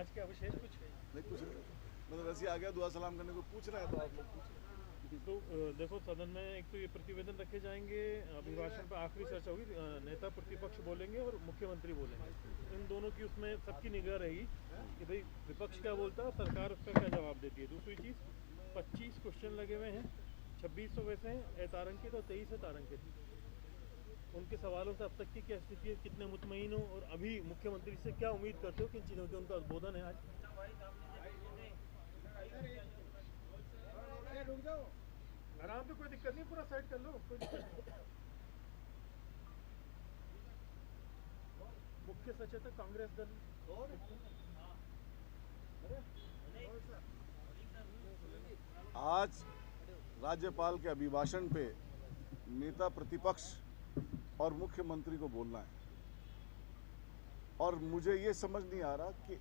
आज क्या विशेष कुछ है? नहीं कुछ नहीं, मतलब वैसे ही आ गया दुआ सलाम करने को, पूछ रहा है तो आप लोग पूछ रहे हैं। तो देखो, सदन में एक तो ये प्रतिवेदन रखे जाएंगे, अभिभाषण पर आखिरी चर्चा होगी, नेता प्रतिपक्ष बोलेंगे और मुख्यमंत्री बोलेंगे। इन दोनों की उसमें सबकी निगाह रहेगी कि भाई विपक्ष क्या बोलता है, सरकार उसका क्या जवाब देती है। दूसरी चीज़, 25 क्वेश्चन लगे हुए हैं, 26 तो वैसे हैं तारंकित और 23 है तारंकित। उनके सवालों से अब तक की क्या स्थिति है, कितने मुतमईन हो, और अभी मुख्यमंत्री से क्या उम्मीद करते हो, किन चीज़ों की उनका उद्बोधन है आज? आराम से, कोई दिक्कत नहीं, पूरा साइड कर लो, कोई दिक्कत नहीं। मुख्य सचेतक कांग्रेस दल आज राज्यपाल के अभिभाषण पे नेता प्रतिपक्ष और मुख्यमंत्री को बोलना है, और मुझे ये समझ नहीं आ रहा कि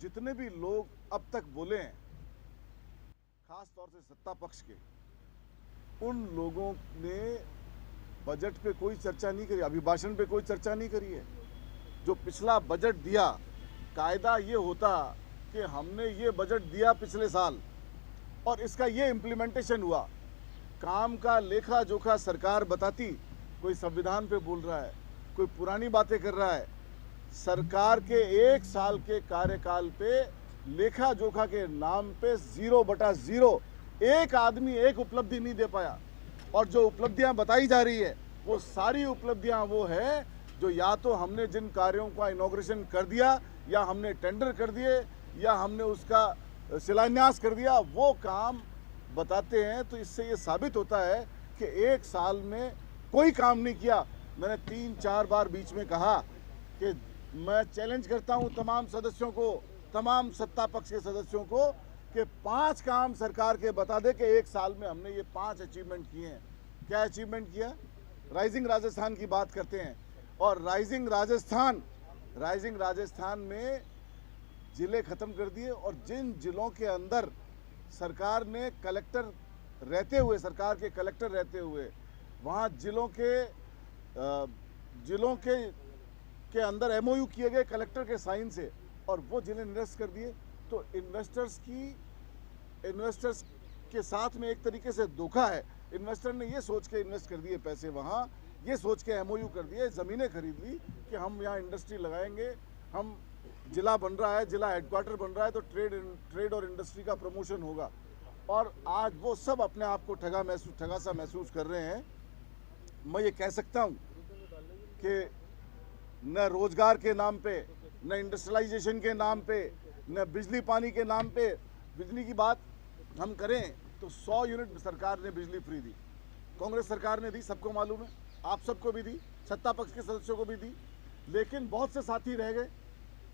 जितने भी लोग अब तक बोले हैं, खास तौर से सत्ता पक्ष के, उन लोगों ने बजट पे कोई चर्चा नहीं करी, अभिभाषण पे कोई चर्चा नहीं करी है। जो पिछला बजट दिया, कायदा ये होता कि हमने ये बजट दिया पिछले साल और इसका ये इम्प्लीमेंटेशन हुआ, काम का लेखा जोखा सरकार बताती। कोई संविधान पे बोल रहा है, कोई पुरानी बातें कर रहा है। सरकार के 1 साल के कार्यकाल पे लेखा जोखा के नाम पे 0/0 एक आदमी एक उपलब्धि नहीं दे पाया। और जो उपलब्धियां बताई जा रही है, वो सारी उपलब्धियां वो है जो या तो हमने जिन कार्यों का इनॉग्रेशन कर दिया, या हमने टेंडर कर दिए, या हमने उसका शिलान्यास कर दिया, वो काम बताते हैं। तो इससे ये साबित होता है कि 1 साल में कोई काम नहीं किया। मैंने 3-4 बार बीच में कहा कि मैं चैलेंज करता हूं तमाम सदस्यों को, तमाम सत्ता पक्ष के सदस्यों को, कि 5 काम सरकार के बता दे कि 1 साल में हमने ये 5 अचीवमेंट किए हैं। क्या अचीवमेंट किया? राइजिंग राजस्थान की बात करते हैं, और राइजिंग राजस्थान में जिले खत्म कर दिए। और जिन जिलों के अंदर सरकार ने कलेक्टर रहते हुए, सरकार के कलेक्टर रहते हुए, वहाँ जिलों के अंदर एमओयू किए गए कलेक्टर के साइन से, और वो जिले निरस्त कर दिए। तो इन्वेस्टर्स के साथ में एक तरीके से धोखा है। इन्वेस्टर ने ये सोच के इन्वेस्ट कर दिए पैसे वहाँ, ये सोच के एमओयू कर दिए, ज़मीनें खरीद ली कि हम यहाँ इंडस्ट्री लगाएंगे, हम जिला बन रहा है, जिला हेडक्वार्टर बन रहा है, तो ट्रेड और इंडस्ट्री का प्रमोशन होगा। और आज वो सब अपने आप को ठगा सा महसूस कर रहे हैं। मैं ये कह सकता हूँ कि न रोजगार के नाम पे, न इंडस्ट्रियलाइजेशन के नाम पे, न बिजली पानी के नाम पे, बिजली की बात हम करें तो 100 यूनिट सरकार ने बिजली फ्री दी, कांग्रेस सरकार ने दी, सबको मालूम है, आप सबको भी दी, सत्ता पक्ष के सदस्यों को भी दी। लेकिन बहुत से साथी रह गए।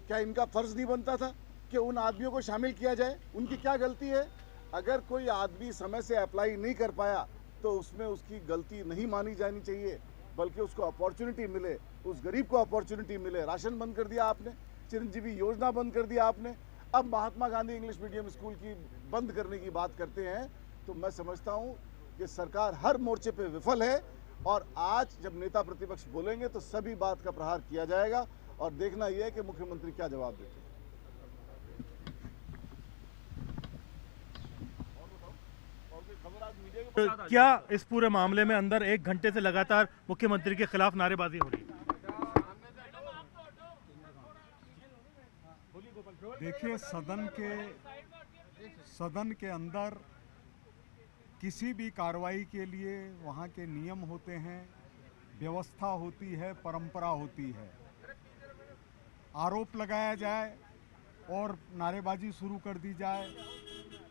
क्या इनका फर्ज नहीं बनता था कि उन आदमियों को शामिल किया जाए? उनकी क्या गलती है? अगर कोई आदमी समय से अप्लाई नहीं कर पाया तो उसमें उसकी गलती नहीं मानी जानी चाहिए, बल्कि उसको अपॉर्चुनिटी मिले, उस गरीब को अपॉर्चुनिटी मिले। राशन बंद कर दिया आपने, चिरंजीवी योजना बंद कर दिया आपने, अब Mahatma Gandhi English medium school की बंद करने की बात करते हैं। तो मैं समझता हूं कि सरकार हर मोर्चे पे विफल है, और आज जब नेता प्रतिपक्ष बोलेंगे तो सभी बात का प्रहार किया जाएगा, और देखना यह है कि मुख्यमंत्री क्या जवाब देते हैं। क्या इस पूरे मामले में अंदर 1 घंटे से लगातार मुख्यमंत्री के खिलाफ नारेबाजी हो रही है? देखिए, सदन के अंदर किसी भी कार्रवाई के लिए वहाँ के नियम होते हैं, व्यवस्था होती है, परंपरा होती है। आरोप लगाया जाए और नारेबाजी शुरू कर दी जाए,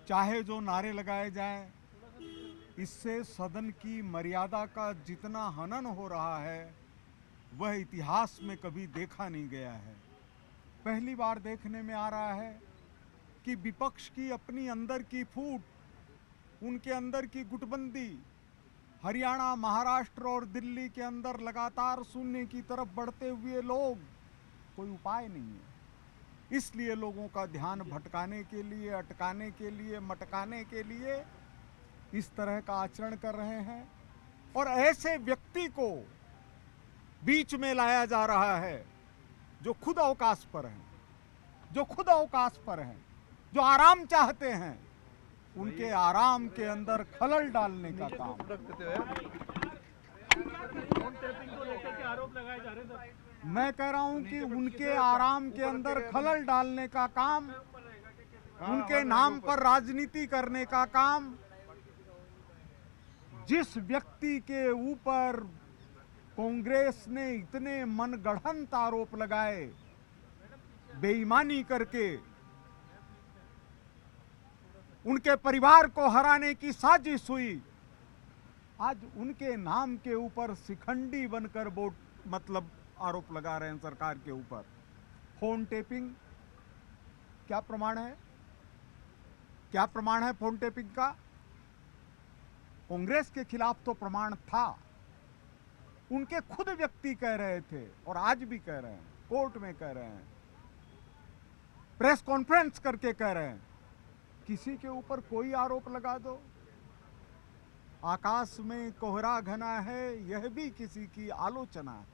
चाहे जो नारे लगाए जाए, इससे सदन की मर्यादा का जितना हनन हो रहा है वह इतिहास में कभी देखा नहीं गया है। पहली बार देखने में आ रहा है कि विपक्ष की अपनी अंदर की फूट, उनके अंदर की गुटबंदी, हरियाणा, महाराष्ट्र और दिल्ली के अंदर लगातार शून्य की तरफ बढ़ते हुए लोग, कोई उपाय नहीं है। इसलिए लोगों का ध्यान भटकाने के लिए, अटकाने के लिए, मटकाने के लिए इस तरह का आचरण कर रहे हैं। और ऐसे व्यक्ति को बीच में लाया जा रहा है जो खुद अवकाश पर हैं, जो खुद अवकाश पर हैं, जो आराम चाहते हैं, उनके आराम के अंदर खलल डालने का काम। फोन टैपिंग को लेकर के आरोप लगाए जा रहे हैं सर। मैं कह रहा हूं कि उनके आराम के अंदर खलल डालने का काम, उनके नाम पर राजनीति करने का काम, जिस व्यक्ति के ऊपर कांग्रेस ने इतने मनगढ़ंत आरोप लगाए, बेईमानी करके उनके परिवार को हराने की साजिश हुई, आज उनके नाम के ऊपर शिखंडी बनकर वोट मतलब आरोप लगा रहे हैं सरकार के ऊपर। फोन टेपिंग क्या प्रमाण है? क्या प्रमाण है फोन टेपिंग का? कांग्रेस के खिलाफ तो प्रमाण था, उनके खुद व्यक्ति कह रहे थे और आज भी कह रहे हैं, कोर्ट में कह रहे हैं, प्रेस कॉन्फ्रेंस करके कह रहे हैं, किसी के ऊपर कोई आरोप लगा दो, आकाश में कोहरा घना है, यह भी किसी की आलोचना है।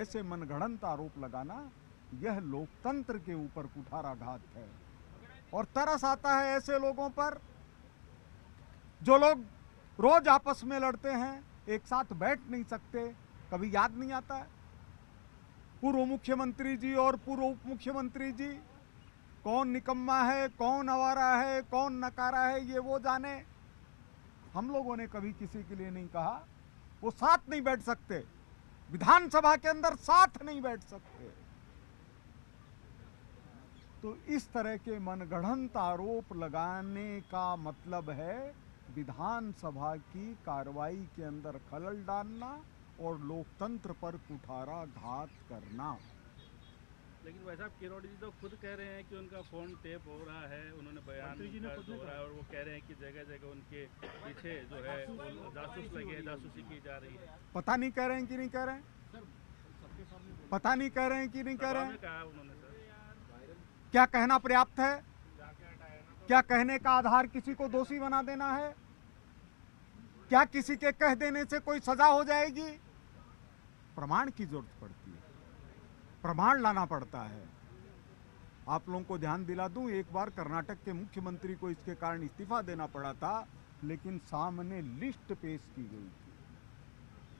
ऐसे मनगढ़ंत आरोप लगाना यह लोकतंत्र के ऊपर कुठाराघात है। और तरस आता है ऐसे लोगों पर जो लोग रोज आपस में लड़ते हैं, एक साथ बैठ नहीं सकते। कभी याद नहीं आता है पूर्व मुख्यमंत्री जी और पूर्व उप मुख्यमंत्री जी, कौन निकम्मा है, कौन आवारा है, कौन नकारा है, ये वो जाने। हम लोगों ने कभी किसी के लिए नहीं कहा वो साथ नहीं बैठ सकते, विधानसभा के अंदर साथ नहीं बैठ सकते। तो इस तरह के मनगढ़ंत आरोप लगाने का मतलब है विधानसभा की कार्रवाई के अंदर खलल डालना और लोकतंत्र पर कुठाराघात करना। लेकिन भाई साहब, किरोड़ी जी तो खुद कह रहे हैं कि उनका फोन टेप हो रहा है, उन्होंने बयान हो रहा है और वो कह रहे हैं कि जगह जगह उनके पीछे जो है वो जासूस लगे हैं, जासूसी की जा रही है। पता नहीं कह रहे हैं कि नहीं कह रहे हैं, पता नहीं कह रहे हैं कि नहीं कह रहे हैं। कहा उन्होंने सर, क्या कहना पर्याप्त है? क्या कहने का आधार किसी को दोषी बना देना है? क्या किसी के कह देने से कोई सजा हो जाएगी? प्रमाण की जरूरत पड़ती है, प्रमाण लाना पड़ता है। आप लोगों को ध्यान दिला दूं, एक बार कर्नाटक के मुख्यमंत्री को इसके कारण इस्तीफा देना पड़ा था, लेकिन सामने लिस्ट पेश की गई थी।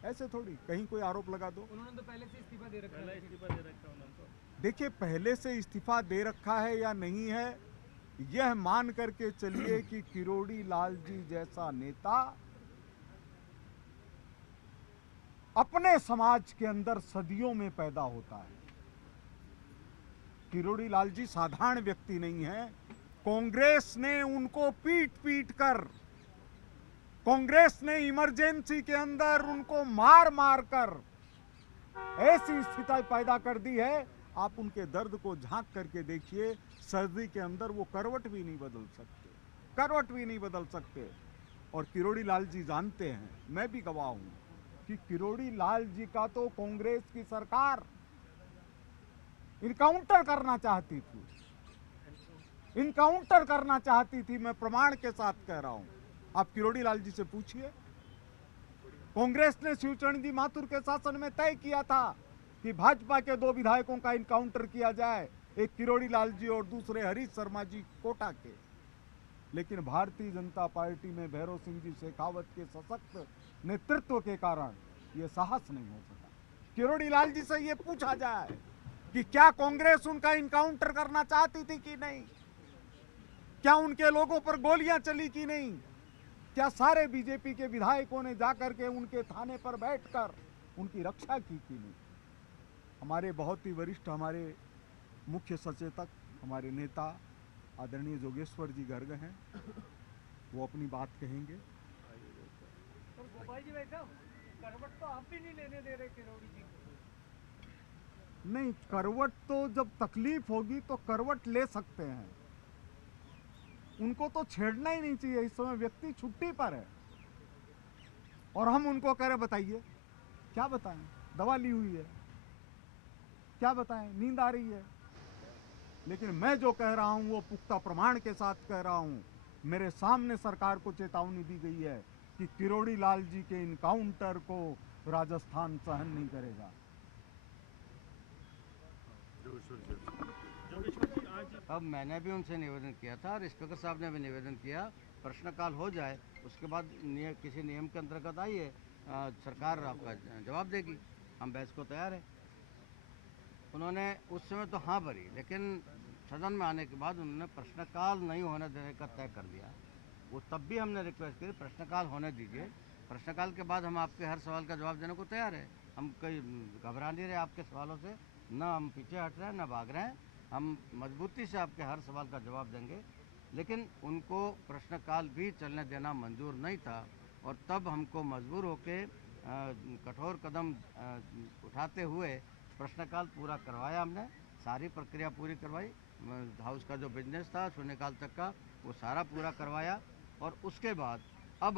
ऐसे थोड़ी कहीं कोई आरोप लगा दो। उन्होंने तो पहले से इस्तीफा दे रखा है। पहले इस्तीफा दे रखा उन्होंने तो। देखिए, पहले से इस्तीफा दे रखा है या नहीं है, यह मान करके चलिए कि किरोड़ी लाल जी जैसा नेता अपने समाज के अंदर सदियों में पैदा होता है। किरोड़ी लाल जी साधारण व्यक्ति नहीं है। कांग्रेस ने उनको पीट पीट कर, कांग्रेस ने इमरजेंसी के अंदर उनको मार मार कर ऐसी स्थिति पैदा कर दी है, आप उनके दर्द को झांक करके देखिए, सर्दी के अंदर वो करवट भी नहीं बदल सकते, करवट भी नहीं बदल सकते। और किरोड़ी लाल जी जानते हैं, मैं भी गवाह हूं, कि किरोड़ी लाल जी का तो कांग्रेस की सरकार इनकाउंटर करना चाहती थी, इनकाउंटर करना चाहती थी। मैं प्रमाण के साथ कह रहा हूं, आप किरोड़ी लाल जी से पूछिए। कांग्रेस ने शिवचरण जी माथुर के शासन में तय किया था कि भाजपा के 2 विधायकों का इनकाउंटर किया जाए, एक किरोड़ी लाल जी और दूसरे हरीश शर्मा जी कोटा के। लेकिन भारतीय जनता पार्टी में भैरव सिंह जी शेखावत के सशक्त नेतृत्व के कारण यह साहस नहीं हो सका। किरोड़ी लाल जी से यह पूछा जाए कि क्या कांग्रेस उनका इनकाउंटर करना चाहती थी कि नहीं, क्या उनके लोगों पर गोलियां चली कि नहीं, क्या सारे बीजेपी के विधायकों ने जाकर के उनके थाने पर बैठकर उनकी रक्षा की कि नहीं। हमारे बहुत ही वरिष्ठ, हमारे मुख्य सचेतक, हमारे नेता आदरणीय जोगेश्वर जी गर्ग हैं, वो अपनी बात कहेंगे। तो गोपाल जी, वैसा करवट तो आप भी नहीं लेने दे रहे किरोड़ी जी को। नहीं, करवट तो जब तकलीफ होगी तो करवट ले सकते हैं, उनको तो छेड़ना ही नहीं चाहिए। इस समय व्यक्ति छुट्टी पर है और हम उनको कह रहे बताइए, क्या बताएं, दवा ली हुई है, क्या बताएं, नींद आ रही है। लेकिन मैं जो कह रहा हूं वो पुख्ता प्रमाण के साथ कह रहा हूं। मेरे सामने सरकार को चेतावनी दी गई है कि किरोड़ी लाल जी के इनकाउंटर को राजस्थान सहन नहीं करेगा। तब मैंने भी उनसे निवेदन किया था और स्पीकर साहब ने भी निवेदन किया, प्रश्नकाल हो जाए, उसके बाद किसी नियम के अंतर्गत आइए, सरकार आपका जवाब देगी, हम बहस को तैयार हैं। उन्होंने उस समय तो हाँ भरी, लेकिन सदन में आने के बाद उन्होंने प्रश्नकाल नहीं होने देने का तय कर लिया। वो तब भी हमने रिक्वेस्ट की, प्रश्नकाल होने दीजिए, प्रश्नकाल के बाद हम आपके हर सवाल का जवाब देने को तैयार है। हम कहीं घबरा नहीं रहे आपके सवालों से, ना हम पीछे हट रहे हैं, ना भाग रहे हैं, हम मजबूती से आपके हर सवाल का जवाब देंगे। लेकिन उनको प्रश्नकाल भी चलने देना मंजूर नहीं था और तब हमको मजबूर होकर कठोर कदम उठाते हुए प्रश्नकाल पूरा करवाया। हमने सारी प्रक्रिया पूरी करवाई, हाउस का जो बिजनेस था शून्यकाल तक का वो सारा पूरा करवाया। और उसके बाद अब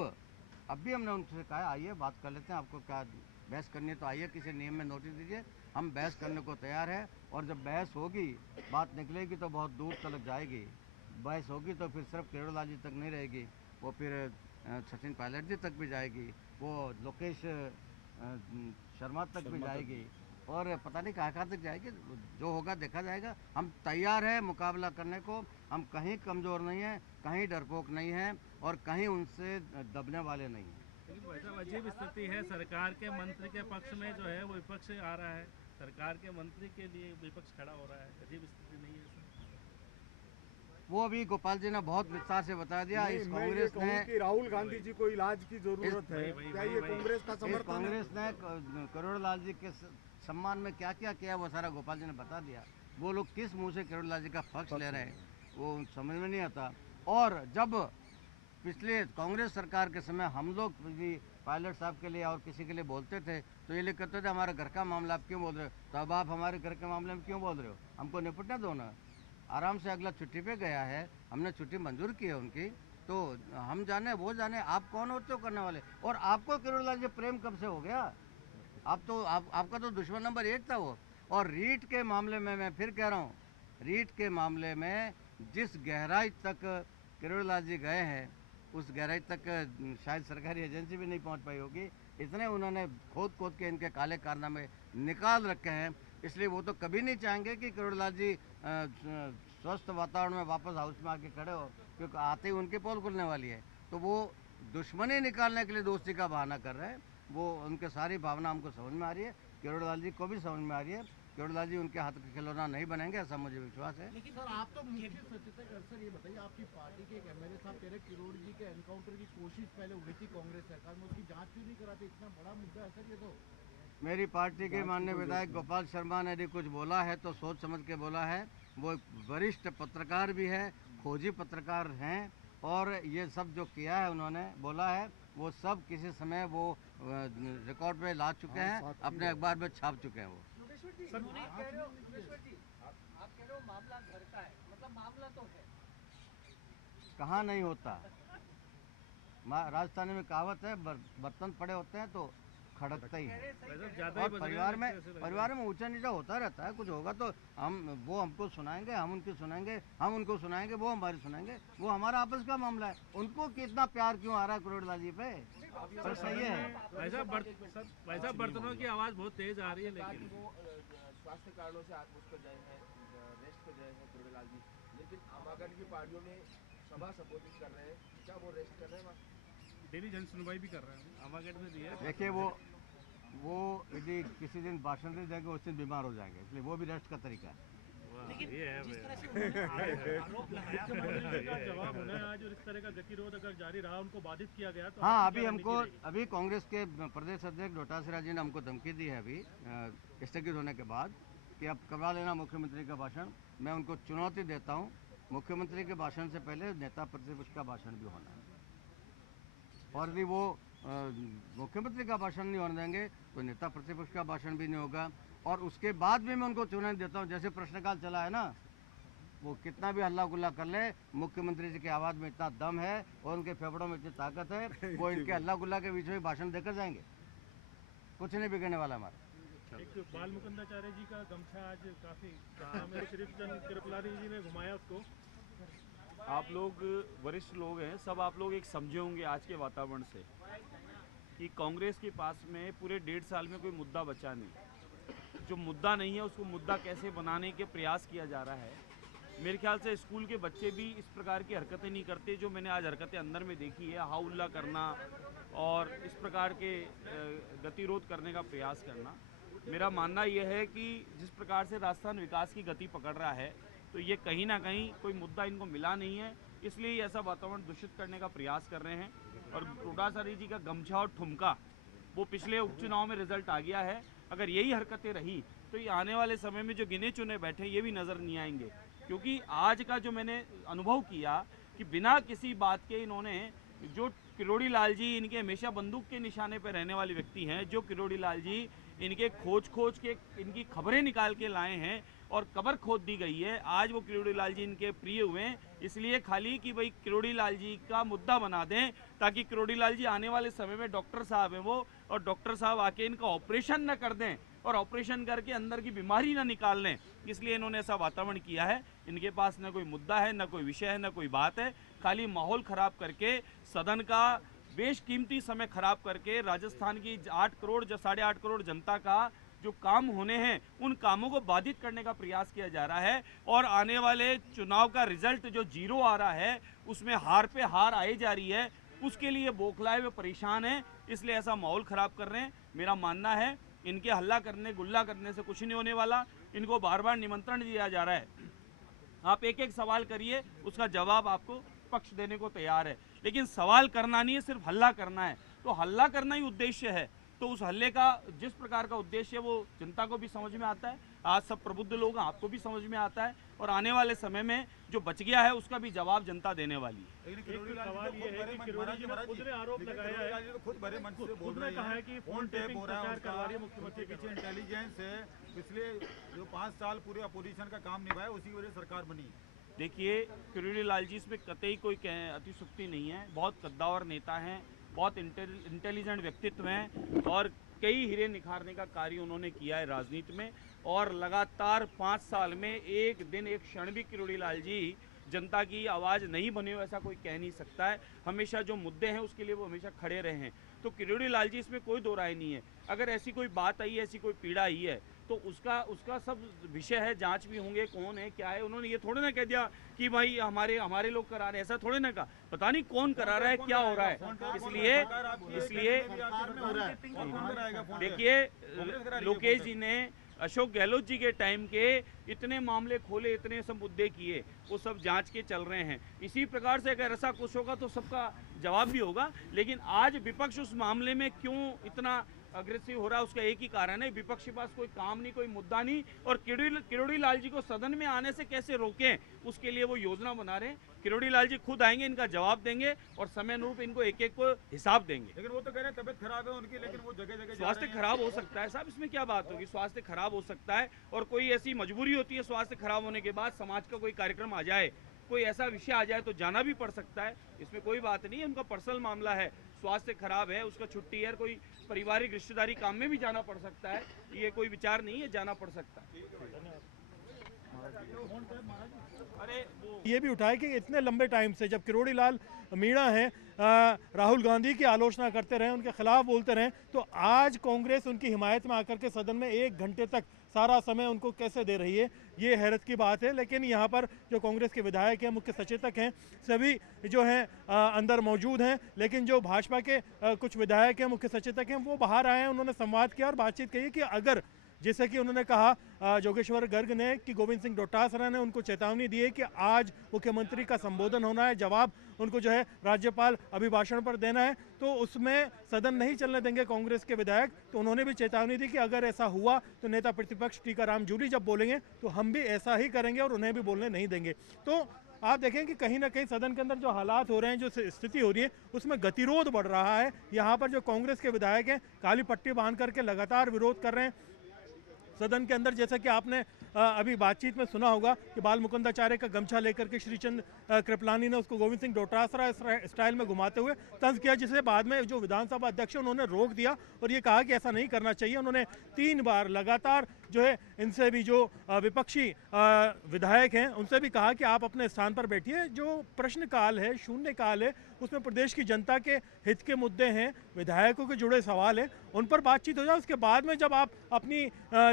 भी हमने उनसे कहा आइए बात कर लेते हैं, आपको क्या बहस करनी है तो आइए, किसी नियम में नोटिस दीजिए, हम बहस करने को तैयार है। और जब बहस होगी, बात निकलेगी तो बहुत दूर तक जाएगी। बहस होगी तो फिर सिर्फ किरोड़ी लाल जी तक नहीं रहेगी, वो फिर सचिन पायलट जी तक भी जाएगी, वो लोकेश शर्मा तक भी जाएगी, और पता नहीं कहाँ तक जाएगी। जो होगा देखा जाएगा। हम तैयार हैं मुकाबला करने को, हम कहीं कमज़ोर नहीं हैं, कहीं डरपोक नहीं हैं और कहीं उनसे दबने वाले नहीं हैं। लेकिन वैसा अजीब स्थिति है, सरकार के मंत्री के पक्ष में जो है वो विपक्ष आ रहा है, सरकार के मंत्री के लिए विपक्ष खड़ा हो रहा है, अजीब स्थिति नहीं है सर? वो अभी गोपाल जी ने बहुत विस्तार से बता दिया। इस कांग्रेस ने कि राहुल गांधी जी को इलाज की जरूरत है, क्या ये कांग्रेस का समर्थन है? कांग्रेस ने करोड़ी लाल जी के सम्मान में क्या क्या किया वो सारा गोपाल जी ने बता दिया। वो लोग किस मुंह से करोड़ी लाल जी का पक्ष ले रहे हैं वो समझ में नहीं आता। और जब पिछले कांग्रेस सरकार के समय हम लोग भी पायलट साहब के लिए और किसी के लिए बोलते थे तो ये लोग कहते थे हमारा घर का मामला आप क्यों बोल रहे हो, तो अब आप हमारे घर के मामले में क्यों बोल रहे हो, हमको निपटने दो ना। आराम से अगला छुट्टी पे गया है, हमने छुट्टी मंजूर की है उनकी, तो हम जाने वो जाने, आप कौन होते हो करने वाले। और आपको करोड़ी लाल जी प्रेम कब से हो गया? आपका तो दुश्मन नंबर 1 था वो। और रीट के मामले में मैं फिर कह रहा हूँ, रीट के मामले में जिस गहराई तक करोड़ी लाल जी गए हैं उस गहराई तक शायद सरकारी एजेंसी भी नहीं पहुंच पाई होगी। इतने उन्होंने खोद के इनके काले कारनामे निकाल रखे हैं। इसलिए वो तो कभी नहीं चाहेंगे कि करोड़ी लाल जी स्वस्थ वातावरण में वापस हाउस में आके खड़े हो, क्योंकि आते ही उनकी पोल खुलने वाली है। तो वो दुश्मनी निकालने के लिए दोस्ती का बहाना कर रहे हैं। वो उनके सारी भावना हमको समझ में आ रही है, करोड़ी लाल जी को भी समझ में आ रही है। करोड़ी लाल जी उनके हाथ का खिलौना नहीं बनेंगे, ऐसा मुझे विश्वास है। लेकिन सर आप तो मुख्य सचेतक सर, ये बताइए आपकी पार्टी के एक एमएलए साहब कह रहे करोड़ी जी के एनकाउंटर की कोशिश पहले हुई थी कांग्रेस सरकार में, उसकी जांच क्यों नहीं कराते? इतना बड़ा मुद्दा है सर ये तो। मेरी पार्टी के माननीय विधायक गोपाल शर्मा ने यदि कुछ बोला है तो सोच समझ के बोला है। वो वरिष्ठ पत्रकार भी है, खोजी पत्रकार हैं, और ये सब जो किया है उन्होंने बोला है वो सब किसी समय वो रिकॉर्ड में ला चुके हैं, अपने अखबार में छाप चुके हैं। वो योगेश्वर जी, आप कह रहे हो मामला घर का है, मतलब मामला तो है, कहाँ नहीं होता। राजस्थानी में कहावत है, बर्तन पड़े होते हैं तो खड़कता ही है। और परिवार में ऊंचा नीचा होता रहता है, कुछ होगा तो वो हमको सुनाएंगे, हम उनकी सुनाएंगे, हम उनको सुनाएंगे, वो हमारी सुनाएंगे। वो हमारा आपस का मामला है। उनको कितना प्यार क्यों आ रहा है करोड़ी लाल जी पे, पर सही है। वैसा बर्तनों की आवाज़ बहुत तेज आ रही है, लेकिन वो स्वास्थ्य कारणों से उस पर गए हैं, रेस्ट पे गए हैं करोड़ी लाल जी, लेकिन आम आदमी की पार्टियों में सभा संबोधित कर रहे हैं, क्या वो रेस्ट कर रहे हैं? डेली जन सुनवाई भी कर रहे हैं, आवागढ़ में दिया। देखिए वो यदि किसी दिन भाषण दे जाएंगे उस दिन बीमार हो जाएंगे, इसलिए वो भी रेस्ट का तरीका है। जवाब होना है आज, और इस तरह का गतिरोध अगर जारी रहा, उनको बाधित किया गया तो हाँ, अभी कांग्रेस के प्रदेश अध्यक्ष डोटासरा जी ने हमको धमकी दी है अभी स्थगित होने के बाद कि अब करवा लेना मुख्यमंत्री का भाषण। मैं उनको चुनौती देता हूँ, मुख्यमंत्री के भाषण से पहले नेता प्रतिपक्ष का भाषण भी होना है। और यदि वो मुख्यमंत्री का भाषण नहीं होने देंगे तो नेता प्रतिपक्ष का भाषण भी नहीं होगा। और उसके बाद भी मैं उनको चुनौती देता हूँ, जैसे प्रश्नकाल चला है ना, वो कितना भी हल्ला गुल्ला कर ले, मुख्यमंत्री जी की आवाज़ में इतना दम है और उनके फेफड़ों में इतनी ताकत है, वो इनके हल्ला गुल्ला के बीच में भाषण देकर जाएंगे, कुछ नहीं बिगड़ने वाला हमारा। एक बाल मुकुंदाचार्य जी का गमछा आज काफ़ी कृपलानी जी ने घुमाया उसको। आप लोग वरिष्ठ लोग हैं, सब आप लोग एक समझे होंगे आज के वातावरण से कि कांग्रेस के पास में पूरे 1.5 साल में कोई मुद्दा बचा नहीं। जो मुद्दा नहीं है उसको मुद्दा कैसे बनाने के प्रयास किया जा रहा है, मेरे ख्याल से स्कूल के बच्चे भी इस प्रकार की हरकतें नहीं करते जो मैंने आज हरकतें अंदर में देखी है, हाउल्ला करना और इस प्रकार के गतिरोध करने का प्रयास करना। मेरा मानना यह है कि जिस प्रकार से राजस्थान विकास की गति पकड़ रहा है तो ये कहीं ना कहीं कोई मुद्दा इनको मिला नहीं है, इसलिए ये ऐसा वातावरण दूषित करने का प्रयास कर रहे हैं। और डोटासरी जी का गमछा और ठुमका वो पिछले उपचुनाव में रिजल्ट आ गया है। अगर यही हरकतें रही तो ये आने वाले समय में जो गिने चुने बैठे ये भी नज़र नहीं आएंगे, क्योंकि आज का जो मैंने अनुभव किया कि बिना किसी बात के इन्होंने जो किरोड़ी लाल जी इनके हमेशा बंदूक के निशाने पर रहने वाले व्यक्ति हैं, जो किरोड़ी लाल जी इनके खोज के इनकी खबरें निकाल के लाए हैं और कब्र खोद दी गई है, आज वो किरोड़ी लाल जी इनके प्रिय हुए हैं, इसलिए खाली कि भाई किरोड़ी लाल जी का मुद्दा बना दें ताकि किरोड़ी लाल जी आने वाले समय में डॉक्टर साहब हैं वो, और डॉक्टर साहब आके इनका ऑपरेशन न कर दें और ऑपरेशन करके अंदर की बीमारी ना निकाल लें, इसलिए इन्होंने ऐसा वातावरण किया है। इनके पास न कोई मुद्दा है, न कोई विषय है, न कोई बात है, खाली माहौल ख़राब करके सदन का बेशकीमती समय खराब करके राजस्थान की 8 करोड़ 8.5 करोड़ जनता का जो काम होने हैं उन कामों को बाधित करने का प्रयास किया जा रहा है। और आने वाले चुनाव का रिजल्ट जो 0 आ रहा है उसमें हार पे हार आई जा रही है, उसके लिए बौखलाए हुए परेशान हैं, इसलिए ऐसा माहौल ख़राब कर रहे हैं। मेरा मानना है इनके हल्ला करने गुल्ला करने से कुछ नहीं होने वाला, इनको बार बार निमंत्रण दिया जा रहा है, आप एक एक सवाल करिए, उसका जवाब आपको पक्ष देने को तैयार है, लेकिन सवाल करना नहीं है, सिर्फ हल्ला करना है। तो हल्ला करना ही उद्देश्य है, तो उस हल्ले का जिस प्रकार का उद्देश्य है वो जनता को भी समझ में आता है, आज सब प्रबुद्ध लोग हैं आपको भी समझ में आता है, और आने वाले समय में जो बच गया है उसका भी जवाब जनता देने वाली है। एक सवाल ये है कि किरोड़ी जी ने खुद ने आरोप लगाया है, खुद बड़े मंच से बोल खुद ने कहा है कि फोन टेपिंग सरकार करवा रही है मुख्यमंत्री के पीछे इंटेलिजेंस है, पिछले जो 5 साल पूरे अपोजिशन का काम निभाया उसी वजह सरकार बनी। देखिए किरोड़ी लाल जी इसमें कतई कोई अतिशुक्ति नहीं है, बहुत कद्दावर नेता हैं, बहुत इंटेलिजेंट व्यक्तित्व हैं और कई हीरे निखारने का कार्य उन्होंने किया है राजनीति में, और लगातार 5 साल में एक दिन एक क्षण भी किरोड़ी लाल जी जनता की आवाज़ नहीं बने हो ऐसा कोई कह नहीं सकता है। हमेशा जो मुद्दे हैं उसके लिए वो हमेशा खड़े रहे हैं, तो किरोड़ी लाल जी इसमें कोई दो राय नहीं है। अगर ऐसी कोई बात आई है, ऐसी कोई पीड़ा आई है तो उसका सब विषय है, जांच भी होंगे कौन है क्या है। उन्होंने ये थोड़े ना कह दिया कि भाई हमारे लोग करा रहे हैं, ऐसा थोड़े ना कहा, पता नहीं कौन करा रहा है क्या हो रहा है। इसलिए देखिए लोकेश जी ने अशोक गहलोत जी के टाइम के इतने मामले खोले, इतने सब मुद्दे किए, वो सब जांच के चल रहे हैं। इसी प्रकार से अगर ऐसा कुछ होगा तो सबका जवाब भी होगा, लेकिन आज विपक्ष उस मामले में क्यों इतना अग्रेसिव हो रहा है उसका एक ही कारण है, विपक्ष के पास कोई काम नहीं, कोई मुद्दा नहीं, और किरोड़ी लाल जी को सदन में आने से कैसे रोकें उसके लिए वो योजना बना रहे हैं। किरोड़ी लाल जी खुद आएंगे, इनका जवाब देंगे और समय अनुरूप इनको एक एक को हिसाब देंगे। लेकिन वो तो कह रहे हैं तबियत खराब है उनकी, लेकिन वो जगह जगह स्वास्थ्य खराब हो सकता है साहब, इसमें क्या बात होगी, स्वास्थ्य खराब हो सकता है, और कोई ऐसी मजबूरी होती है स्वास्थ्य खराब होने के बाद समाज का कोई कार्यक्रम आ जाए, कोई ऐसा विषय आ जाए तो जाना भी पड़ सकता है, इसमें कोई बात नहीं है। उनका पर्सनल मामला है, स्वास्थ्य खराब है, उसका छुट्टी है, कोई पारिवारिक रिश्तेदारी काम में भी जाना पड़ सकता है, ये कोई विचार नहीं है, जाना पड़ सकता है। अरे ये भी उठाए कि इतने लंबे टाइम से जब किरोड़ी लाल मीणा हैं राहुल गांधी की आलोचना करते रहे, उनके खिलाफ बोलते रहे, तो आज कांग्रेस उनकी हिमायत में आकर के सदन में 1 घंटे तक सारा समय उनको कैसे दे रही है, ये हैरत की बात है। लेकिन यहाँ पर जो कांग्रेस के विधायक हैं, मुख्य सचेतक हैं, सभी जो हैं अंदर मौजूद हैं, लेकिन जो भाजपा के कुछ विधायक हैं, मुख्य सचेतक हैं, वो बाहर आए हैं, उन्होंने संवाद किया और बातचीत की कि अगर जैसे कि उन्होंने कहा जोगेश्वर गर्ग ने कि गोविंद सिंह डोटासरा ने उनको चेतावनी दी है कि आज मुख्यमंत्री का संबोधन होना है, जवाब उनको जो है राज्यपाल अभिभाषण पर देना है, तो उसमें सदन नहीं चलने देंगे कांग्रेस के विधायक। तो उन्होंने भी चेतावनी दी कि अगर ऐसा हुआ तो नेता प्रतिपक्ष टीकाराम जूली जब बोलेंगे तो हम भी ऐसा ही करेंगे और उन्हें भी बोलने नहीं देंगे। तो आप देखें कि कहीं ना कहीं सदन के अंदर जो हालात हो रहे हैं, जो स्थिति हो रही है, उसमें गतिरोध बढ़ रहा है। यहाँ पर जो कांग्रेस के विधायक हैं काली पट्टी बांध करके लगातार विरोध कर रहे हैं सदन के अंदर। जैसा कि आपने अभी बातचीत में सुना होगा कि बाल मुकुंदाचार्य का गमछा लेकर के श्रीचंद कृपलानी ने उसको गोविंद सिंह डोटासरा स्टाइल में घुमाते हुए तंज किया, जिसे बाद में जो विधानसभा अध्यक्ष उन्होंने रोक दिया और ये कहा कि ऐसा नहीं करना चाहिए। उन्होंने 3 बार लगातार जो है इनसे भी जो विपक्षी विधायक हैं उनसे भी कहा कि आप अपने स्थान पर बैठिए। जो प्रश्नकाल है, शून्यकाल है, उसमें प्रदेश की जनता के हित के मुद्दे हैं, विधायकों के जुड़े सवाल हैं, उन पर बातचीत हो जाए। उसके बाद में जब आप अपनी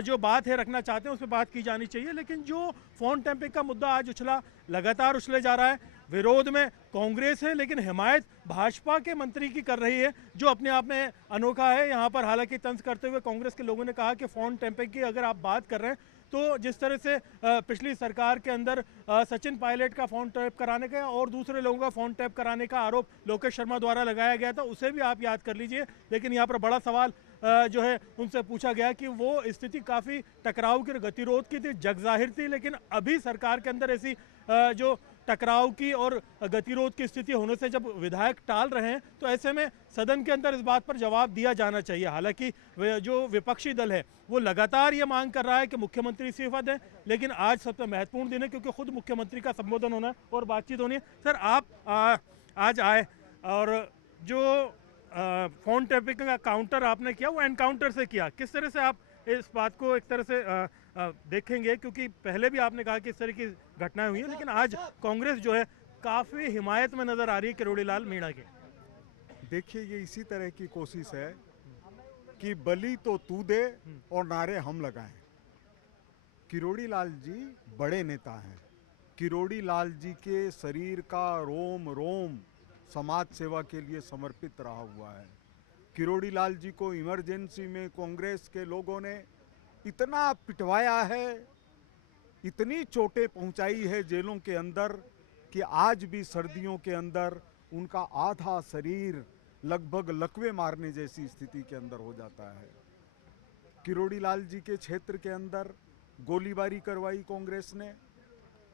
जो बात है रखना चाहते हैं उस पर बात की जानी चाहिए। लेकिन जो फ़ोन टैपिंग का मुद्दा आज लगातार उछले जा रहा है, विरोध में कांग्रेस है लेकिन हिमायत भाजपा के मंत्री की कर रही है, जो अपने आप में अनोखा है। यहाँ पर हालांकि तंज करते हुए कांग्रेस के लोगों ने कहा कि फ़ोन टैपिंग की अगर आप बात कर रहे हैं तो जिस तरह से पिछली सरकार के अंदर सचिन पायलट का फ़ोन टैप कराने का और दूसरे लोगों का फ़ोन टैप कराने का आरोप लोकेश शर्मा द्वारा लगाया गया था, उसे भी आप याद कर लीजिए। लेकिन यहाँ पर बड़ा सवाल जो है उनसे पूछा गया कि वो स्थिति काफ़ी टकराव की, गतिरोध की थी, जगजाहिर थी, लेकिन अभी सरकार के अंदर ऐसी जो टकराव की और गतिरोध की स्थिति होने से जब विधायक टाल रहे हैं तो ऐसे में सदन के अंदर इस बात पर जवाब दिया जाना चाहिए। हालांकि जो विपक्षी दल है वो लगातार ये मांग कर रहा है कि मुख्यमंत्री इस्तीफा दें, लेकिन आज सबसे महत्वपूर्ण दिन है क्योंकि खुद मुख्यमंत्री का संबोधन होना है और बातचीत होनी है। सर, आप आज आए और जो फ़ोन टैपिंग का काउंटर आपने किया वो एनकाउंटर से किया, किस तरह से आप इस बात को एक तरह से देखेंगे? क्योंकि पहले भी आपने कहा कि इस तरह की घटनाएं हुई हैं, लेकिन आज कांग्रेस जो है काफ़ी हिमायत में नज़र आ रही है किरोड़ी लाल मीणा के। देखिए, ये इसी तरह की कोशिश है कि बलि तो तू दे और नारे हम लगाएं। किरोड़ी लाल जी बड़े नेता हैं। किरोड़ी लाल जी के शरीर का रोम रोम समाज सेवा के लिए समर्पित रहा हुआ है। किरोड़ी लाल जी को इमरजेंसी में कांग्रेस के लोगों ने इतना पिटवाया है, इतनी चोटें पहुंचाई है जेलों के अंदर कि आज भी सर्दियों के अंदर उनका आधा शरीर लगभग लकवे मारने जैसी स्थिति के अंदर हो जाता है। किरोड़ी लाल जी के क्षेत्र के अंदर गोलीबारी करवाई कांग्रेस ने।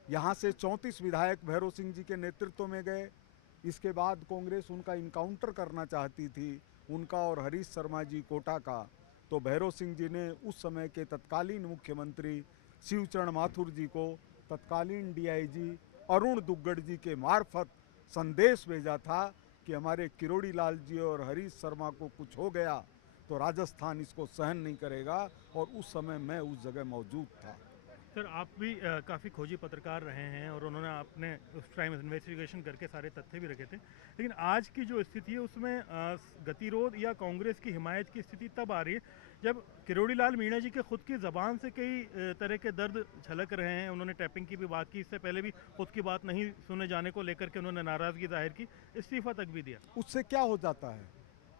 यहाँ से 34 विधायक भैरव सिंह जी के नेतृत्व में गए। इसके बाद कांग्रेस उनका इनकाउंटर करना चाहती थी, उनका और हरीश शर्मा जी कोटा का। तो भैरव सिंह जी ने उस समय के तत्कालीन मुख्यमंत्री शिवचरण माथुर जी को तत्कालीन डीआईजी अरुण दुग्गड़ जी के मार्फत संदेश भेजा था कि हमारे किरोड़ी लाल जी और हरीश शर्मा को कुछ हो गया तो राजस्थान इसको सहन नहीं करेगा, और उस समय मैं उस जगह मौजूद था। सर, आप भी काफ़ी खोजी पत्रकार रहे हैं और उन्होंने आपने उस टाइम इन्वेस्टिगेशन करके सारे तथ्य भी रखे थे, लेकिन आज की जो स्थिति है उसमें गतिरोध या कांग्रेस की हिमायत की स्थिति तब आ रही है जब किरोड़ी लाल मीणा जी के खुद की ज़बान से कई तरह के दर्द झलक रहे हैं। उन्होंने टैपिंग की भी बात की, इससे पहले भी खुद की बात नहीं सुने जाने को लेकर के उन्होंने नाराज़गी जाहिर की, इस्तीफा तक भी दिया। उससे क्या हो जाता है?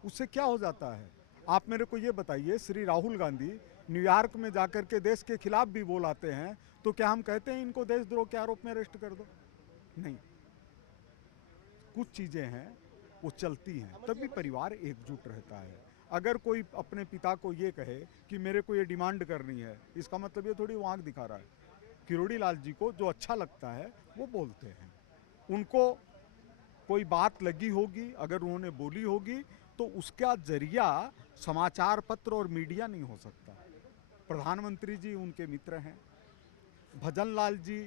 उससे क्या हो जाता है? आप मेरे को ये बताइए, श्री राहुल गांधी न्यूयॉर्क में जाकर के देश के खिलाफ भी बोल आते हैं, तो क्या हम कहते हैं इनको देशद्रोह के आरोप में अरेस्ट कर दो? नहीं। कुछ चीजें हैं वो चलती हैं, तभी परिवार एकजुट रहता है। अगर कोई अपने पिता को ये कहे कि मेरे को ये डिमांड करनी है, इसका मतलब ये थोड़ी वो आंख दिखा रहा है। किरोड़ी लाल जी को जो अच्छा लगता है वो बोलते हैं। उनको कोई बात लगी होगी, अगर उन्होंने बोली होगी, तो उसका जरिया समाचार पत्र और मीडिया नहीं हो सकता। प्रधानमंत्री जी उनके मित्र हैं, भजन लाल जी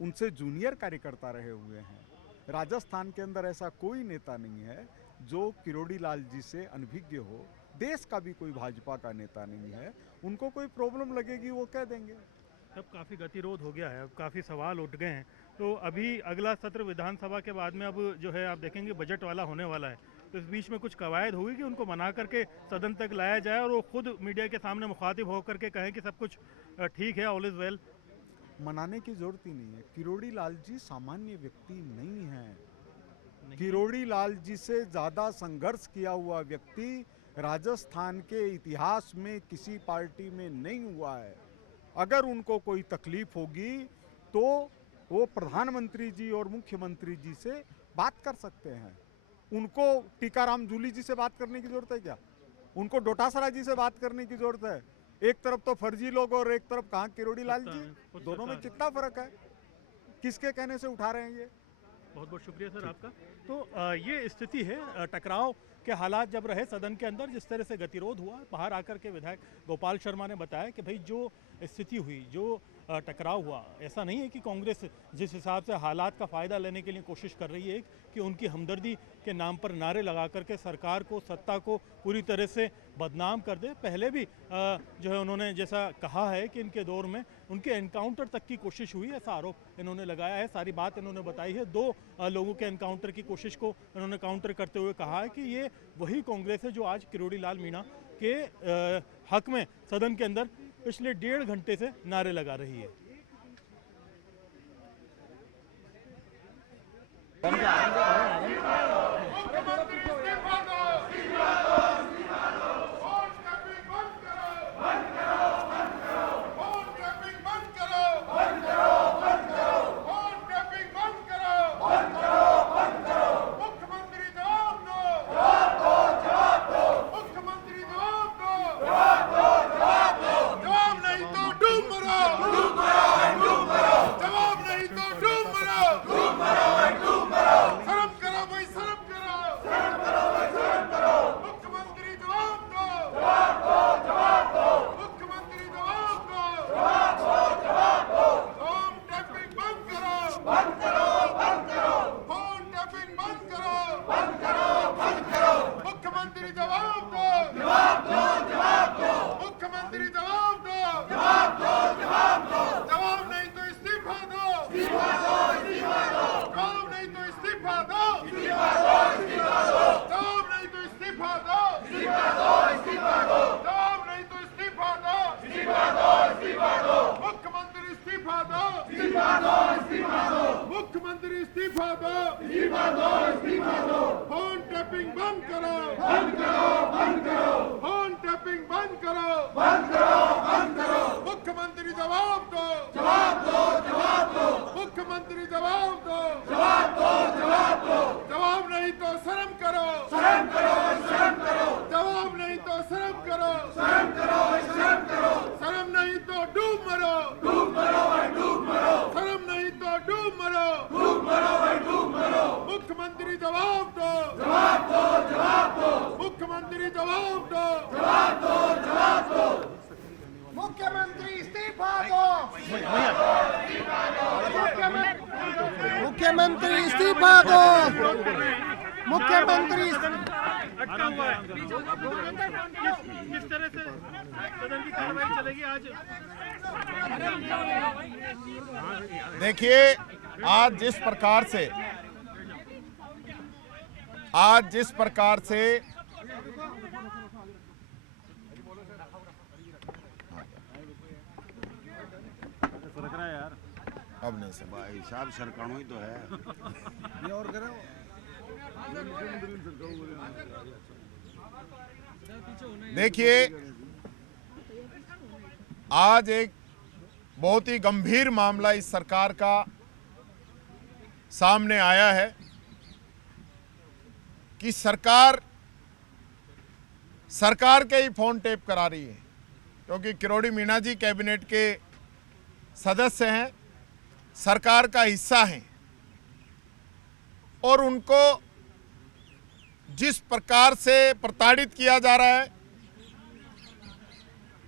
उनसे जूनियर कार्यकर्ता रहे हुए हैं। राजस्थान के अंदर ऐसा कोई नेता नहीं है जो किरोड़ी लाल जी से अनभिज्ञ हो। देश का भी कोई भाजपा का नेता नहीं है। उनको कोई प्रॉब्लम लगेगी वो कह देंगे। अब काफ़ी गतिरोध हो गया है, अब काफ़ी सवाल उठ गए हैं, तो अभी अगला सत्र विधानसभा के बाद में अब जो है आप देखेंगे बजट वाला होने वाला है, तो इस बीच में कुछ कवायद होगी कि उनको मना करके सदन तक लाया जाए और वो खुद मीडिया के सामने मुखातिब होकर के कहें कि सब कुछ ठीक है, ऑल इज वेल। मनाने की जरूरत ही नहीं है। किरोड़ी लाल जी सामान्य व्यक्ति नहीं है। किरोड़ी लाल जी से ज़्यादा संघर्ष किया हुआ व्यक्ति राजस्थान के इतिहास में किसी पार्टी में नहीं हुआ है। अगर उनको कोई तकलीफ होगी तो वो प्रधानमंत्री जी और मुख्यमंत्री जी से बात कर सकते हैं। उनको टीकाराम जूली जी से बात करने की जरूरत है क्या? उनको डोटासरा जी से बात करने की जरूरत है? एक तरफ तो फर्जी लोग और एक तरफ कहाँ किरोड़ी लाल जी, दोनों में कितना फर्क है? किसके कहने से उठा रहे हैं ये? बहुत बहुत शुक्रिया सर आपका। तो ये स्थिति है, टकराव के हालात जब रहे सदन के अंदर, जिस तरह से गतिरोध हुआ, बाहर आकर के विधायक गोपाल शर्मा ने बताया कि भाई जो स्थिति हुई, जो टकराव हुआ। ऐसा नहीं है कि कांग्रेस जिस हिसाब से हालात का फ़ायदा लेने के लिए कोशिश कर रही है कि उनकी हमदर्दी के नाम पर नारे लगा करके सरकार को, सत्ता को पूरी तरह से बदनाम कर दे। पहले भी जो है उन्होंने जैसा कहा है कि इनके दौर में उनके एनकाउंटर तक की कोशिश हुई, ऐसा आरोप इन्होंने लगाया है। सारी बात इन्होंने बताई है। 2 लोगों के एनकाउंटर की कोशिश को इन्होंने काउंटर करते हुए कहा है कि ये वही कांग्रेस है जो आज किरोड़ी लाल मीणा के हक में सदन के अंदर पिछले 1.5 घंटे से नारे लगा रही है। मुख्यमंत्री इस्तीफा दो, फोन टैपिंग बंद करो, फोन टैपिंग बंद करो, मुख्यमंत्री जवाब दो, मुख्यमंत्री जवाब दो, जवाब नहीं तो शर्म करो, जवाब नहीं तो शर्म करो, शर्म नहीं तो डूब मरो, शर्म नहीं तो डूब मरो, मुख्यमंत्री जवाब दो, मुख्यमंत्री जवाब दो, मुख्यमंत्री इस्तीफा दो, मुख्यमंत्री इस्तीफा दो, मुख्यमंत्री अटका हुआ है। किस तरह से सदन की कार्रवाई चलेगी आज? देखिए, आज जिस प्रकार से यार अब नहीं सर भाई साहब सरकारों ही तो है। ये और करें देखिए, आज एक बहुत ही गंभीर मामला इस सरकार का सामने आया है कि सरकार के ही फोन टेप करा रही है, क्योंकि किरोड़ी मीणा जी कैबिनेट के सदस्य हैं, सरकार का हिस्सा हैं, और उनको जिस प्रकार से प्रताड़ित किया जा रहा है,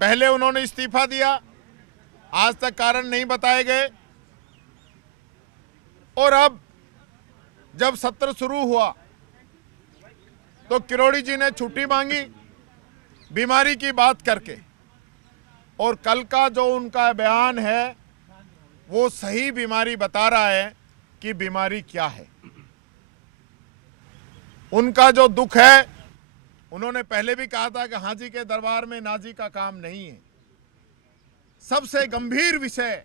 पहले उन्होंने इस्तीफा दिया, आज तक कारण नहीं बताए गए, और अब जब सत्र शुरू हुआ तो किरोड़ी जी ने छुट्टी मांगी बीमारी की बात करके, और कल का जो उनका बयान है वो सही बीमारी बता रहा है कि बीमारी क्या है। उनका जो दुख है, उन्होंने पहले भी कहा था कि हाजी के दरबार में नाजी का काम नहीं है। सबसे गंभीर विषय,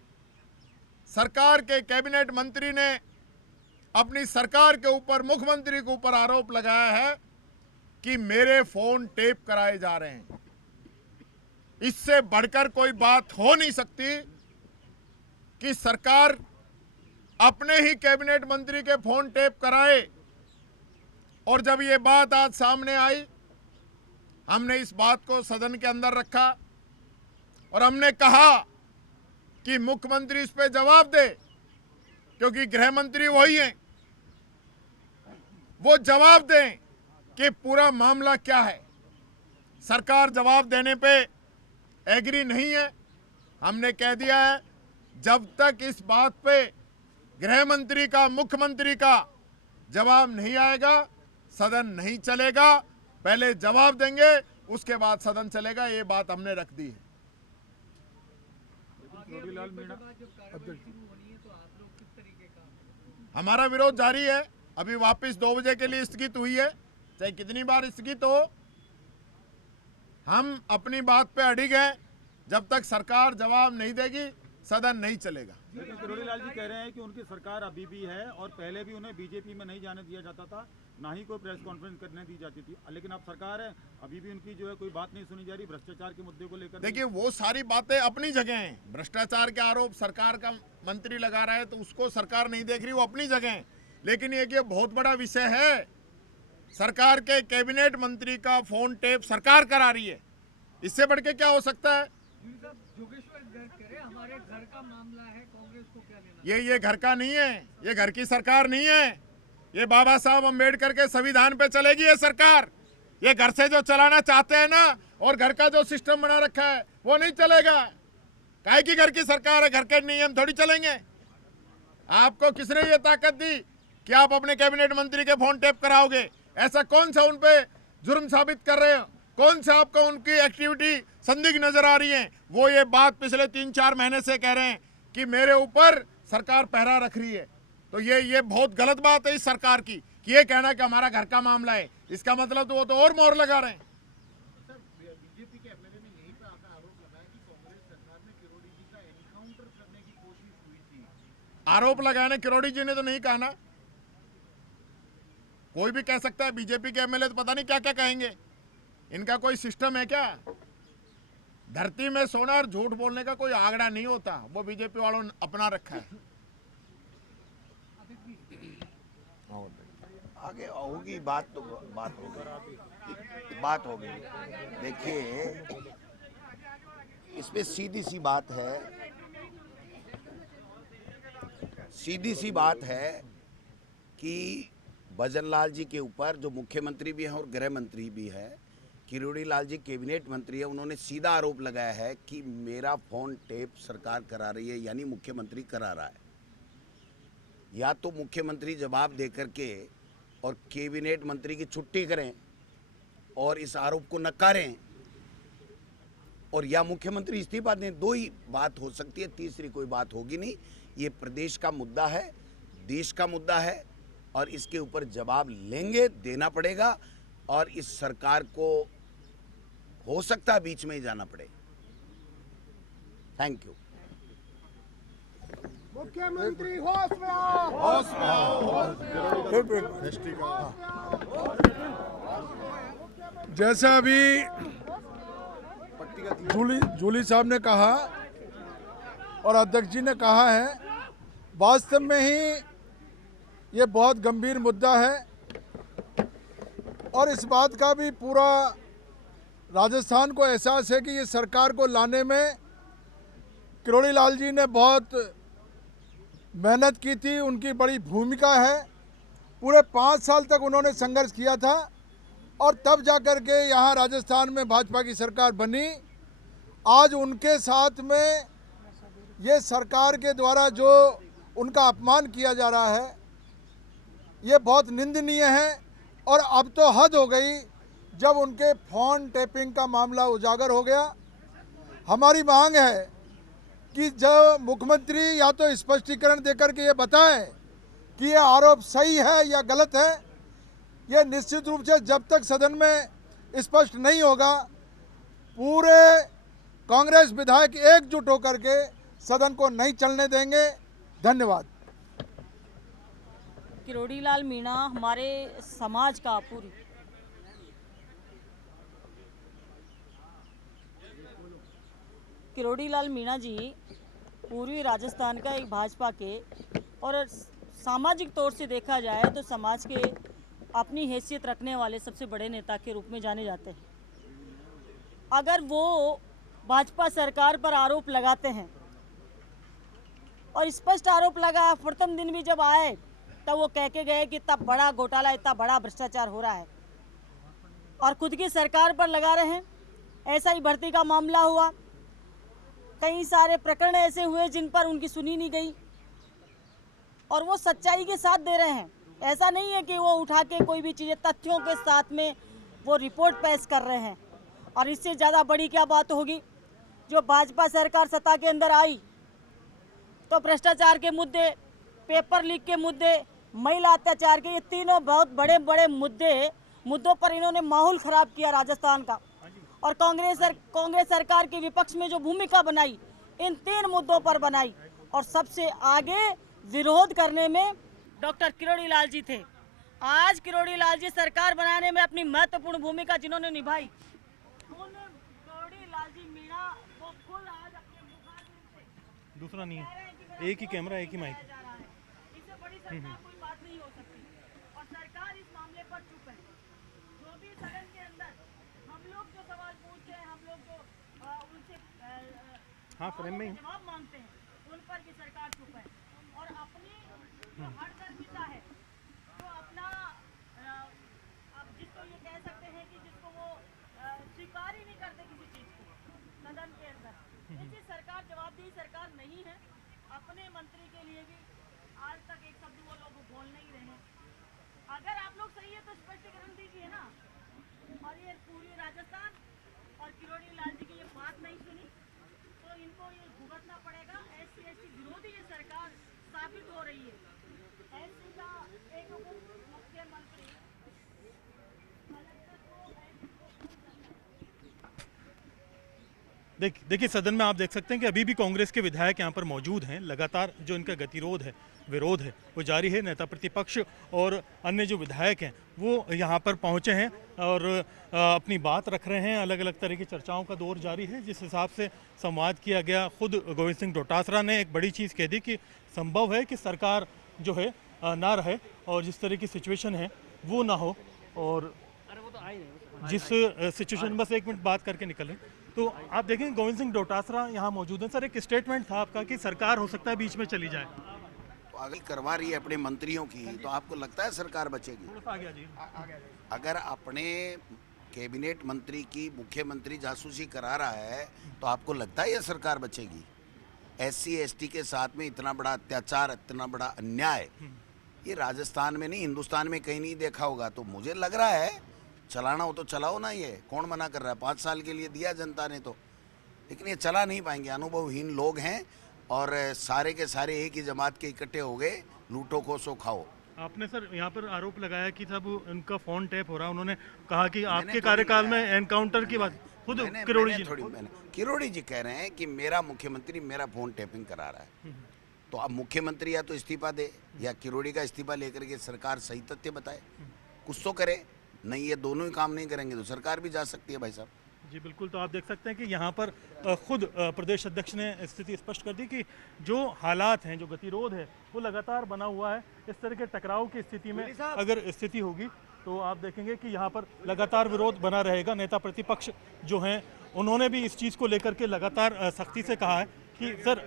सरकार के कैबिनेट मंत्री ने अपनी सरकार के ऊपर, मुख्यमंत्री के ऊपर आरोप लगाया है कि मेरे फोन टेप कराए जा रहे हैं। इससे बढ़कर कोई बात हो नहीं सकती कि सरकार अपने ही कैबिनेट मंत्री के फोन टेप कराए। और जब ये बात आज सामने आई, हमने इस बात को सदन के अंदर रखा और हमने कहा कि मुख्यमंत्री इस पे जवाब दे, क्योंकि गृह मंत्री वही हैं, वो जवाब दें कि पूरा मामला क्या है। सरकार जवाब देने पे एग्री नहीं है। हमने कह दिया है जब तक इस बात पे गृह मंत्री का, मुख्यमंत्री का जवाब नहीं आएगा सदन नहीं चलेगा। पहले जवाब देंगे उसके बाद सदन चलेगा, ये बात हमने रख दी है। हमारा विरोध जारी है। अभी वापस 2 बजे के लिए स्थगित हुई है, चाहे कितनी बार स्थगित हो, हम अपनी बात पे अड़िग हैं। जब तक सरकार जवाब नहीं देगी सदन नहीं चलेगा। लेकिन किरोड़ी लाल जी कह रहे हैं कि उनकी सरकार अभी भी है और पहले भी उन्हें बीजेपी में नहीं जाने दिया जाता था, ना ही कोई प्रेस कॉन्फ्रेंस करने दी जाती थी, लेकिन अब सरकार है, अभी भी उनकी जो है कोई बात नहीं सुनी जा रही भ्रष्टाचार के मुद्दे को लेकर। देखिए वो सारी बातें अपनी जगह हैं। भ्रष्टाचार के आरोप सरकार का मंत्री लगा रहा है तो उसको सरकार नहीं देख रही, वो अपनी जगह है। लेकिन ये बहुत बड़ा विषय है, सरकार के कैबिनेट मंत्री का फोन टेप सरकार करा रही है, इससे बढ़ के क्या हो सकता है? हमारे घर का मामला है, कांग्रेस को क्या लेना? ये घर का नहीं है, ये घर की सरकार नहीं है। ये बाबा साहब अम्बेडकर के संविधान पे चलेगी ये सरकार। ये घर से जो चलाना चाहते हैं ना, और घर का जो सिस्टम बना रखा है वो नहीं चलेगा। काहे की घर की सरकार है, घर के नियम थोड़ी चलेंगे। आपको किसने ये ताकत दी कि आप अपने कैबिनेट मंत्री के फोन टेप कराओगे? ऐसा कौन सा उन पे जुर्म साबित कर रहे हो? कौन सा आपको उनकी एक्टिविटी संदिग्ध नजर आ रही है? वो ये बात पिछले 3-4 महीने से कह रहे हैं कि मेरे ऊपर सरकार पहरा रख रही है। तो ये बहुत गलत बात है इस सरकार की कि ये कहना कि हमारा घर का मामला है। इसका मतलब तो वो तो और मोहर लगा रहे हैं। बीजेपी के एमएलए ने यहीं पे आकर आरोप लगाया कि कांग्रेस सरकार में किरोड़ी जी का एनकाउंटर करने की कोशिश हुई थी। आरोप लगाया ना, किरोड़ी जी ने तो नहीं कहा ना। कोई भी कह सकता है, बीजेपी के एमएलए तो पता नहीं क्या क्या कहेंगे। इनका कोई सिस्टम है क्या? धरती में सोना और झूठ बोलने का कोई आंकड़ा नहीं होता, वो बीजेपी वालों ने अपना रखा है। आगे होगी बात, तो बात होगी। देखिए इसमें सीधी सी बात है कि भजनलाल जी के ऊपर जो मुख्यमंत्री भी हैं और गृह मंत्री भी है, किरोड़ी लाल जी कैबिनेट मंत्री है, उन्होंने सीधा आरोप लगाया है कि मेरा फोन टेप सरकार करा रही है, यानी मुख्यमंत्री करा रहा है। या तो मुख्यमंत्री जवाब दे करके और कैबिनेट मंत्री की छुट्टी करें और इस आरोप को नकारें, और या मुख्यमंत्री इस्तीफा दें। 2 ही बात हो सकती है, तीसरी कोई बात होगी नहीं। ये प्रदेश का मुद्दा है, देश का मुद्दा है, और इसके ऊपर जवाब लेंगे, देना पड़ेगा। और इस सरकार को हो सकता है बीच में ही जाना पड़े। Thank you. मुख्यमंत्री होश में आओ, होश में आओ। जैसा अभी जूली साहब ने कहा और अध्यक्ष जी ने कहा है, वास्तव में ही ये बहुत गंभीर मुद्दा है और इस बात का भी पूरा राजस्थान को एहसास है कि ये सरकार को लाने में किरोड़ी लाल जी ने बहुत मेहनत की थी, उनकी बड़ी भूमिका है। पूरे 5 साल तक उन्होंने संघर्ष किया था और तब जाकर के यहाँ राजस्थान में भाजपा की सरकार बनी। आज उनके साथ में ये सरकार के द्वारा जो उनका अपमान किया जा रहा है, ये बहुत निंदनीय है। और अब तो हद हो गई जब उनके फ़ोन टेपिंग का मामला उजागर हो गया। हमारी मांग है कि जो मुख्यमंत्री या तो स्पष्टीकरण देकर के ये बताएं कि ये आरोप सही है या गलत है। ये निश्चित रूप से जब तक सदन में स्पष्ट नहीं होगा, पूरे कांग्रेस विधायक एकजुट होकर के सदन को नहीं चलने देंगे। धन्यवाद। किरोड़ी लाल मीणा हमारे समाज का किरोड़ी लाल मीणा जी पूर्वी राजस्थान का एक भाजपा के और सामाजिक तौर से देखा जाए तो समाज के अपनी हैसियत रखने वाले सबसे बड़े नेता के रूप में जाने जाते हैं। अगर वो भाजपा सरकार पर आरोप लगाते हैं और स्पष्ट आरोप लगाया, प्रथम दिन भी जब आए तब वो कह के गए कि इतना बड़ा घोटाला, इतना बड़ा भ्रष्टाचार हो रहा है और खुद की सरकार पर लगा रहे हैं। ऐसा ही भर्ती का मामला हुआ, कई सारे प्रकरण ऐसे हुए जिन पर उनकी सुनी नहीं गई और वो सच्चाई के साथ दे रहे हैं। ऐसा नहीं है कि वो उठा के कोई भी चीज़ें तथ्यों के साथ में वो रिपोर्ट पेश कर रहे हैं। और इससे ज़्यादा बड़ी क्या बात होगी, जो भाजपा सरकार सत्ता के अंदर आई तो भ्रष्टाचार के मुद्दे, पेपर लीक के मुद्दे, महिला अत्याचार के, ये तीनों बहुत बड़े बड़े मुद्दों पर इन्होंने माहौल खराब किया राजस्थान का। और कांग्रेस सरकार के विपक्ष में जो भूमिका बनाई, इन 3 मुद्दों पर बनाई और सबसे आगे विरोध करने में डॉक्टर किरोड़ी लाल जी थे। आज किरोड़ी लाल जी सरकार बनाने में अपनी महत्वपूर्ण भूमिका जिन्होंने निभाई, किरोड़ी लाल जी मीणा वो खुद आज अपने मुखातिब से दूसरा नहीं है, एक ही कैमरा एक ही माइक। इससे बड़ी सरकार कोई बात नहीं हो सकती और सरकार इस मामले पर चुप है। जो भी सदन के अंदर हम लोग जो सवाल पूछते हैं, हम लोग जो उनसे फ्रेम में जवाब मांगते हैं, उन पर भी सरकार चुप है और अपनी जो हठधर्मिता है, जो अपना आप जिसको ये कह सकते हैं कि जिसको वो स्वीकार ही नहीं करते किसी चीज को सदन के अंदर, इसलिए सरकार जवाबदेही सरकार नहीं है। अपने मंत्री के लिए भी आज तक एक शब्द वो लोग बोल नहीं रहे हैं। अगर आप लोग सही है तो स्पष्टीकरण दीजिए ना। और ये पूरी राजस्थान और किरोड़ी लाल जी की ये बात नहीं सुनी तो इनको ये भुगतना पड़ेगा। SC/ST विरोधी ये सरकार साबित हो रही है। SC का एक मुख्यमंत्री देखिए सदन में आप देख सकते हैं कि अभी भी कांग्रेस के विधायक यहाँ पर मौजूद हैं। लगातार जो इनका गतिरोध है, विरोध है, वो जारी है। नेता प्रतिपक्ष और अन्य जो विधायक हैं वो यहाँ पर पहुँचे हैं और अपनी बात रख रहे हैं। अलग अलग तरह की चर्चाओं का दौर जारी है। जिस हिसाब से संवाद किया गया, खुद गोविंद सिंह डोटासरा ने एक बड़ी चीज़ कह दी कि संभव है कि सरकार जो है ना रहे और जिस तरह की सिचुएशन है वो ना हो। और जिस सिचुएशन, बस एक मिनट बात करके निकलें तो आप देखें गोविंद सिंह डोटासरा यहाँ मौजूद हैं। सर, एक स्टेटमेंट था आपका कि सरकार हो सकता है बीच में चली जाए, तो अगली करवा रही है अपने मंत्रियों की, तो आपको लगता है सरकार बचेगी? अगर अपने कैबिनेट मंत्री की मुख्यमंत्री जासूसी करा रहा है तो आपको लगता है यह सरकार बचेगी? SC/ST के साथ में इतना बड़ा अत्याचार, इतना बड़ा अन्याय ये राजस्थान में नहीं, हिंदुस्तान में कहीं नहीं देखा होगा। तो मुझे लग रहा है चलाना हो तो चलाओ ना, ये कौन मना कर रहा है? 5 साल के लिए दिया जनता ने तो, लेकिन ये चला नहीं पाएंगे। अनुभवहीन लोग हैं और सारे के सारे एक ही जमात के इकट्ठे हो गए, लूटो को सो खाओ। आपने सर यहाँ पर आरोप लगाया कि सब उनका फोन टैप हो रहा है। उन्होंने कहा कि आपके कार्यकाल में एनकाउंटर की बात खुद किरोड़ी जी कह रहे हैं कि मेरा मुख्यमंत्री मेरा फोन टैपिंग करा रहा है। तो अब मुख्यमंत्री या तो इस्तीफा दे या किरोड़ी का इस्तीफा लेकर के सरकार सही तथ्य बताए, कुछ तो करे। नहीं, ये दोनों ही काम नहीं करेंगे तो सरकार भी जा सकती है भाई साहब। जी बिल्कुल। तो आप देख सकते हैं कि यहाँ पर खुद प्रदेश अध्यक्ष ने स्थिति स्पष्ट कर दी कि जो हालात हैं, जो गतिरोध है वो लगातार बना हुआ है। इस तरह के टकराव की स्थिति में अगर स्थिति होगी तो आप देखेंगे कि यहाँ पर लगातार विरोध बना रहेगा। नेता प्रतिपक्ष जो हैं उन्होंने भी इस चीज़ को लेकर के लगातार सख्ती से कहा है कि सर,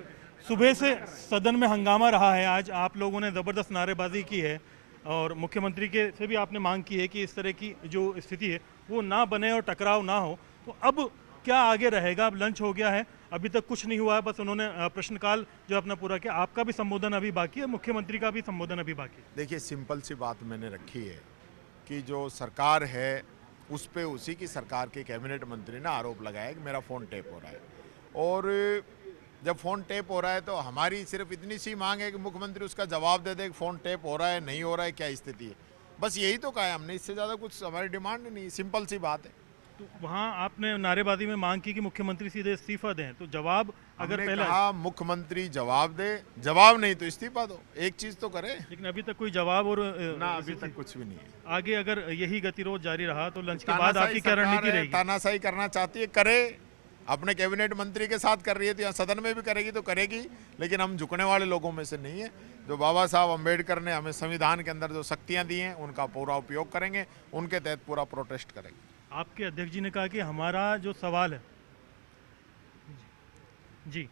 सुबह से सदन में हंगामा रहा है, आज आप लोगों ने ज़बरदस्त नारेबाजी की है और मुख्यमंत्री के से भी आपने मांग की है कि इस तरह की जो स्थिति है वो ना बने और टकराव ना हो। तो अब क्या आगे रहेगा? अब लंच हो गया है, अभी तक कुछ नहीं हुआ है, बस उन्होंने प्रश्नकाल जो अपना पूरा किया। आपका भी संबोधन अभी बाकी है, मुख्यमंत्री का भी संबोधन अभी बाकी है। देखिए, सिंपल सी बात मैंने रखी है कि जो सरकार है उस पे उसी की सरकार के कैबिनेट मंत्री ने आरोप लगाया कि मेरा फ़ोन टैप हो रहा है। और जब फ़ोन टैप हो रहा है तो हमारी सिर्फ इतनी सी मांग है कि मुख्यमंत्री उसका जवाब दे दे कि फ़ोन टैप हो रहा है, नहीं हो रहा है, क्या स्थिति है। बस यही तो कहा है हमने, इससे ज़्यादा कुछ हमारी डिमांड नहीं, सिंपल सी बात है। तो वहाँ आपने नारेबाजी में मांग की कि मुख्यमंत्री सीधे इस्तीफा दें, तो जवाब अगर पहले कहा मुख्यमंत्री जवाब दे, जवाब नहीं तो इस्तीफा दो, एक चीज़ तो करे। लेकिन अभी तक कोई जवाब और ना, अभी तक कुछ भी नहीं है। आगे अगर यही गतिरोध जारी रहा तो लंच के बाद आपकी क्या रणनीति रहेगी? तानाशाही करना चाहती है, करे, अपने कैबिनेट मंत्री के साथ कर रही है तो यहाँ सदन में भी करेगी तो करेगी, लेकिन हम झुकने वाले लोगों में से नहीं है। जो बाबा साहब अम्बेडकर ने हमें संविधान के अंदर जो शक्तियाँ दी हैं उनका पूरा उपयोग करेंगे, उनके तहत पूरा प्रोटेस्ट करेंगे। आपके अध्यक्ष जी ने कहा कि हमारा जो सवाल है जी,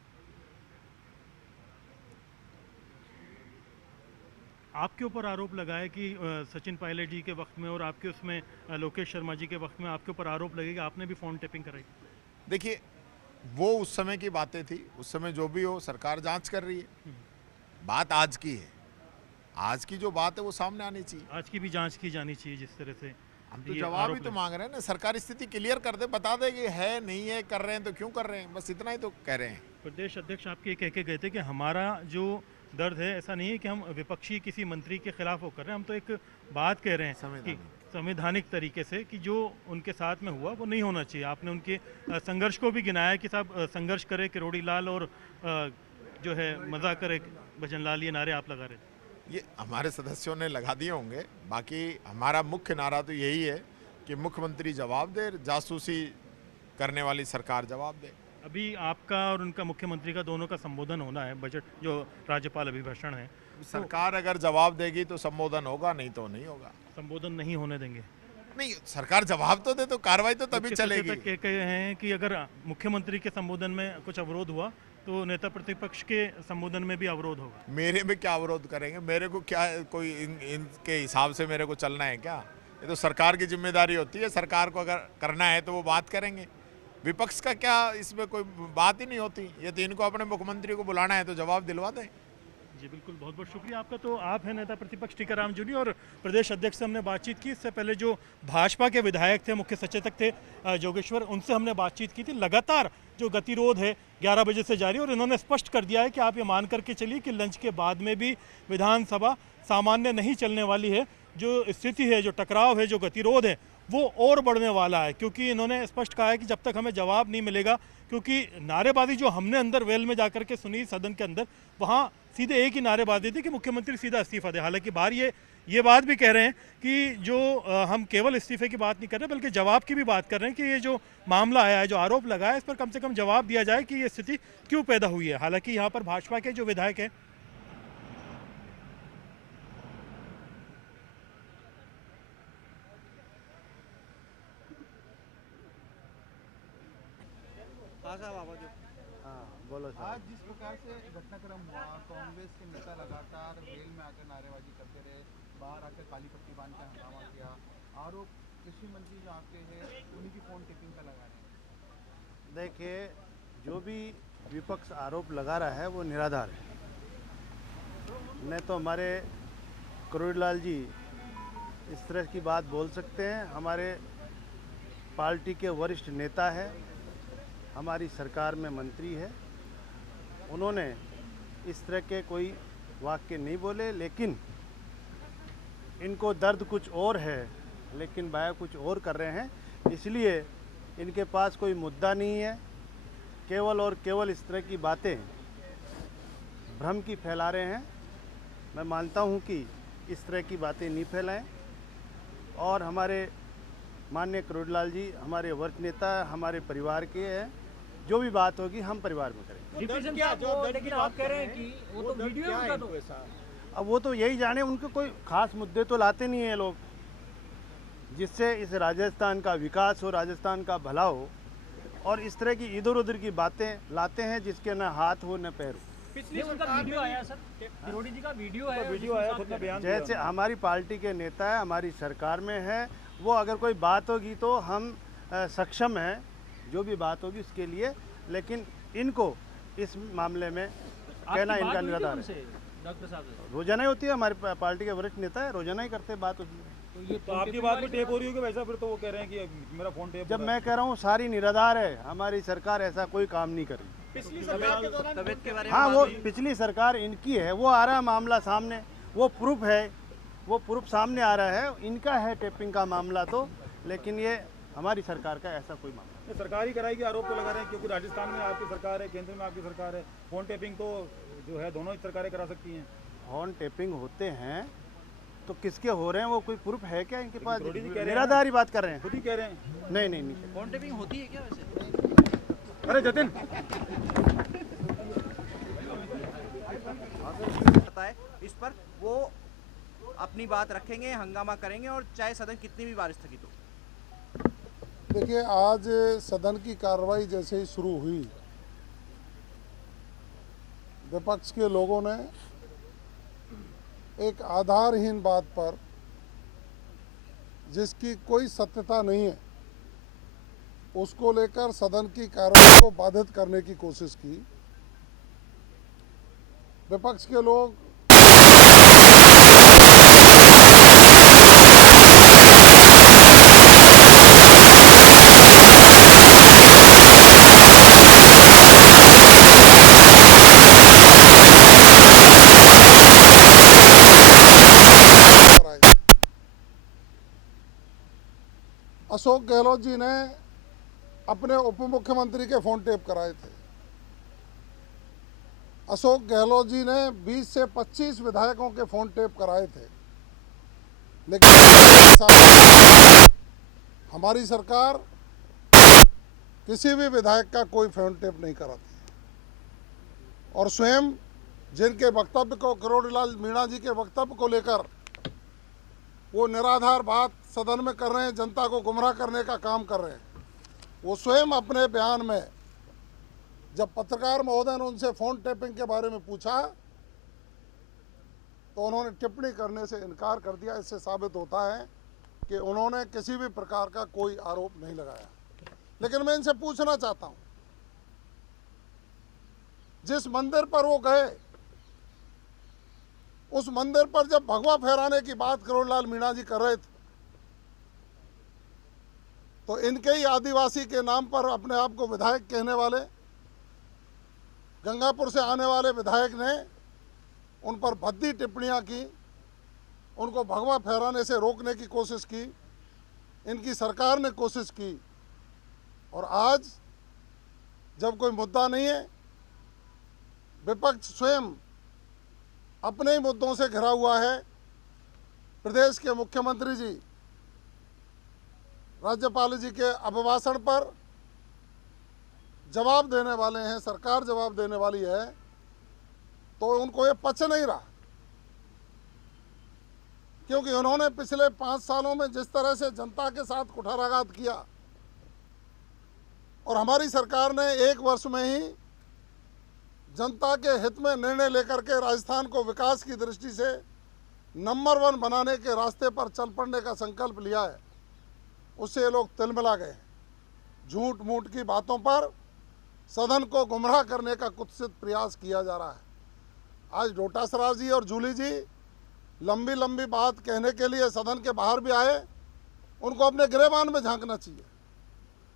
आपके ऊपर आरोप लगाया कि सचिन पायलट जी के वक्त में और आपके उसमें लोकेश शर्मा जी के वक्त में आपके ऊपर आरोप लगे कि आपने भी फ़ोन टैपिंग कराई। देखिए, वो उस समय की बातें थी, उस समय जो भी हो सरकार जांच कर रही है। बात आज की है, आज की जो बात है वो सामने आनी चाहिए। आज की भी जांच की जानी चाहिए जिस तरह से हम तो जवाब ही तो मांग रहे हैं ना, सरकार स्थिति क्लियर कर दे, बता दे कि है नहीं है, कर रहे हैं तो क्यों कर रहे हैं, बस इतना ही तो कह रहे हैं। प्रदेश अध्यक्ष आपके कह के गए थे कि हमारा जो दर्द है ऐसा नहीं है कि हम विपक्षी किसी मंत्री के खिलाफ वो कर रहे हैं, हम तो एक बात कह रहे हैं कि संवैधानिक तरीके से कि जो उनके साथ में हुआ वो नहीं होना चाहिए। आपने उनके संघर्ष को भी गिनाया कि साहब संघर्ष करे किरोड़ी लाल और जो है मजा करे भजन लाल, ये नारे आप लगा रहे थे। ये हमारे सदस्यों ने लगा दिए होंगे, बाकी हमारा मुख्य नारा तो यही है कि मुख्यमंत्री जवाब दे, जासूसी करने वाली सरकार जवाब दे। अभी आपका और उनका मुख्यमंत्री का दोनों का संबोधन होना है, बजट जो राज्यपाल अभिभाषण है, सरकार अगर जवाब देगी तो संबोधन होगा, नहीं तो नहीं होगा। संबोधन नहीं होने देंगे? नहीं, सरकार जवाब तो दे तो कार्रवाई तो तभी चलेगी। कह हैं कि अगर मुख्यमंत्री के संबोधन में कुछ अवरोध हुआ तो नेता प्रतिपक्ष के संबोधन में भी अवरोध होगा। मेरे में क्या अवरोध करेंगे, मेरे को क्या कोई इनके हिसाब से मेरे को चलना है क्या? ये तो सरकार की जिम्मेदारी होती है, सरकार को अगर करना है तो वो बात करेंगे, विपक्ष का क्या इसमें कोई बात ही नहीं होती। ये तो इनको अपने मुख्यमंत्री को बुलाना है तो जवाब दिलवा दें। जी बिल्कुल, बहुत बहुत शुक्रिया आपका। तो आप हैं नेता प्रतिपक्ष टीकाराम जूली और प्रदेश अध्यक्ष से हमने बातचीत की। इससे पहले जो भाजपा के विधायक थे, मुख्य सचेतक थे जोगेश्वर, उनसे हमने बातचीत की थी। लगातार जो गतिरोध है 11 बजे से जारी, और इन्होंने स्पष्ट कर दिया है कि आप ये मान करके चलिए कि लंच के बाद में भी विधानसभा सामान्य नहीं चलने वाली है। जो स्थिति है, जो टकराव है, जो गतिरोध है, वो और बढ़ने वाला है, क्योंकि इन्होंने स्पष्ट कहा है कि जब तक हमें जवाब नहीं मिलेगा, क्योंकि नारेबाजी जो हमने अंदर वेल में जाकर के सुनी सदन के अंदर, वहाँ सीधे एक ही नारेबाजी थी कि मुख्यमंत्री सीधा इस्तीफा दे। हालांकि बाहर ये बात भी कह रहे हैं कि जो हम केवल इस्तीफे की बात नहीं कर रहे बल्कि जवाब की भी बात कर रहे हैं कि ये जो मामला आया है, जो आरोप लगा है, इस पर कम से कम जवाब दिया जाए कि ये स्थिति क्यों पैदा हुई है। हालांकि यहाँ पर भाजपा के जो विधायक हैं, बोलो सर। आज जिस प्रकार से घटनाक्रम हुआ, कांग्रेस के नेता लगातार वेल में आकर नारेबाजी करते रहे, बाहर आकर काली पट्टी बांध के हंगामा किया, आरोप कृषि मंत्री जो आपके हैं उन्हीं की फोन टेपिंग का लगा रहे हैं। देखिए, जो भी विपक्ष आरोप लगा रहा है वो निराधार है। नहीं तो हमारे किरोड़ी लाल जी इस तरह की बात बोल सकते हैं। हमारे पार्टी के वरिष्ठ नेता है, हमारी सरकार में मंत्री है, उन्होंने इस तरह के कोई वाक्य नहीं बोले, लेकिन इनको दर्द कुछ और है, लेकिन बयां कुछ और कर रहे हैं। इसलिए इनके पास कोई मुद्दा नहीं है, केवल और केवल इस तरह की बातें भ्रम की फैला रहे हैं। मैं मानता हूं कि इस तरह की बातें नहीं फैलाएं, और हमारे माननीय किरोड़ी लाल जी हमारे वरिष्ठ नेता, हमारे परिवार के हैं, जो भी बात होगी हम परिवार में करेंगे। लेकिन आप कह रहे हैं कि वो तो वीडियो है, तो अब वो तो यही जाने, उनके कोई खास मुद्दे तो लाते नहीं है लोग, जिससे इस राजस्थान का विकास हो, राजस्थान का भला हो, और इस तरह की इधर उधर की बातें लाते हैं जिसके न हाथ हो न पैर हो। पिछली उनका वीडियो आया सर, किरोड़ी जी का वीडियो है, खुद में बयान जैसे हमारी पार्टी के नेता है, हमारी सरकार में है, वो अगर कोई बात होगी तो हम सक्षम हैं जो भी बात होगी उसके लिए, लेकिन इनको इस मामले में कहना इनका निराधार है। डॉक्टर साहब रोजाना ही होती है, हमारे पार्टी के वरिष्ठ नेता है, रोजाना ही करते हैं बात उसमें। तो आपकी बात भी टेप हो रही होगी वैसा, फिर तो वो कह रहे हैं कि मेरा फोन टेप। जब मैं कह रहा हूँ सारी निराधार है, हमारी सरकार ऐसा कोई काम नहीं कर रही। पिछली सरकार के दौरान तबियत के बारे में, हाँ, वो पिछली सरकार इनकी है, वो आ रहा है मामला सामने, वो प्रूफ है, वो प्रूफ सामने आ रहा है, इनका है टेपिंग का मामला तो, लेकिन ये हमारी सरकार का ऐसा कोई मामला। सरकार ही कराई के आरोप तो लगा रहे हैं, क्योंकि राजस्थान में आपकी सरकार है, केंद्र में आपकी सरकार है, फोन टेपिंग तो जो है दोनों ही सरकारें करा सकती हैं। फोन टेपिंग होते हैं तो किसके हो रहे हैं, वो कोई प्रूफ है क्या इनके पास? निराधारी बात कर रहे हैं, खुद ही कह रहे हैं। नहीं। फोन टेपिंग होती है क्या वैसे? अरे जतिन पता है इस पर वो अपनी बात रखेंगे, हंगामा करेंगे, और चाहे सदन कितनी भी बार स्थगित हो। देखिए, आज सदन की कार्रवाई जैसे ही शुरू हुई, विपक्ष के लोगों ने एक आधारहीन बात पर, जिसकी कोई सत्यता नहीं है, उसको लेकर सदन की कार्रवाई को बाधित करने की कोशिश की। विपक्ष के लोग अशोक गहलोत जी ने अपने उप मुख्यमंत्री के फोन टेप कराए थे। अशोक गहलोत जी ने 20 से 25 विधायकों के फोन टेप कराए थे, लेकिन हमारी सरकार किसी भी विधायक का कोई फोन टेप नहीं कराती। और स्वयं जिनके वक्तव्य को, किरोड़ीलाल मीणा जी के वक्तव्य को लेकर वो निराधार बात सदन में कर रहे हैं, जनता को गुमराह करने का काम कर रहे हैं, वो स्वयं अपने बयान में, जब पत्रकार महोदय ने उनसे फोन टेपिंग के बारे में पूछा तो उन्होंने टिप्पणी करने से इनकार कर दिया। इससे साबित होता है कि उन्होंने किसी भी प्रकार का कोई आरोप नहीं लगाया। लेकिन मैं इनसे पूछना चाहता हूं, जिस मंदिर पर वो गए, उस मंदिर पर जब भगवा फहराने की बात किरोड़ीलाल मीणा जी कर रहे थे, तो इनके ही आदिवासी के नाम पर अपने आप को विधायक कहने वाले गंगापुर से आने वाले विधायक ने उन पर भद्दी टिप्पणियां की, उनको भगवा फहराने से रोकने की कोशिश की, इनकी सरकार ने कोशिश की। और आज जब कोई मुद्दा नहीं है, विपक्ष स्वयं अपने ही मुद्दों से घिरा हुआ है। प्रदेश के मुख्यमंत्री जी राज्यपाल जी के अभिभाषण पर जवाब देने वाले हैं, सरकार जवाब देने वाली है, तो उनको ये पच नहीं रहा, क्योंकि उन्होंने पिछले 5 सालों में जिस तरह से जनता के साथ कुठाराघात किया और हमारी सरकार ने 1 वर्ष में ही जनता के हित में निर्णय लेकर के राजस्थान को विकास की दृष्टि से नंबर 1 बनाने के रास्ते पर चल पड़ने का संकल्प लिया है, उससे ये लोग तिलमिला गए। झूठ मूठ की बातों पर सदन को गुमराह करने का कुत्सित प्रयास किया जा रहा है। आज डोटासरा जी और जूली जी लंबी लंबी बात कहने के लिए सदन के बाहर भी आए। उनको अपने गिरेबान में झांकना चाहिए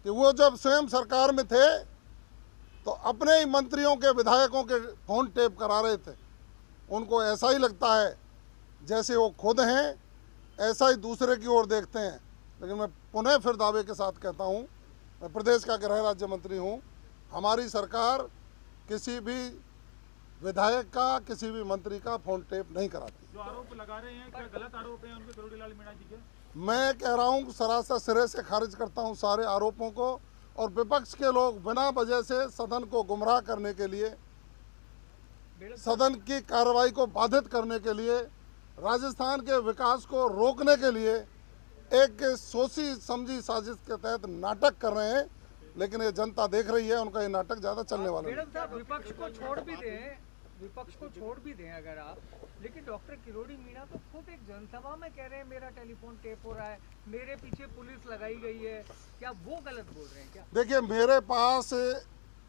कि वो जब स्वयं सरकार में थे तो अपने ही मंत्रियों के, विधायकों के फोन टेप करा रहे थे। उनको ऐसा ही लगता है जैसे वो खुद हैं, ऐसा ही दूसरे की ओर देखते हैं। लेकिन मैं पुनः फिर दावे के साथ कहता हूं, मैं प्रदेश का गृह राज्य मंत्री हूं, हमारी सरकार किसी भी विधायक का, किसी भी मंत्री का फोन टेप नहीं कराती। जो आरोप लगा रहे हैं, क्या गलत आरोप हैं उनके, किरोड़ीलाल मीणा जी के? मैं कह रहा हूं, सरासर सिरे से खारिज करता हूं सारे आरोपों को। और विपक्ष के लोग बिना वजह से सदन को गुमराह करने के लिए, सदन की कार्रवाई को बाधित करने के लिए, राजस्थान के विकास को रोकने के लिए एक सोची समझी साजिश के तहत नाटक कर रहे हैं। लेकिन ये जनता देख रही है, उनका ये नाटक ज्यादा चलने वाला है। विपक्ष को छोड़ भी दें अगर आप, लेकिन डॉक्टर किरोड़ी मीणा तो खुद एक जनसभा में कह रहे हैं मेरा टेलीफोन टेप हो रहा है, मेरे पीछे पुलिस लगाई गई है, क्या वो गलत बोल रहे हैं क्या? देखिए, मेरे पास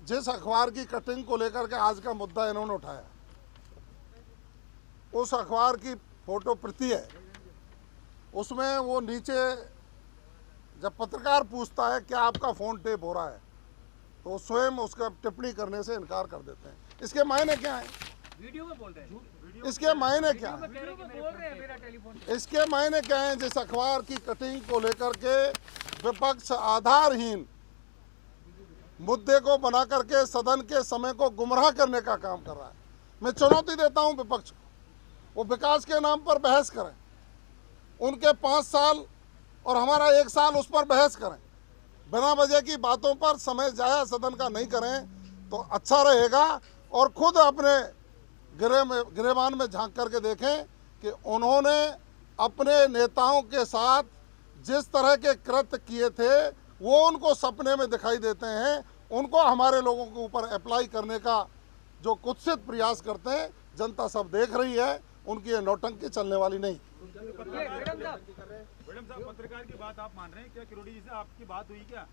जिस अखबार की कटिंग को लेकर के आज का मुद्दा इन्होंने उठाया, उस अखबार की फोटो प्रति है। उसमें वो नीचे जब पत्रकार पूछता है क्या आपका फोन टेप हो रहा है, तो स्वयं उसका टिप्पणी करने से इनकार कर देते हैं। इसके मायने क्या है? वीडियो में बोल रहे हैं। इसके मायने क्या है? इसके मायने क्या है? जिस अखबार की कटिंग को लेकर के विपक्ष आधारहीन मुद्दे को बना करके सदन के समय को गुमराह करने का काम कर रहा है। मैं चुनौती देता हूं विपक्ष को, वो विकास के नाम पर बहस करें, उनके 5 साल और हमारा 1 साल उस पर बहस करें, बिना वजह की बातों पर समय जाया सदन का नहीं करें तो अच्छा रहेगा। और खुद अपने गिरेबान में झांक करके देखें कि उन्होंने अपने नेताओं के साथ जिस तरह के कृत्य किए थे वो उनको सपने में दिखाई देते हैं। उनको हमारे लोगों के ऊपर अप्लाई करने का जो कुत्सित प्रयास करते हैं, जनता सब देख रही है। उनकी ये नौटंकी चलने वाली नहीं। मैडम साहब, पत्रकार की बात आप मान रहे हैं क्या? किरोड़ी जी से आपकी बात हुई क्या?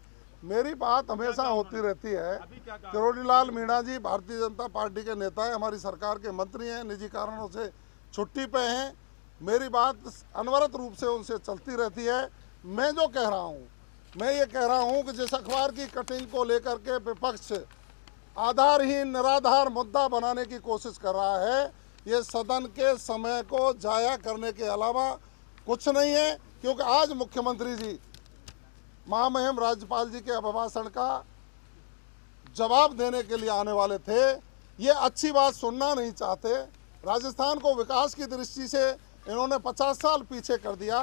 मेरी बात हमेशा होती रहती है। किरोड़ीलाल मीणा जी भारतीय जनता पार्टी के नेता है, हमारी सरकार के मंत्री हैं, निजी कारणों से छुट्टी पे हैं। मेरी बात अनवरत रूप से उनसे चलती रहती है। मैं जो कह रहा हूँ, मैं ये कह रहा हूँ कि जिस अखबार की कटिंग को लेकर के विपक्ष आधारहीन निराधार मुद्दा बनाने की कोशिश कर रहा है, ये सदन के समय को जाया करने के अलावा कुछ नहीं है। क्योंकि आज मुख्यमंत्री जी महामहिम राज्यपाल जी के अभिभाषण का जवाब देने के लिए आने वाले थे। ये अच्छी बात सुनना नहीं चाहते। राजस्थान को विकास की दृष्टि से इन्होंने 50 साल पीछे कर दिया।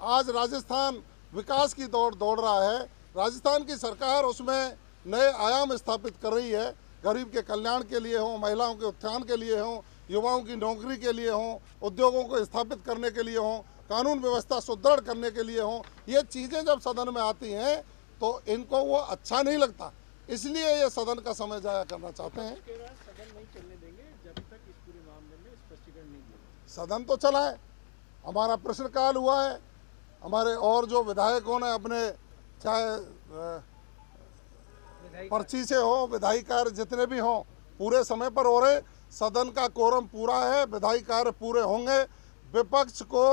आज राजस्थान विकास की दौड़ रहा है। राजस्थान की सरकार उसमें नए आयाम स्थापित कर रही है। गरीब के कल्याण के लिए हो, महिलाओं के उत्थान के लिए हो, युवाओं की नौकरी के लिए हो, उद्योगों को स्थापित करने के लिए हो, कानून व्यवस्था सुदृढ़ करने के लिए हो। ये चीज़ें जब सदन में आती हैं तो इनको वो अच्छा नहीं लगता, इसलिए ये सदन का समय जाया करना चाहते हैं। सदन नहीं चलने देंगे जब तक इस पूरे मामले में स्पष्टीकरण नहीं दिया। सदन तो चला है, हमारा प्रश्नकाल हुआ है, हमारे और जो विधायकों ने अपने चाहे पर्ची से हो, विधायी कार्य जितने भी हों पूरे समय पर हो रहे। सदन का कोरम पूरा है, विधायी कार्य पूरे होंगे। विपक्ष को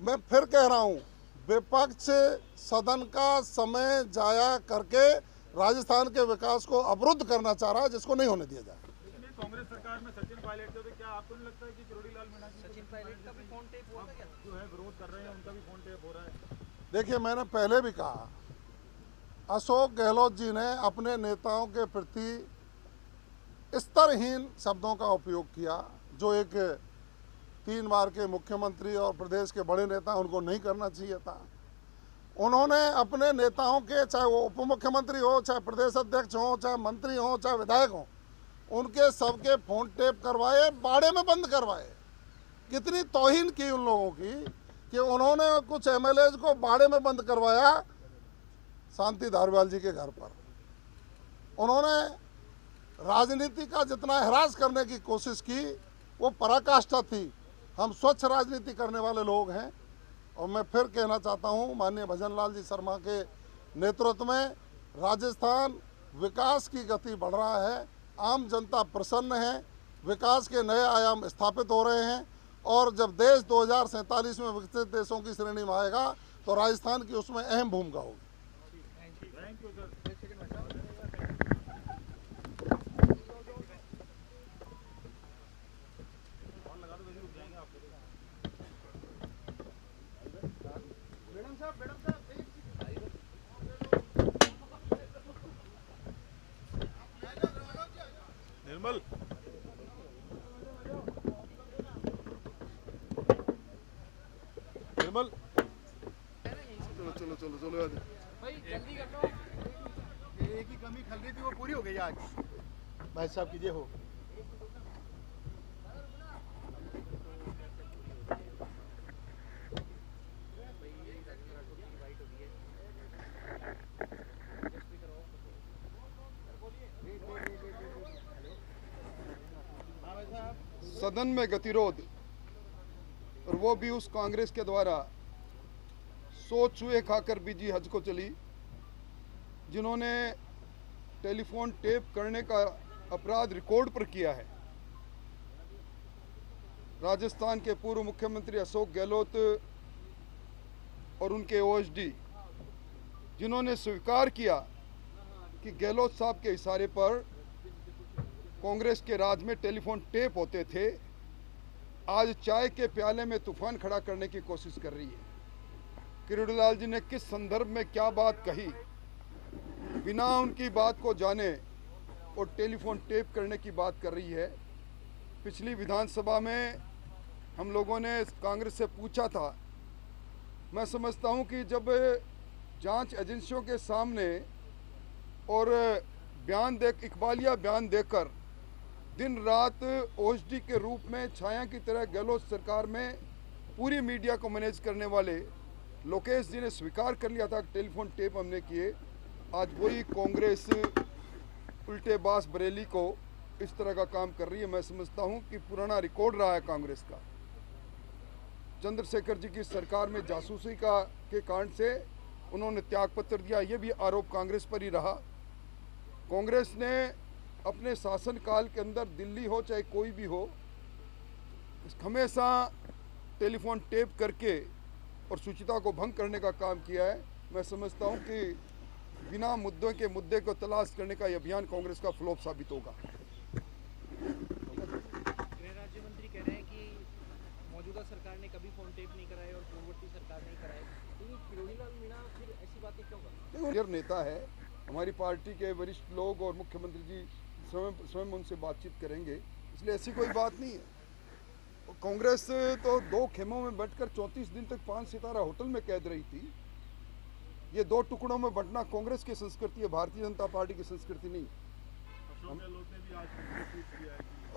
मैं फिर कह रहा हूँ, विपक्ष सदन का समय जाया करके राजस्थान के विकास को अवरुद्ध करना चाह रहा है, जिसको नहीं होने दिया जाए। कांग्रेस सरकार में सचिन पायलट थे, तो क्या आपको नहीं लगता है कि किरोड़ीलाल मीणा जी सचिन पायलट का भी फोन टेप हुआ था क्या? जो है विरोध कर रहे हैं उनका भी फोन टेप हो रहा है? देखिए, मैंने पहले भी कहा, अशोक गहलोत जी ने अपने नेताओं के प्रति स्तरहीन शब्दों का उपयोग किया, जो एक 3 बार के मुख्यमंत्री और प्रदेश के बड़े नेता उनको नहीं करना चाहिए था। उन्होंने अपने नेताओं के, चाहे वो उप मुख्यमंत्री हो, चाहे प्रदेश अध्यक्ष हो, चाहे मंत्री हो, चाहे विधायक हो, उनके सबके फोन टेप करवाए, बाड़े में बंद करवाए। कितनी तौहीन की उन लोगों की कि उन्होंने कुछ एमएलएज को बाड़े में बंद करवाया शांति धारीवाल जी के घर पर। उन्होंने राजनीति का जितना हिरास करने की कोशिश की वो पराकाष्ठा थी। हम स्वच्छ राजनीति करने वाले लोग हैं और मैं फिर कहना चाहता हूं, माननीय भजन लाल जी शर्मा के नेतृत्व में राजस्थान विकास की गति बढ़ रहा है। आम जनता प्रसन्न है, विकास के नए आयाम स्थापित हो रहे हैं और जब देश 2047 में विकसित देशों की श्रेणी में आएगा तो राजस्थान की उसमें अहम भूमिका होगी। निर्मल, निर्मल, चलो चलो चलो चलो भाई जल्दी कर लो। एक ही कमी खल रही थी, वो पूरी हो गई आज। भाई साहब कीजिए हो। सदन में गतिरोध, और वो भी उस कांग्रेस के द्वारा 100 चूहे खाकर बीजी हज को चली, जिन्होंने टेलीफोन टेप करने का अपराध रिकॉर्ड पर किया है। राजस्थान के पूर्व मुख्यमंत्री अशोक गहलोत और उनके ओएसडी, जिन्होंने स्वीकार किया कि गहलोत साहब के इशारे पर कांग्रेस के राज में टेलीफोन टेप होते थे, आज चाय के प्याले में तूफान खड़ा करने की कोशिश कर रही है। किरोड़ीलाल जी ने किस संदर्भ में क्या बात कही, बिना उनकी बात को जाने और टेलीफोन टेप करने की बात कर रही है। पिछली विधानसभा में हम लोगों ने कांग्रेस से पूछा था। मैं समझता हूं कि जब जांच एजेंसियों के सामने और इकबालिया बयान देकर दिन रात ओएसडी के रूप में छाया की तरह गहलोत सरकार में पूरी मीडिया को मैनेज करने वाले लोकेश जी ने स्वीकार कर लिया था कि टेलीफोन टेप हमने किए, आज वही कांग्रेस उल्टे बास बरेली को इस तरह का काम कर रही है। मैं समझता हूं कि पुराना रिकॉर्ड रहा है कांग्रेस का। चंद्रशेखर जी की सरकार में जासूसी के कांड से उन्होंने त्यागपत्र दिया, ये भी आरोप कांग्रेस पर ही रहा। कांग्रेस ने अपने शासनकाल के अंदर दिल्ली हो चाहे कोई भी हो, हमेशा टेलीफोन टेप करके और शुचिता को भंग करने का काम किया है। मैं समझता हूं कि बिना मुद्दों के मुद्दे को तलाश करने का यह अभियान कांग्रेस का फ्लॉप साबित होगा। गृह राज्य मंत्री कह रहे हैं कि मौजूदा सरकार ने कभी फोन टेप नहीं कराए और पूर्ववर्ती सरकार नहीं कराए, लेकिन किरोड़ी लाल मीणा फिर ऐसी बातें क्यों करते हैं? देखो, नेता है, हमारी पार्टी के वरिष्ठ लोग और मुख्यमंत्री जी स्वयं उनसे बातचीत करेंगे, इसलिए ऐसी कोई बात नहीं है। कांग्रेस तो 2 खेमों में बैठकर 34 दिन तक 5 सितारा होटल में कैद रही थी। ये 2 टुकड़ों में बंटना कांग्रेस की संस्कृति है, भारतीय जनता पार्टी की संस्कृति नहीं।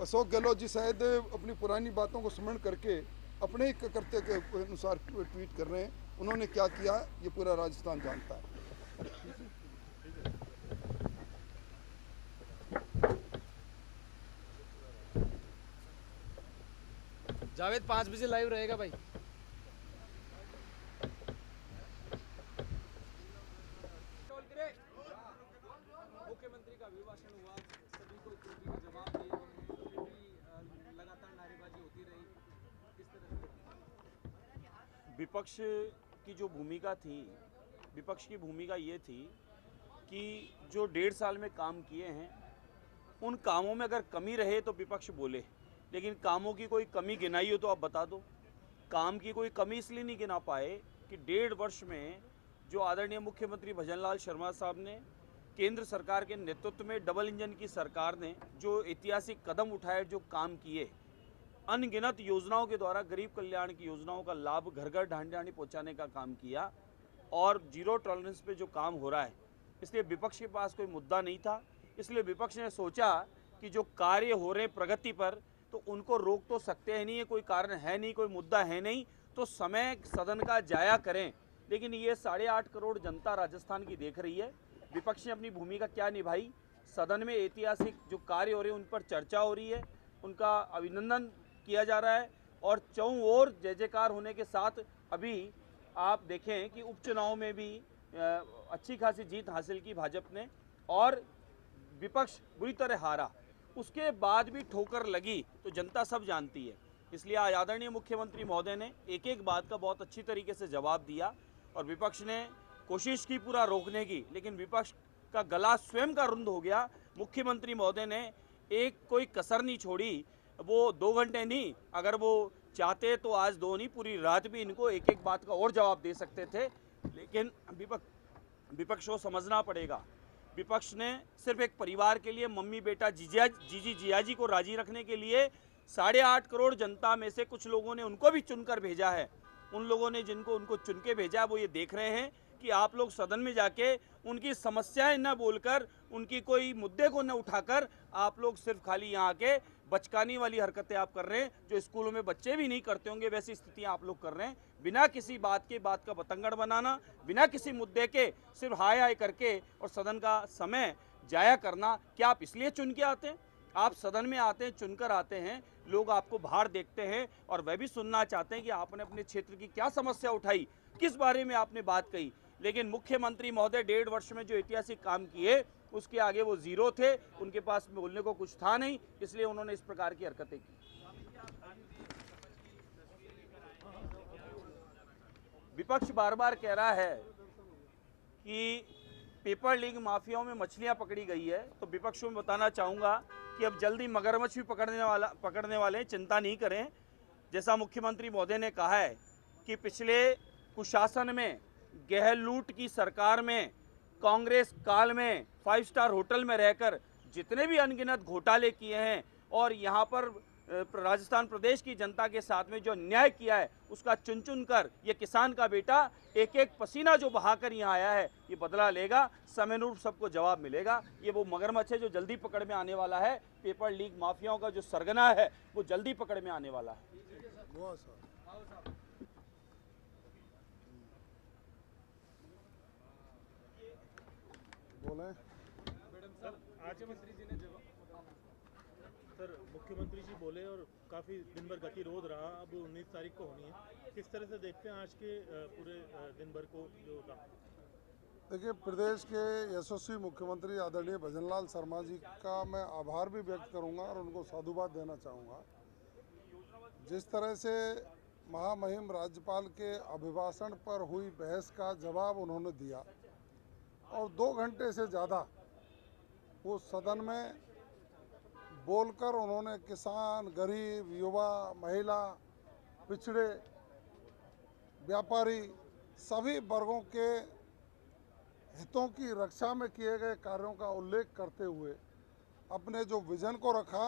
अशोक गहलोत जी शायद अपनी पुरानी बातों को स्मरण करके अपने ही कर्तव्य के अनुसार ट्वीट कर रहे हैं। उन्होंने क्या किया ये पूरा राजस्थान जानता है। जावेद 5 बजे लाइव रहेगा भाई। मुख्यमंत्री का अभिभाषण हुआ, सभी को जवाब दिए, फिर भी लगातार नारेबाजी होती रही, किस तरह से? विपक्ष की जो भूमिका थी, विपक्ष की भूमिका ये थी कि जो 1.5 साल में काम किए हैं उन कामों में अगर कमी रहे तो विपक्ष बोले, लेकिन कामों की कोई कमी गिनाई हो तो आप बता दो। काम की कोई कमी इसलिए नहीं गिना पाए कि 1.5 वर्ष में जो आदरणीय मुख्यमंत्री भजनलाल शर्मा साहब ने केंद्र सरकार के नेतृत्व में डबल इंजन की सरकार ने जो ऐतिहासिक कदम उठाए, जो काम किए, अनगिनत योजनाओं के द्वारा गरीब कल्याण की योजनाओं का लाभ घर घर ढांढे पहुँचाने का काम किया और 0 टॉलरेंस पे जो काम हो रहा है, इसलिए विपक्ष के पास कोई मुद्दा नहीं था। इसलिए विपक्ष ने सोचा कि जो कार्य हो रहे प्रगति पर, तो उनको रोक तो सकते हैं नहीं, है कोई कारण है नहीं, कोई मुद्दा है नहीं, तो समय सदन का जाया करें। लेकिन ये 8.5 करोड़ जनता राजस्थान की देख रही है, विपक्ष ने अपनी भूमिका क्या निभाई। सदन में ऐतिहासिक जो कार्य हो रहे हैं उन पर चर्चा हो रही है, उनका अभिनंदन किया जा रहा है और चौं ओर जय जयकार होने के साथ अभी आप देखें कि उपचुनाव में भी अच्छी खासी जीत हासिल की भाजपा ने और विपक्ष बुरी तरह हारा। उसके बाद भी ठोकर लगी तो जनता सब जानती है। इसलिए आज आदरणीय मुख्यमंत्री महोदय ने एक एक बात का बहुत अच्छी तरीके से जवाब दिया और विपक्ष ने कोशिश की पूरा रोकने की, लेकिन विपक्ष का गला स्वयं का रुंध हो गया। मुख्यमंत्री महोदय ने एक कोई कसर नहीं छोड़ी। वो 2 घंटे नहीं, अगर वो चाहते तो आज 2 नहीं, पूरी रात भी इनको एक एक बात का और जवाब दे सकते थे, लेकिन विपक्ष को समझना पड़ेगा। विपक्ष ने सिर्फ एक परिवार के लिए, मम्मी बेटा जीजी जियाजी को राजी रखने के लिए 8.5 करोड़ जनता में से कुछ लोगों ने उनको भी चुनकर भेजा है। उन लोगों ने जिनको उनको चुन के भेजा, वो ये देख रहे हैं कि आप लोग सदन में जाके उनकी समस्याएं न बोलकर, उनकी कोई मुद्दे को न उठाकर, आप लोग सिर्फ खाली यहाँ के बचकानी वाली हरकतें आप कर रहे हैं, जो स्कूलों में बच्चे भी नहीं करते होंगे वैसी स्थितियां आप लोग कर रहे हैं। बिना किसी बात का बतंगड़ बनाना, बिना किसी मुद्दे के सिर्फ हाय हाय करके और सदन का समय जाया करना। क्या आप इसलिए चुन के आते हैं? आप सदन में आते हैं, चुनकर आते हैं, लोग आपको बाहर देखते हैं और वह भी सुनना चाहते हैं कि आपने अपने क्षेत्र की क्या समस्या उठाई, किस बारे में आपने बात कही। लेकिन मुख्यमंत्री महोदय 1.5 वर्ष में जो ऐतिहासिक काम किए उसके आगे वो जीरो थे, उनके पास बोलने को कुछ था नहीं, इसलिए उन्होंने इस प्रकार की हरकतें की। विपक्ष बार बार कह रहा है कि पेपर लीग माफियाओं में मछलियां पकड़ी गई है, तो विपक्ष को मैं बताना चाहूँगा कि अब जल्दी मगरमच्छ भी पकड़ने वाले हैं, चिंता नहीं करें। जैसा मुख्यमंत्री महोदय ने कहा है कि पिछले कुशासन में, गहलोत की सरकार में, कांग्रेस काल में 5 स्टार होटल में रहकर जितने भी अनगिनत घोटाले किए हैं और यहाँ पर राजस्थान प्रदेश की जनता के साथ में जो अन्याय किया है, उसका चुन चुन कर ये किसान का बेटा एक एक पसीना जो बहाकर यहाँ आया है, ये बदला लेगा। समयानुरूप सबको जवाब मिलेगा। ये वो मगरमच्छ है जो जल्दी पकड़ में आने वाला है। पेपर लीग माफियाओं का जो सरगना है वो जल्दी पकड़ में आने वाला है। बोले सर, मुख्यमंत्री जी बोले और काफ़ी दिन भर गतिरोध रहा, अब 19 तारीख को होनी है। किस तरह से देखते हैं आज के पूरे दिन भर को जो रहा? देखिए, प्रदेश के यशस्वी मुख्यमंत्री आदरणीय भजनलाल शर्मा जी का मैं आभार भी व्यक्त करूंगा और उनको साधुवाद देना चाहूँगा। जिस तरह से महामहिम राज्यपाल के अभिभाषण पर हुई बहस का जवाब उन्होंने दिया और 2 घंटे से ज़्यादा वो सदन में बोलकर उन्होंने किसान, गरीब, युवा, महिला, पिछड़े, व्यापारी सभी वर्गों के हितों की रक्षा में किए गए कार्यों का उल्लेख करते हुए अपने जो विजन को रखा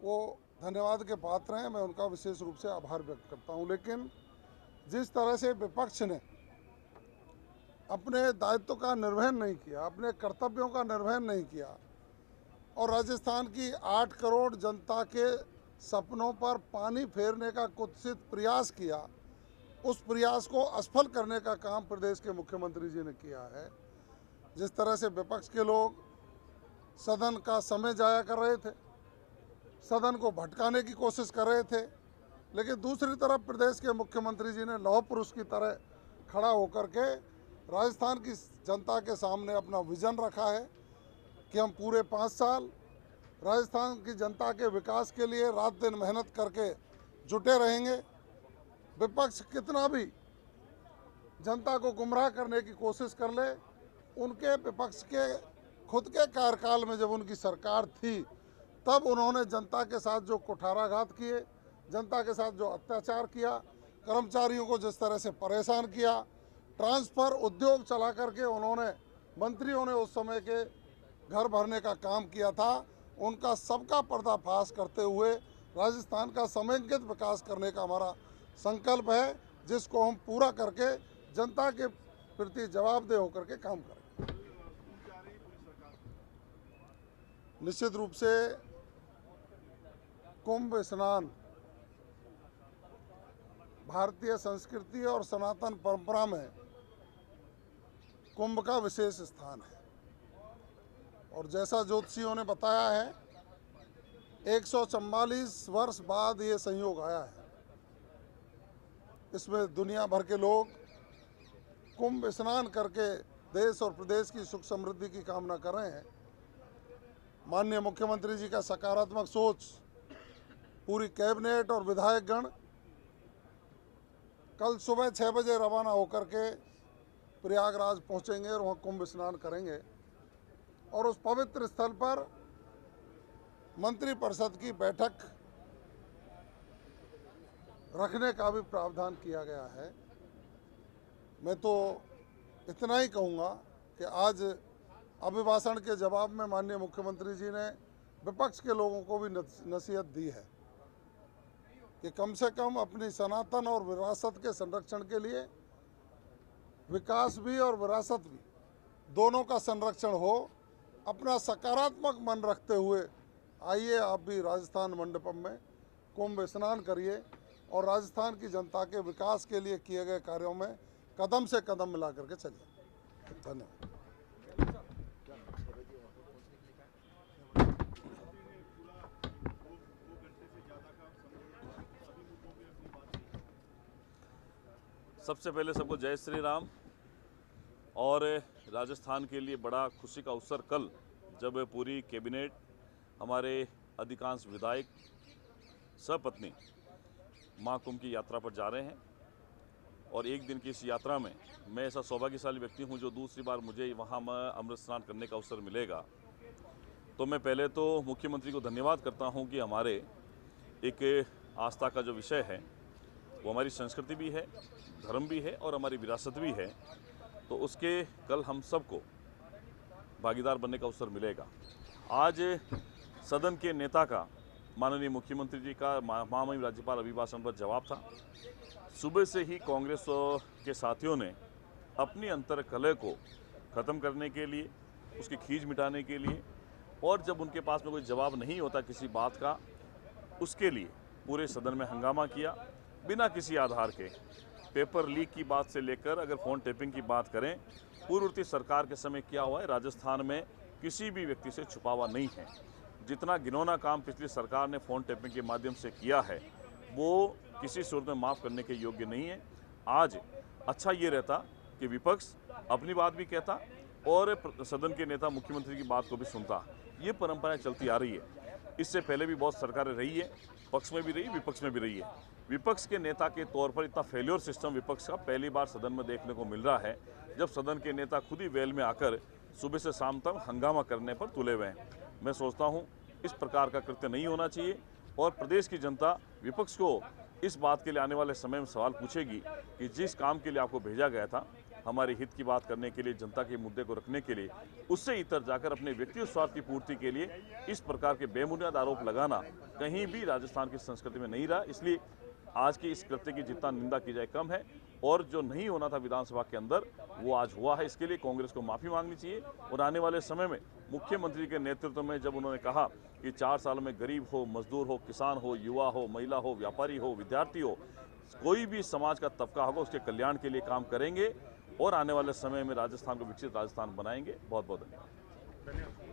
वो धन्यवाद के पात्र हैं। मैं उनका विशेष रूप से आभार व्यक्त करता हूं। लेकिन जिस तरह से विपक्ष ने अपने दायित्व का निर्वहन नहीं किया, अपने कर्तव्यों का निर्वहन नहीं किया और राजस्थान की 8 करोड़ जनता के सपनों पर पानी फेरने का कुत्सित प्रयास किया, उस प्रयास को असफल करने का काम प्रदेश के मुख्यमंत्री जी ने किया है। जिस तरह से विपक्ष के लोग सदन का समय जाया कर रहे थे, सदन को भटकाने की कोशिश कर रहे थे, लेकिन दूसरी तरफ प्रदेश के मुख्यमंत्री जी ने लौह पुरुष की तरह खड़ा होकर के राजस्थान की जनता के सामने अपना विजन रखा है कि हम पूरे 5 साल राजस्थान की जनता के विकास के लिए रात दिन मेहनत करके जुटे रहेंगे। विपक्ष कितना भी जनता को गुमराह करने की कोशिश कर ले, उनके विपक्ष के खुद के कार्यकाल में जब उनकी सरकार थी तब उन्होंने जनता के साथ जो कुठाराघात किए, जनता के साथ जो अत्याचार किया, कर्मचारियों को जिस तरह से परेशान किया, ट्रांसफ़र उद्योग चला करके उन्होंने मंत्रियों ने उस समय के घर भरने का काम किया था, उनका सबका पर्दाफाश करते हुए राजस्थान का समेकित विकास करने का हमारा संकल्प है, जिसको हम पूरा करके जनता के प्रति जवाबदेह होकर के काम करें। निश्चित रूप से कुंभ स्नान भारतीय संस्कृति और सनातन परंपरा में कुंभ का विशेष स्थान है और जैसा ज्योतिषियों ने बताया है 144 वर्ष बाद ये संयोग आया है। इसमें दुनिया भर के लोग कुंभ स्नान करके देश और प्रदेश की सुख समृद्धि की कामना कर रहे हैं। माननीय मुख्यमंत्री जी का सकारात्मक सोच, पूरी कैबिनेट और विधायकगण कल सुबह 6 बजे रवाना होकर के प्रयागराज पहुंचेंगे और वहाँ कुंभ स्नान करेंगे और उस पवित्र स्थल पर मंत्रिपरिषद की बैठक रखने का भी प्रावधान किया गया है। मैं तो इतना ही कहूँगा कि आज अभिभाषण के जवाब में माननीय मुख्यमंत्री जी ने विपक्ष के लोगों को भी नसीहत दी है कि कम से कम अपनी सनातन और विरासत के संरक्षण के लिए विकास भी और विरासत भी दोनों का संरक्षण हो। अपना सकारात्मक मन रखते हुए आइए आप भी राजस्थान मंडपम में कुंभ स्नान करिए और राजस्थान की जनता के विकास के लिए किए गए कार्यों में कदम से कदम मिला करके चलिए। धन्यवाद। सबसे पहले सबको जय श्री राम। और राजस्थान के लिए बड़ा खुशी का अवसर कल जब पूरी कैबिनेट, हमारे अधिकांश विधायक सपत्नी महाकुंभ की यात्रा पर जा रहे हैं और एक दिन की इस यात्रा में मैं ऐसा सौभाग्यशाली व्यक्ति हूं जो दूसरी बार मुझे वहां अमृत स्नान करने का अवसर मिलेगा। तो मैं पहले तो मुख्यमंत्री को धन्यवाद करता हूं कि हमारे एक आस्था का जो विषय है वो हमारी संस्कृति भी है, धर्म भी है और हमारी विरासत भी है, तो उसके कल हम सबको भागीदार बनने का अवसर मिलेगा। आज सदन के नेता का माननीय मुख्यमंत्री जी का महामहिम राज्यपाल अभिभाषण पर जवाब था। सुबह से ही कांग्रेस के साथियों ने अपनी अंतर्कलह को ख़त्म करने के लिए, उसकी खींच मिटाने के लिए और जब उनके पास में कोई जवाब नहीं होता किसी बात का, उसके लिए पूरे सदन में हंगामा किया बिना किसी आधार के। पेपर लीक की बात से लेकर अगर फ़ोन टेपिंग की बात करें, पूर्ववर्ती सरकार के समय क्या हुआ है, राजस्थान में किसी भी व्यक्ति से छुपा हुआ नहीं है। जितना घिनौना काम पिछली सरकार ने फ़ोन टेपिंग के माध्यम से किया है वो किसी सूरत में माफ़ करने के योग्य नहीं है। आज अच्छा ये रहता कि विपक्ष अपनी बात भी कहता और सदन के नेता मुख्यमंत्री की बात को भी सुनता। ये परंपराएं चलती आ रही है। इससे पहले भी बहुत सरकारें रही है, पक्ष में भी रही, विपक्ष में भी रही है। विपक्ष के नेता के तौर पर इतना फेल्योर सिस्टम विपक्ष का पहली बार सदन में देखने को मिल रहा है, जब सदन के नेता खुद ही वेल में आकर सुबह से शाम तक हंगामा करने पर तुले हुए हैं। मैं सोचता हूं इस प्रकार का कृत्य नहीं होना चाहिए और प्रदेश की जनता विपक्ष को इस बात के लिए आने वाले समय में सवाल पूछेगी कि जिस काम के लिए आपको भेजा गया था, हमारे हित की बात करने के लिए, जनता के मुद्दे को रखने के लिए, उससे इतर जाकर अपने व्यक्तिगत स्वार्थ की पूर्ति के लिए इस प्रकार के बेबुनियाद आरोप लगाना कहीं भी राजस्थान की संस्कृति में नहीं रहा। इसलिए आज की इस कृत्य की जितना निंदा की जाए कम है और जो नहीं होना था विधानसभा के अंदर वो आज हुआ है। इसके लिए कांग्रेस को माफ़ी मांगनी चाहिए और आने वाले समय में मुख्यमंत्री के नेतृत्व में जब उन्होंने कहा कि 4 साल में गरीब हो, मजदूर हो, किसान हो, युवा हो, महिला हो, व्यापारी हो, विद्यार्थी हो, कोई भी समाज का तबका होगा उसके कल्याण के लिए काम करेंगे और आने वाले समय में राजस्थान को विकसित राजस्थान बनाएंगे। बहुत बहुत धन्यवाद।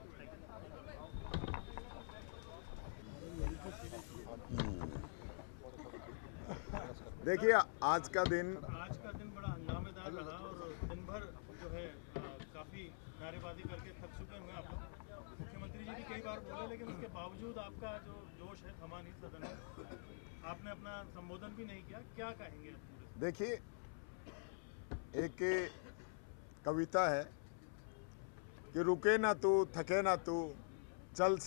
देखिए आज का दिन बड़ा हंगामेदार रहा और दिन भर जो है काफी नारेबाजी करके थक चुके हुए आप लोग। मुख्यमंत्री जी भी कई बार बोले, लेकिन उसके बावजूद आपका जो जोश है थमा नहीं सदन में। आपने अपना संबोधन भी नहीं किया, क्या कहेंगे? देखिए, एक कविता है कि रुके ना तू, थके ना तू, चल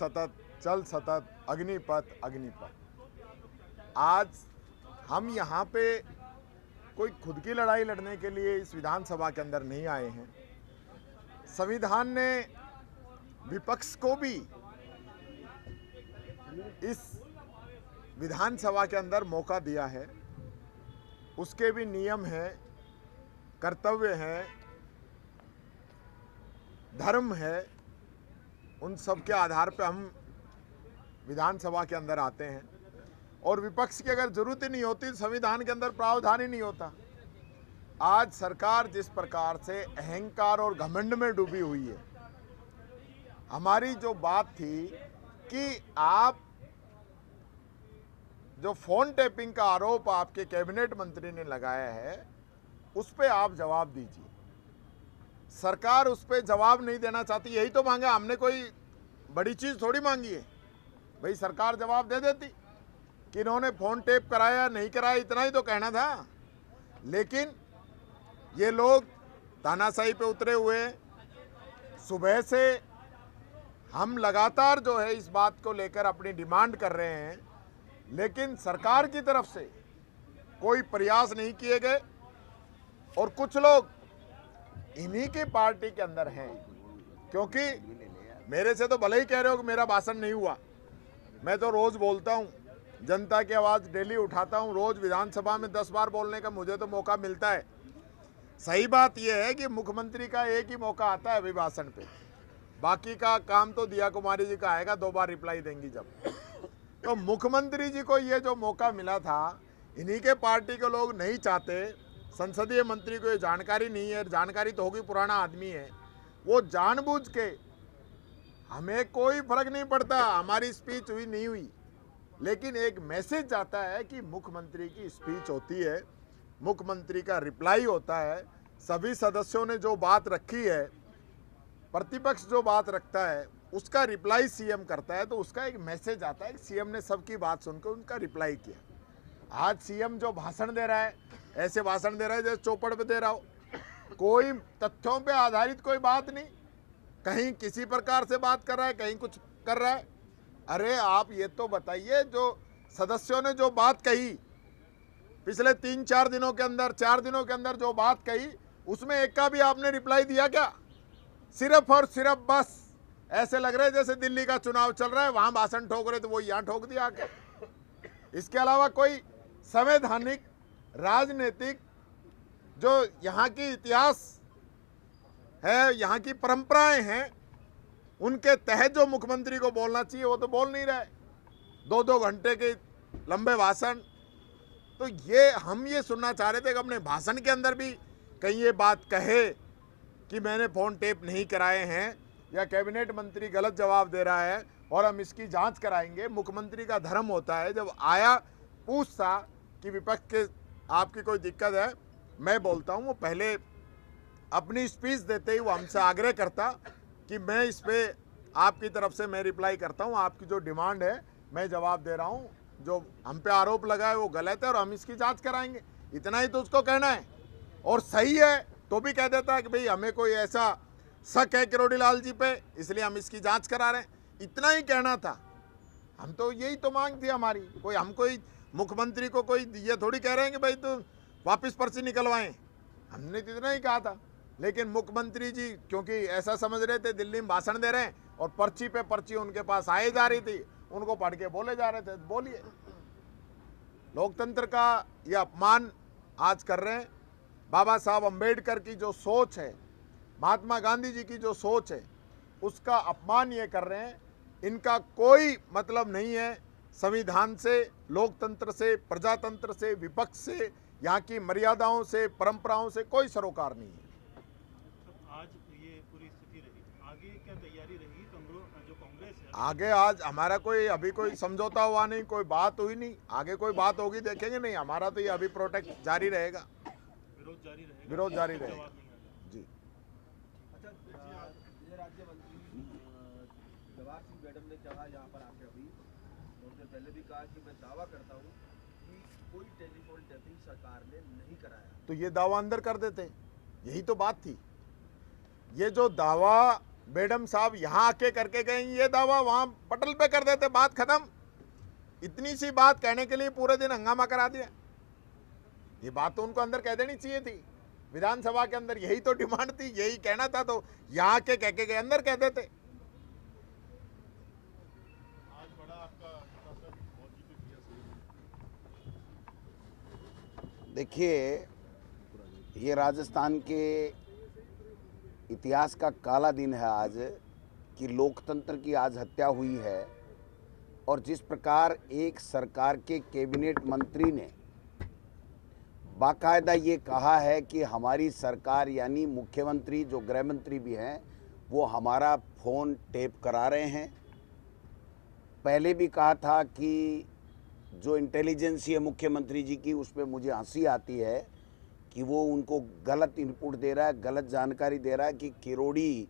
सतत अग्निपथ अग्निपथ। आज हम यहाँ पे कोई खुद की लड़ाई लड़ने के लिए इस विधानसभा के अंदर नहीं आए हैं। संविधान ने विपक्ष को भी इस विधानसभा के अंदर मौका दिया है, उसके भी नियम हैं, कर्तव्य हैं, धर्म है। उन सब के आधार पर हम विधानसभा के अंदर आते हैं और विपक्ष की अगर जरूरत ही नहीं होती, संविधान के अंदर प्रावधान ही नहीं होता। आज सरकार जिस प्रकार से अहंकार और घमंड में डूबी हुई है, हमारी जो बात थी कि आप जो फोन टैपिंग का आरोप आपके कैबिनेट मंत्री ने लगाया है उस पे आप जवाब दीजिए। सरकार उस पे जवाब नहीं देना चाहती, यही तो मांगा हमने, कोई बड़ी चीज थोड़ी मांगी है। भाई सरकार जवाब दे देती कि इन्होंने फोन टेप कराया नहीं कराया, इतना ही तो कहना था। लेकिन ये लोग तानाशाही पे उतरे हुए। सुबह से हम लगातार जो है इस बात को लेकर अपनी डिमांड कर रहे हैं, लेकिन सरकार की तरफ से कोई प्रयास नहीं किए गए। और कुछ लोग इन्हीं की पार्टी के अंदर हैं, क्योंकि मेरे से तो भले ही कह रहे हो कि मेरा भाषण नहीं हुआ, मैं तो रोज बोलता हूं, जनता की आवाज डेली उठाता हूं, रोज विधानसभा में 10 बार बोलने का मुझे तो मौका मिलता है। सही बात यह है कि मुख्यमंत्री का एक ही मौका आता है अभिभाषण पे, बाकी का काम तो दिया कुमारी जी का आएगा, 2 बार रिप्लाई देंगी जब। तो मुख्यमंत्री जी को ये जो मौका मिला था, इन्हीं के पार्टी के लोग नहीं चाहते। संसदीय मंत्री को ये जानकारी नहीं है, जानकारी तो होगी, पुराना आदमी है, वो जानबूझ के, हमें कोई फर्क नहीं पड़ता हमारी स्पीच हुई नहीं हुई, लेकिन एक मैसेज जाता है कि मुख्यमंत्री की स्पीच होती है, मुख्यमंत्री का रिप्लाई होता है, सभी सदस्यों ने जो बात रखी है, प्रतिपक्ष जो बात रखता है उसका रिप्लाई सीएम करता है, तो उसका एक मैसेज आता है कि सीएम ने सबकी बात सुनकर उनका रिप्लाई किया। आज सीएम जो भाषण दे रहा है, ऐसे भाषण दे रहा है जैसे चौपड़ पे दे रहा हो, कोई तथ्यों पे आधारित कोई बात नहीं, कहीं किसी प्रकार से बात कर रहा है, कहीं कुछ कर रहा है। अरे आप ये तो बताइए, जो सदस्यों ने जो बात कही पिछले 3-4 दिनों के अंदर, 4 दिनों के अंदर जो बात कही, उसमें एक का भी आपने रिप्लाई दिया क्या? सिर्फ और सिर्फ बस ऐसे लग रहा है जैसे दिल्ली का चुनाव चल रहा है, वहां भाषण ठोक रहे तो वो यहाँ ठोक दिया आके। इसके अलावा कोई संवैधानिक, राजनीतिक, जो यहाँ की इतिहास है, यहाँ की परंपराएं हैं, उनके तहत जो मुख्यमंत्री को बोलना चाहिए वो तो बोल नहीं रहे। 2-2 घंटे के लंबे भाषण। तो ये हम ये सुनना चाह रहे थे कि अपने भाषण के अंदर भी कहीं ये बात कहे कि मैंने फोन टेप नहीं कराए हैं, या कैबिनेट मंत्री गलत जवाब दे रहा है और हम इसकी जांच कराएंगे। मुख्यमंत्री का धर्म होता है, जब आया पूछता कि विपक्ष के आपकी कोई दिक्कत है, मैं बोलता हूँ वो पहले अपनी स्पीच देते ही वो हमसे आग्रह करता कि मैं इस पे आपकी तरफ से मैं रिप्लाई करता हूँ, आपकी जो डिमांड है मैं जवाब दे रहा हूँ, जो हम पे आरोप लगा है वो गलत है और हम इसकी जांच कराएंगे। इतना ही तो उसको कहना है। और सही है तो भी कह देता है कि भाई हमें कोई ऐसा शक है किरोड़ी लाल जी पे, इसलिए हम इसकी जांच करा रहे हैं। इतना ही कहना था। हम तो यही तो मांग थी हमारी। कोई मुख्यमंत्री को कोई ये थोड़ी कह रहे हैं कि भाई तो वापस पर्ची निकलवाएं, हमने तो इतना ही कहा था। लेकिन मुख्यमंत्री जी क्योंकि ऐसा समझ रहे थे दिल्ली में भाषण दे रहे हैं और पर्ची पे पर्ची उनके पास आए जा रही थी, उनको पढ़ के बोले जा रहे थे। बोलिए, लोकतंत्र का ये अपमान आज कर रहे हैं। बाबा साहब अंबेडकर की जो सोच है, महात्मा गांधी जी की जो सोच है, उसका अपमान ये कर रहे हैं। इनका कोई मतलब नहीं है संविधान से, लोकतंत्र से, प्रजातंत्र से, विपक्ष से, यहाँ की मर्यादाओं से, परंपराओं से कोई सरोकार नहीं है। आज ये पूरी स्थिति रही, आगे क्या तैयारी रही? जो कांग्रेस है आगे आज हमारा कोई अभी कोई समझौता हुआ नहीं, कोई बात हुई नहीं। आगे कोई बात होगी देखेंगे। नहीं, हमारा तो ये अभी प्रोटेक्ट जारी रहेगा, विरोध जारी रहेगा। जी। अच्छा, राज्य मंत्री जवाहर सिंह मैडम ने कहा यहाँ पर आके अभी, उन्होंने पहले भी कहा कि मैं दावा करता हूँ कि कोई टेलीफोन टैपिंग सरकार ने नहीं कराया। तो ये दावा अंदर कर देते, यही तो बात थी। ये जो दावा मैडम साहब यहाँ आके करके गए, ये दावा वहाँ पटल पे कर देते, बात खत्म। इतनी सी बात कहने के लिए पूरे दिन हंगामा करा दिया। ये बात तो उनको अंदर कह देनी चाहिए थी। विधानसभा के अंदर यही तो डिमांड थी, यही कहना था, तो यहाँ के कह के गए अंदर कह देते। देखिए, ये राजस्थान के इतिहास का काला दिन है आज कि लोकतंत्र की आज हत्या हुई है। और जिस प्रकार एक सरकार के कैबिनेट मंत्री ने बाकायदा ये कहा है कि हमारी सरकार यानी मुख्यमंत्री जो गृह मंत्री भी हैं वो हमारा फ़ोन टेप करा रहे हैं। पहले भी कहा था कि जो इंटेलिजेंस है मुख्यमंत्री जी की, उसमें मुझे हंसी आती है कि वो उनको गलत इनपुट दे रहा है, गलत जानकारी दे रहा है कि किरोड़ी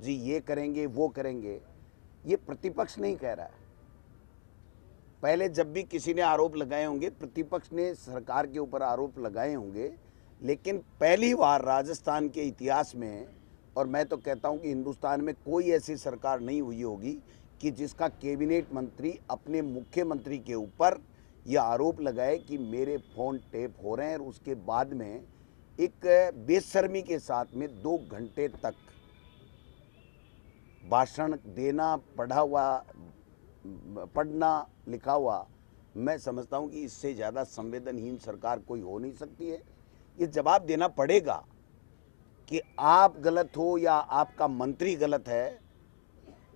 जी ये करेंगे वो करेंगे। ये प्रतिपक्ष नहीं कह रहा है। पहले जब भी किसी ने आरोप लगाए होंगे, प्रतिपक्ष ने सरकार के ऊपर आरोप लगाए होंगे, लेकिन पहली बार राजस्थान के इतिहास में, और मैं तो कहता हूं कि हिंदुस्तान में कोई ऐसी सरकार नहीं हुई होगी कि जिसका कैबिनेट मंत्री अपने मुख्यमंत्री के ऊपर यह आरोप लगाए कि मेरे फ़ोन टेप हो रहे हैं, और उसके बाद में एक बेशर्मी के साथ में 2 घंटे तक भाषण देना, पढ़ना लिखा हुआ। मैं समझता हूं कि इससे ज़्यादा संवेदनहीन सरकार कोई हो नहीं सकती है। ये जवाब देना पड़ेगा कि आप गलत हो या आपका मंत्री गलत है।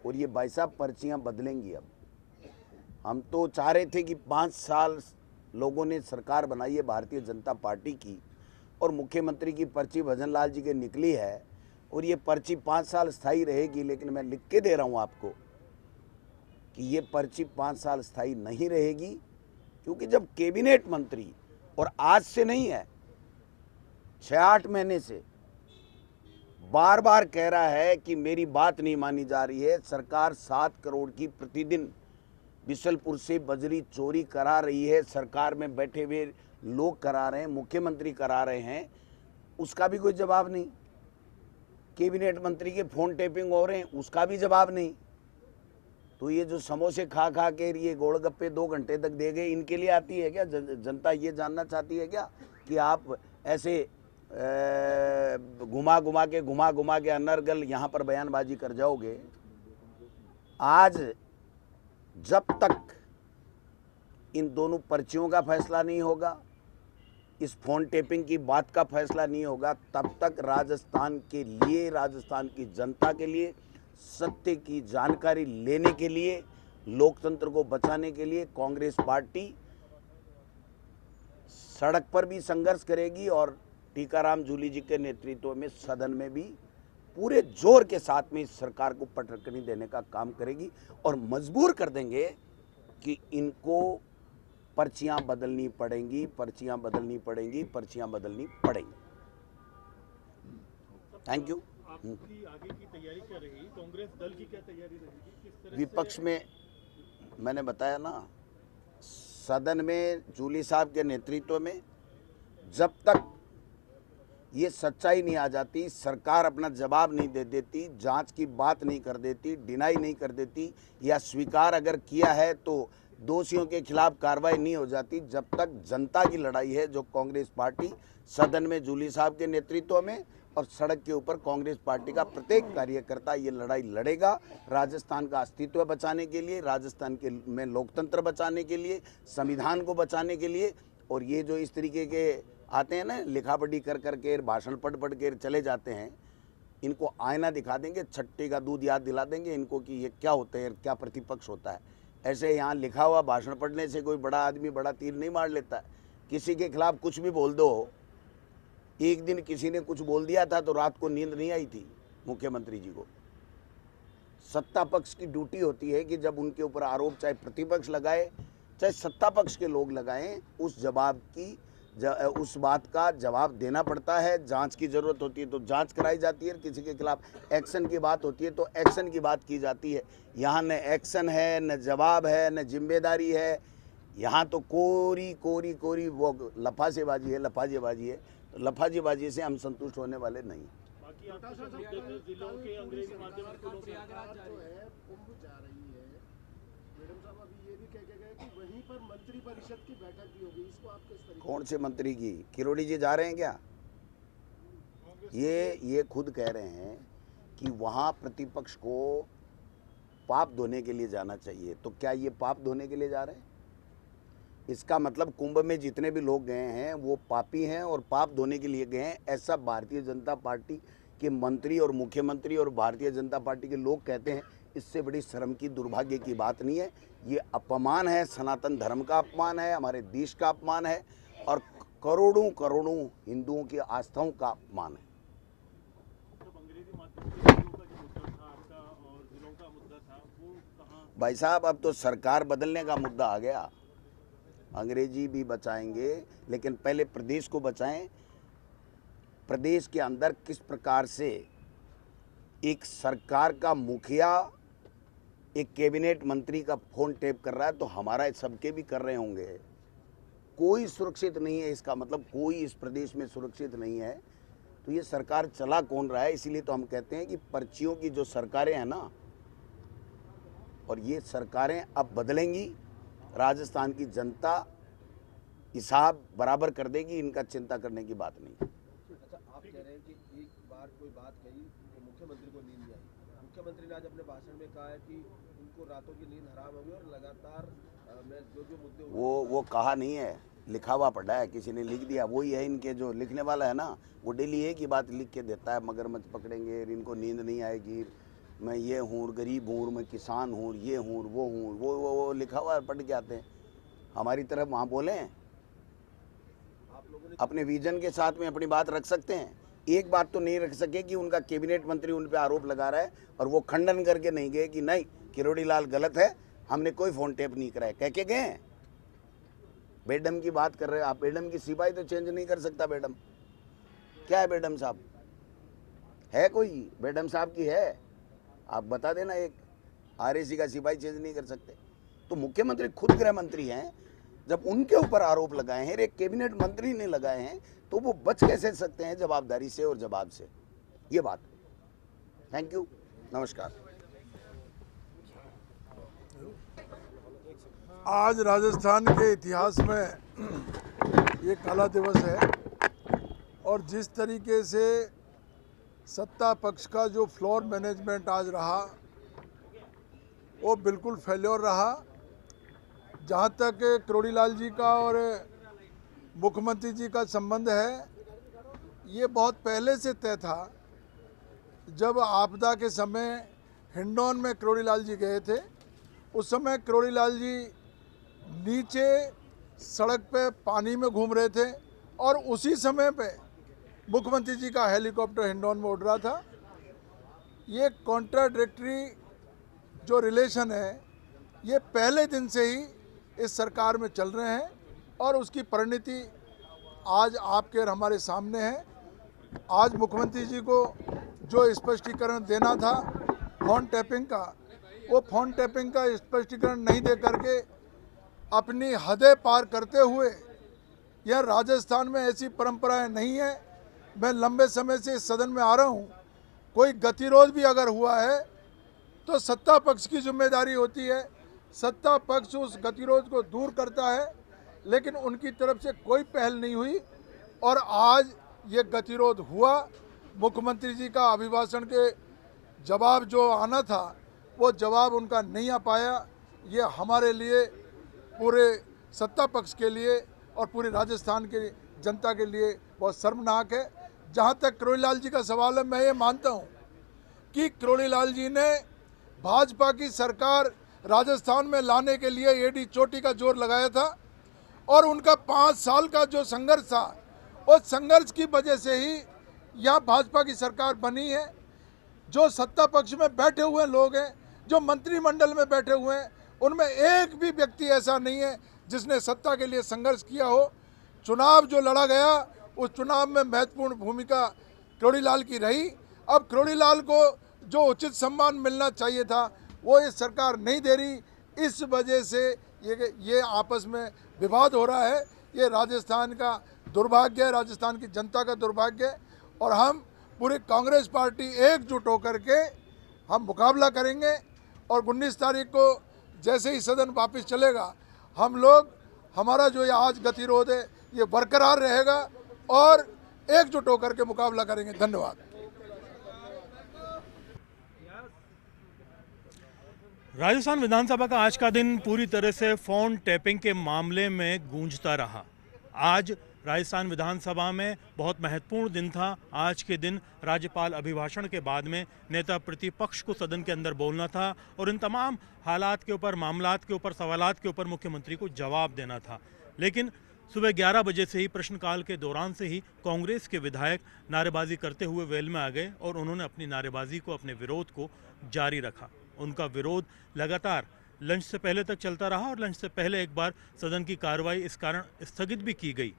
और ये भाई साहब पर्चियाँ बदलेंगी। अब हम तो चाह रहे थे कि 5 साल लोगों ने सरकार बनाई है भारतीय जनता पार्टी की, और मुख्यमंत्री की पर्ची भजन लाल जी के निकली है, और ये पर्ची 5 साल स्थायी रहेगी। लेकिन मैं लिख के दे रहा हूँ आपको कि ये पर्ची 5 साल स्थायी नहीं रहेगी, क्योंकि जब कैबिनेट मंत्री, और आज से नहीं है, 6-8 महीने से बार बार कह रहा है कि मेरी बात नहीं मानी जा रही है, सरकार 7 करोड़ की प्रतिदिन बिशलपुर से बजरी चोरी करा रही है, सरकार में बैठे हुए लोग करा रहे हैं, मुख्यमंत्री करा रहे हैं, उसका भी कोई जवाब नहीं। कैबिनेट मंत्री के फ़ोन टेपिंग हो रहे हैं, उसका भी जवाब नहीं। तो ये जो समोसे खा खा के ये गोलगप्पे 2 घंटे तक दे गए, इनके लिए आती है क्या? जनता ये जानना चाहती है क्या कि आप ऐसे घुमा घुमा के अनर्गल यहाँ पर बयानबाजी कर जाओगे? आज जब तक इन दोनों पर्चियों का फैसला नहीं होगा, इस फ़ोन टेपिंग की बात का फैसला नहीं होगा, तब तक राजस्थान के लिए, राजस्थान की जनता के लिए, सत्य की जानकारी लेने के लिए, लोकतंत्र को बचाने के लिए कांग्रेस पार्टी सड़क पर भी संघर्ष करेगी, और टीकाराम जूली जी के नेतृत्व में सदन में भी पूरे जोर के साथ में इस सरकार को पटकनी देने का काम करेगी, और मजबूर कर देंगे कि इनको पर्चियां बदलनी पड़ेंगी, पर्चियां बदलनी पड़ेंगी, पर्चियां बदलनी पड़ेंगी। Thank you. आपकी आगे की तैयारी क्या रहेगी? कांग्रेस दल की क्या तैयारी रहेगी? किस तरह विपक्ष में मैंने बताया ना, सदन में जूली साहब के नेतृत्व में जब तक ये सच्चाई नहीं आ जाती, सरकार अपना जवाब नहीं दे देती, जांच की बात नहीं कर देती, डिनाई नहीं कर देती, या स्वीकार अगर किया है तो दोषियों के खिलाफ कार्रवाई नहीं हो जाती, जब तक जनता की लड़ाई है जो कांग्रेस पार्टी सदन में जूली साहब के नेतृत्व में और सड़क के ऊपर कांग्रेस पार्टी का प्रत्येक कार्यकर्ता ये लड़ाई लड़ेगा, राजस्थान का अस्तित्व बचाने के लिए, राजस्थान के में लोकतंत्र बचाने के लिए, संविधान को बचाने के लिए। और ये जो इस तरीके के आते हैं ना, लिखापढ़ी कर करके भाषण पढ़ के चले जाते हैं, इनको आईना दिखा देंगे, छट्टे का दूध याद दिला देंगे इनको कि ये क्या होता है, क्या प्रतिपक्ष होता है। ऐसे यहाँ लिखा हुआ भाषण पढ़ने से कोई बड़ा आदमी बड़ा तीर नहीं मार लेता है। किसी के खिलाफ कुछ भी बोल दो, एक दिन किसी ने कुछ बोल दिया था तो रात को नींद नहीं आई थी मुख्यमंत्री जी को। सत्ता पक्ष की ड्यूटी होती है कि जब उनके ऊपर आरोप चाहे प्रतिपक्ष लगाए चाहे सत्ता पक्ष के लोग लगाएं, उस बात का जवाब देना पड़ता है। जांच की ज़रूरत होती है तो जांच कराई जाती है, किसी के खिलाफ एक्शन की बात होती है तो एक्शन की बात की जाती है। यहाँ न एक्शन है, न जवाब है, न जिम्मेदारी है। यहाँ तो कोरी वो लफासेबाजी है, लफाजीबाजी है। तो लफाजीबाजी से हम संतुष्ट होने वाले नहीं। बाकी आप जिलों के अंग्रेजी माध्यम स्कूलों से कुंभ जा रही है, मैडम साहब अभी ये भी कह गए कि वहीं पर मंत्री परिषद की बैठक भी होगी, इसको आप किस तरीके? कौन से मंत्री की? किरोड़ी जी जा रहे हैं क्या? ये खुद कह रहे हैं कि वहाँ प्रतिपक्ष को पाप धोने के लिए जाना चाहिए। तो क्या ये पाप धोने के लिए जा रहे हैं? इसका मतलब कुंभ में जितने भी लोग गए हैं वो पापी हैं और पाप धोने के लिए गए हैं, ऐसा भारतीय जनता पार्टी के मंत्री और मुख्यमंत्री और भारतीय जनता पार्टी के लोग कहते हैं। इससे बड़ी शर्म की, दुर्भाग्य की बात नहीं है। ये अपमान है, सनातन धर्म का अपमान है, हमारे देश का अपमान है और करोड़ों हिंदुओं की आस्थाओं का अपमान है। भाई साहब, अब तो सरकार बदलने का मुद्दा आ गया। अंग्रेजी भी बचाएंगे, लेकिन पहले प्रदेश को बचाएं। प्रदेश के अंदर किस प्रकार से एक सरकार का मुखिया एक कैबिनेट मंत्री का फोन टैप कर रहा है, तो हमारा सबके भी कर रहे होंगे। कोई सुरक्षित नहीं है, इसका मतलब कोई इस प्रदेश में सुरक्षित नहीं है। तो ये सरकार चला कौन रहा है? इसीलिए तो हम कहते हैं कि पर्चियों की जो सरकारें हैं ना, और ये सरकारें अब बदलेंगी। राजस्थान की जनता हिसाब बराबर कर देगी, इनका चिंता करने की बात नहीं। अच्छा, आप कह रहे हैं कि एक बार कोई बात कही तो मुख्यमंत्री को नींद नहीं आई। मुख्यमंत्री ने आज अपने भाषण में कहा है कि उनको रातों की नींद हराम होगी और लगातार जो मुद्दे वो कहा नहीं है, लिखा हुआ पढ़ा है, किसी ने लिख दिया। वही है इनके जो लिखने वाला है ना, वो डेली एक ही बात लिख के देता है, मगरमच्छ पकड़ेंगे, इनको नींद नहीं आएगी, मैं ये हूँ, गरीब हूँ, मैं किसान हूँ, ये हूँ, वो हूँ, वो लिखा हुआ पढ़ के आते हैं। हमारी तरफ वहाँ बोलें, अपने विजन के साथ में अपनी बात रख सकते हैं। एक बात तो नहीं रख सके कि उनका कैबिनेट मंत्री उन पे आरोप लगा रहा है और वो खंडन करके नहीं गए कि नहीं किरोड़ी लाल गलत है, हमने कोई फोन टेप नहीं कराया, कह के गए। बेडम की बात कर रहे हैं आप, बेडम की सिपाही तो चेंज नहीं कर सकता। बेडम क्या है? बेडम साहब है कोई? बेडम साहब की है, आप बता देना। एक आरएसी का सिपाही चेंज नहीं कर सकते। तो मुख्यमंत्री खुद गृह मंत्री हैं, जब उनके ऊपर आरोप लगाए हैं, एक कैबिनेट मंत्री ने लगाए हैं, तो वो बच कैसे सकते हैं जवाबदारी से और जवाब से? ये बात। थैंक यू, नमस्कार। आज राजस्थान के इतिहास में ये काला दिवस है और जिस तरीके से सत्ता पक्ष का जो फ्लोर मैनेजमेंट आज रहा वो बिल्कुल फेल्योर रहा। जहाँ तक किरोड़ी लाल जी का और मुख्यमंत्री जी का संबंध है, ये बहुत पहले से तय था। जब आपदा के समय हिंडौन में किरोड़ी लाल जी गए थे, उस समय किरोड़ी लाल जी नीचे सड़क पे पानी में घूम रहे थे और उसी समय पे मुख्यमंत्री जी का हेलीकॉप्टर हिंडौन में उड़ रहा था। ये कॉन्ट्राडिक्टरी जो रिलेशन है, ये पहले दिन से ही इस सरकार में चल रहे हैं और उसकी परिणति आज आपके और हमारे सामने है। आज मुख्यमंत्री जी को जो स्पष्टीकरण देना था फोन टैपिंग का, वो फोन टैपिंग का स्पष्टीकरण नहीं दे करके अपनी हदें पार करते हुए, यह राजस्थान में ऐसी परंपराएं नहीं है। मैं लंबे समय से इस सदन में आ रहा हूँ, कोई गतिरोध भी अगर हुआ है तो सत्ता पक्ष की जिम्मेदारी होती है, सत्ता पक्ष उस गतिरोध को दूर करता है, लेकिन उनकी तरफ से कोई पहल नहीं हुई और आज ये गतिरोध हुआ। मुख्यमंत्री जी का अभिभाषण के जवाब जो आना था वो जवाब उनका नहीं आ पाया। ये हमारे लिए, पूरे सत्ता पक्ष के लिए और पूरे राजस्थान के जनता के लिए बहुत शर्मनाक है। जहाँ तक किरोड़ी लाल जी का सवाल है, मैं ये मानता हूँ कि किरोड़ी लाल जी ने भाजपा की सरकार राजस्थान में लाने के लिए एड़ी चोटी का जोर लगाया था और उनका 5 साल का जो संघर्ष था, उस संघर्ष की वजह से ही यहाँ भाजपा की सरकार बनी है। जो सत्ता पक्ष में बैठे हुए लोग हैं, जो मंत्रिमंडल में बैठे हुए हैं, उनमें एक भी व्यक्ति ऐसा नहीं है जिसने सत्ता के लिए संघर्ष किया हो। चुनाव जो लड़ा गया, उस चुनाव में महत्वपूर्ण भूमिका किरोड़ी लाल की रही। अब किरोड़ी लाल को जो उचित सम्मान मिलना चाहिए था वो ये सरकार नहीं दे रही, इस वजह से ये आपस में विवाद हो रहा है। ये राजस्थान का दुर्भाग्य है, राजस्थान की जनता का दुर्भाग्य है और हम पूरी कांग्रेस पार्टी एकजुट होकर के हम मुकाबला करेंगे और 19 तारीख को जैसे ही सदन वापस चलेगा, हम लोग, हमारा जो ये आज गतिरोध है ये बरकरार रहेगा और एकजुट होकर के मुकाबला करेंगे। धन्यवाद। राजस्थान विधानसभा का आज का दिन पूरी तरह से फोन टैपिंग के मामले में गूंजता रहा। आज राजस्थान विधानसभा में बहुत महत्वपूर्ण दिन था। आज के दिन राज्यपाल अभिभाषण के बाद में नेता प्रतिपक्ष को सदन के अंदर बोलना था और इन तमाम हालात के ऊपर, मामलात के ऊपर, सवालात के ऊपर मुख्यमंत्री को जवाब देना था। लेकिन सुबह 11 बजे से ही, प्रश्नकाल के दौरान से ही, कांग्रेस के विधायक नारेबाजी करते हुए वेल में आ गए और उन्होंने अपनी नारेबाजी को, अपने विरोध को जारी रखा। उनका विरोध लगातार लंच से पहले तक चलता रहा और लंच से पहले एक बार सदन की कार्रवाई इस कारण स्थगित भी की गई।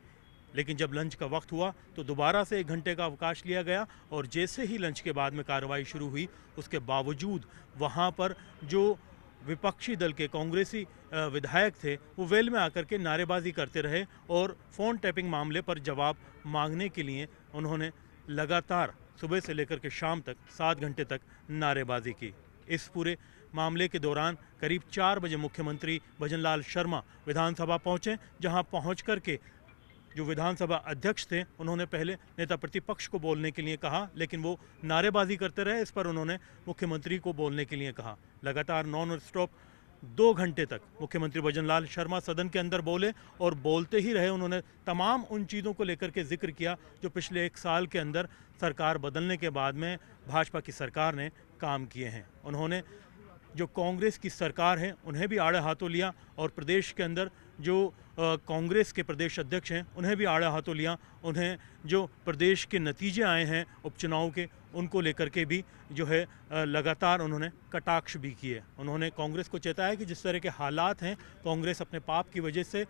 लेकिन जब लंच का वक्त हुआ तो दोबारा से 1 घंटे का अवकाश लिया गया और जैसे ही लंच के बाद में कार्रवाई शुरू हुई, उसके बावजूद वहाँ पर जो विपक्षी दल के कांग्रेसी विधायक थे वो वेल में आकर के नारेबाजी करते रहे और फ़ोन टैपिंग मामले पर जवाब मांगने के लिए उन्होंने लगातार सुबह से लेकर के शाम तक 7 घंटे तक नारेबाजी की। इस पूरे मामले के दौरान करीब 4 बजे मुख्यमंत्री भजनलाल शर्मा विधानसभा पहुंचे, जहां पहुंच करके जो विधानसभा अध्यक्ष थे उन्होंने पहले नेता प्रतिपक्ष को बोलने के लिए कहा, लेकिन वो नारेबाजी करते रहे। इस पर उन्होंने मुख्यमंत्री को बोलने के लिए कहा। लगातार नॉन स्टॉप 2 घंटे तक मुख्यमंत्री भजनलाल शर्मा सदन के अंदर बोले और बोलते ही रहे। उन्होंने तमाम उन चीज़ों को लेकर के जिक्र किया जो पिछले 1 साल के अंदर सरकार बदलने के बाद में भाजपा की सरकार ने काम किए हैं। उन्होंने जो कांग्रेस की सरकार है उन्हें भी आड़े हाथों लिया और प्रदेश के अंदर जो कांग्रेस के प्रदेश अध्यक्ष हैं उन्हें भी आड़े हाथों लिया। उन्हें जो प्रदेश के नतीजे आए हैं उपचुनाव के, उनको लेकर के भी जो है लगातार उन्होंने कटाक्ष भी किए। उन्होंने कांग्रेस को चेताया कि जिस तरह के हालात हैं, कांग्रेस अपने पाप की वजह से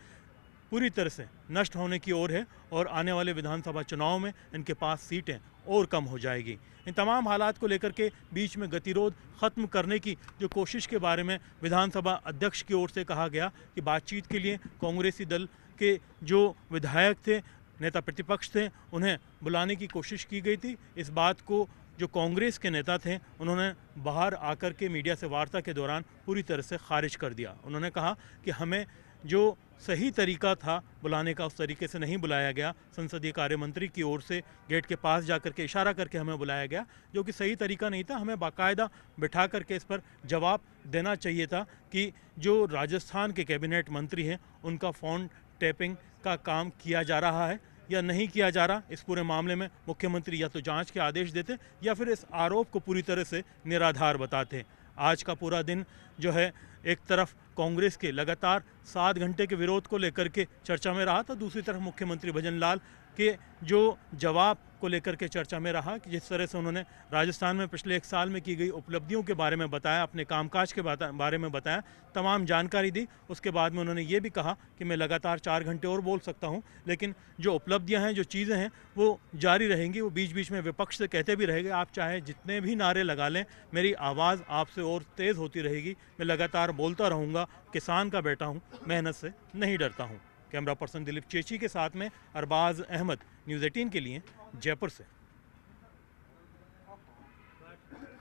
पूरी तरह से नष्ट होने की ओर है और आने वाले विधानसभा चुनाव में इनके पास सीटें और कम हो जाएगी। इन तमाम हालात को लेकर के बीच में गतिरोध ख़त्म करने की जो कोशिश के बारे में विधानसभा अध्यक्ष की ओर से कहा गया कि बातचीत के लिए कांग्रेसी दल के जो विधायक थे, नेता प्रतिपक्ष थे, उन्हें बुलाने की कोशिश की गई थी। इस बात को जो कांग्रेस के नेता थे उन्होंने बाहर आकर के मीडिया से वार्ता के दौरान पूरी तरह से खारिज कर दिया। उन्होंने कहा कि हमें जो सही तरीका था बुलाने का, उस तरीके से नहीं बुलाया गया। संसदीय कार्य मंत्री की ओर से गेट के पास जाकर के इशारा करके हमें बुलाया गया, जो कि सही तरीका नहीं था। हमें बाकायदा बिठा करके इस पर जवाब देना चाहिए था कि जो राजस्थान के कैबिनेट मंत्री हैं उनका फ़ोन टैपिंग का काम किया जा रहा है या नहीं किया जा रहा। इस पूरे मामले में मुख्यमंत्री या तो जांच के आदेश देते या फिर इस आरोप को पूरी तरह से निराधार बताते। आज का पूरा दिन जो है एक तरफ कांग्रेस के लगातार 7 घंटे के विरोध को लेकर के चर्चा में रहा था, दूसरी तरफ मुख्यमंत्री भजनलाल के जो जवाब को लेकर के चर्चा में रहा कि जिस तरह से उन्होंने राजस्थान में पिछले 1 साल में की गई उपलब्धियों के बारे में बताया, अपने कामकाज के बारे में बताया, तमाम जानकारी दी। उसके बाद में उन्होंने ये भी कहा कि मैं लगातार 4 घंटे और बोल सकता हूँ, लेकिन जो उपलब्धियाँ हैं, जो चीज़ें हैं, वो जारी रहेंगी। वो बीच बीच में विपक्ष से कहते भी रहेंगे, आप चाहे जितने भी नारे लगा लें, मेरी आवाज़ आपसे और तेज़ होती रहेगी, मैं लगातार बोलता रहूँगा, किसान का बेटा हूँ, मेहनत से नहीं डरता हूँ। कैमरा पर्सन दिलीप चेची के साथ में अरबाज अहमद, न्यूज़ 18 के लिए जयपुर से।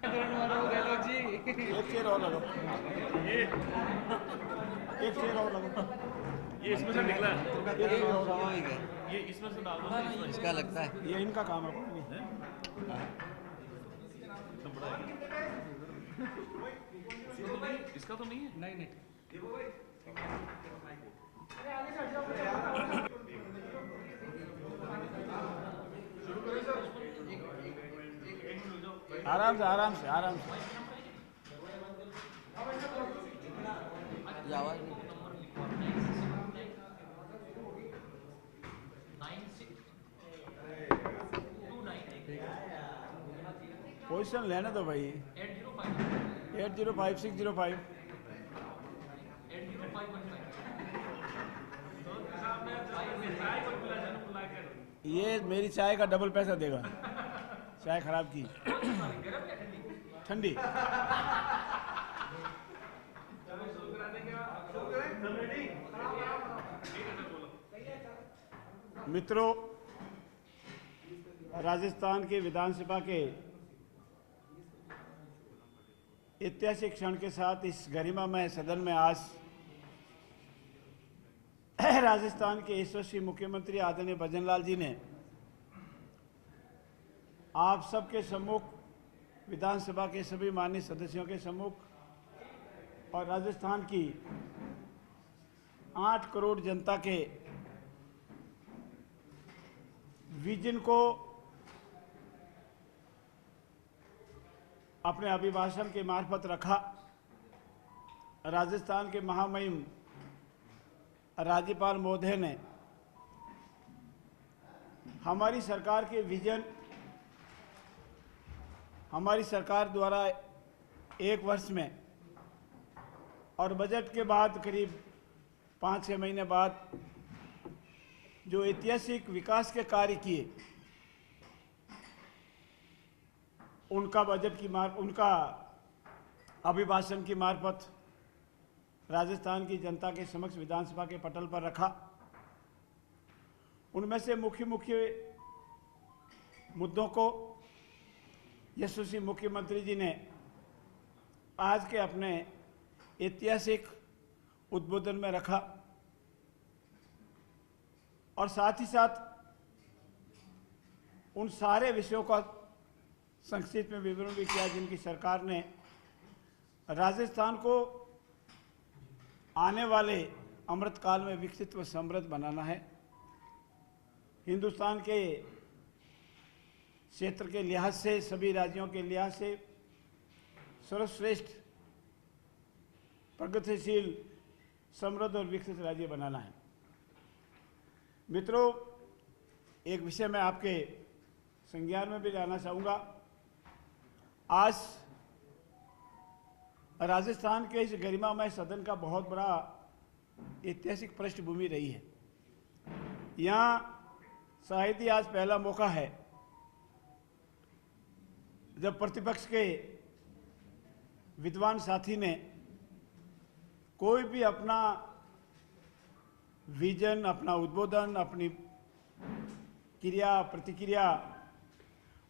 एक चेयर और लगाओ, एक चेयर और लगाओ। ये इसमें से निकला है, ये इसमें से डाल दो, इसका लगता है ये इनका काम है। इसका तो नहीं है। नहीं आराम से आराम से आराम से। ये आवाज़ पोजीशन लेने दो भाई। 805605। ये मेरी चाय का डबल पैसा देगा। चाय खराब की, ठंडी। मित्रों, राजस्थान के विधानसभा के ऐतिहासिक क्षण के साथ इस गरिमामय सदन में आज राजस्थान के यशस्वी मुख्यमंत्री आदरणीय भजनलाल जी ने आप सबके सम्मुख, विधानसभा के सभी माननीय सदस्यों के सम्मुख और राजस्थान की 8 करोड़ जनता के विजन को अपने अभिभाषण के मार्फत रखा। राजस्थान के महामहिम राज्यपाल महोदय ने हमारी सरकार के विजन, हमारी सरकार द्वारा 1 वर्ष में और बजट के बाद करीब 5-6 महीने बाद जो ऐतिहासिक विकास के कार्य किए, उनका बजट की उनका अभिभाषण की मार्फत राजस्थान की जनता के समक्ष विधानसभा के पटल पर रखा। उनमें से मुख्य मुद्दों को यशस्वी मुख्यमंत्री जी ने आज के अपने ऐतिहासिक उद्बोधन में रखा और साथ ही साथ उन सारे विषयों का संक्षिप्त में विवरण भी किया जिनकी सरकार ने राजस्थान को आने वाले अमृतकाल में विकसित व समृद्ध बनाना है। हिंदुस्तान के क्षेत्र के लिहाज से, सभी राज्यों के लिहाज से सर्वश्रेष्ठ, प्रगतिशील, समृद्ध और विकसित राज्य बनाना है। मित्रों, एक विषय मैं आपके संज्ञान में भी लाना चाहूँगा। आज राजस्थान के इस गरिमामय सदन का बहुत बड़ा ऐतिहासिक पृष्ठभूमि रही है। यहाँ शायद ही आज पहला मौका है जब प्रतिपक्ष के विद्वान साथी ने कोई भी अपना विजन, अपना उद्बोधन, अपनी क्रिया प्रतिक्रिया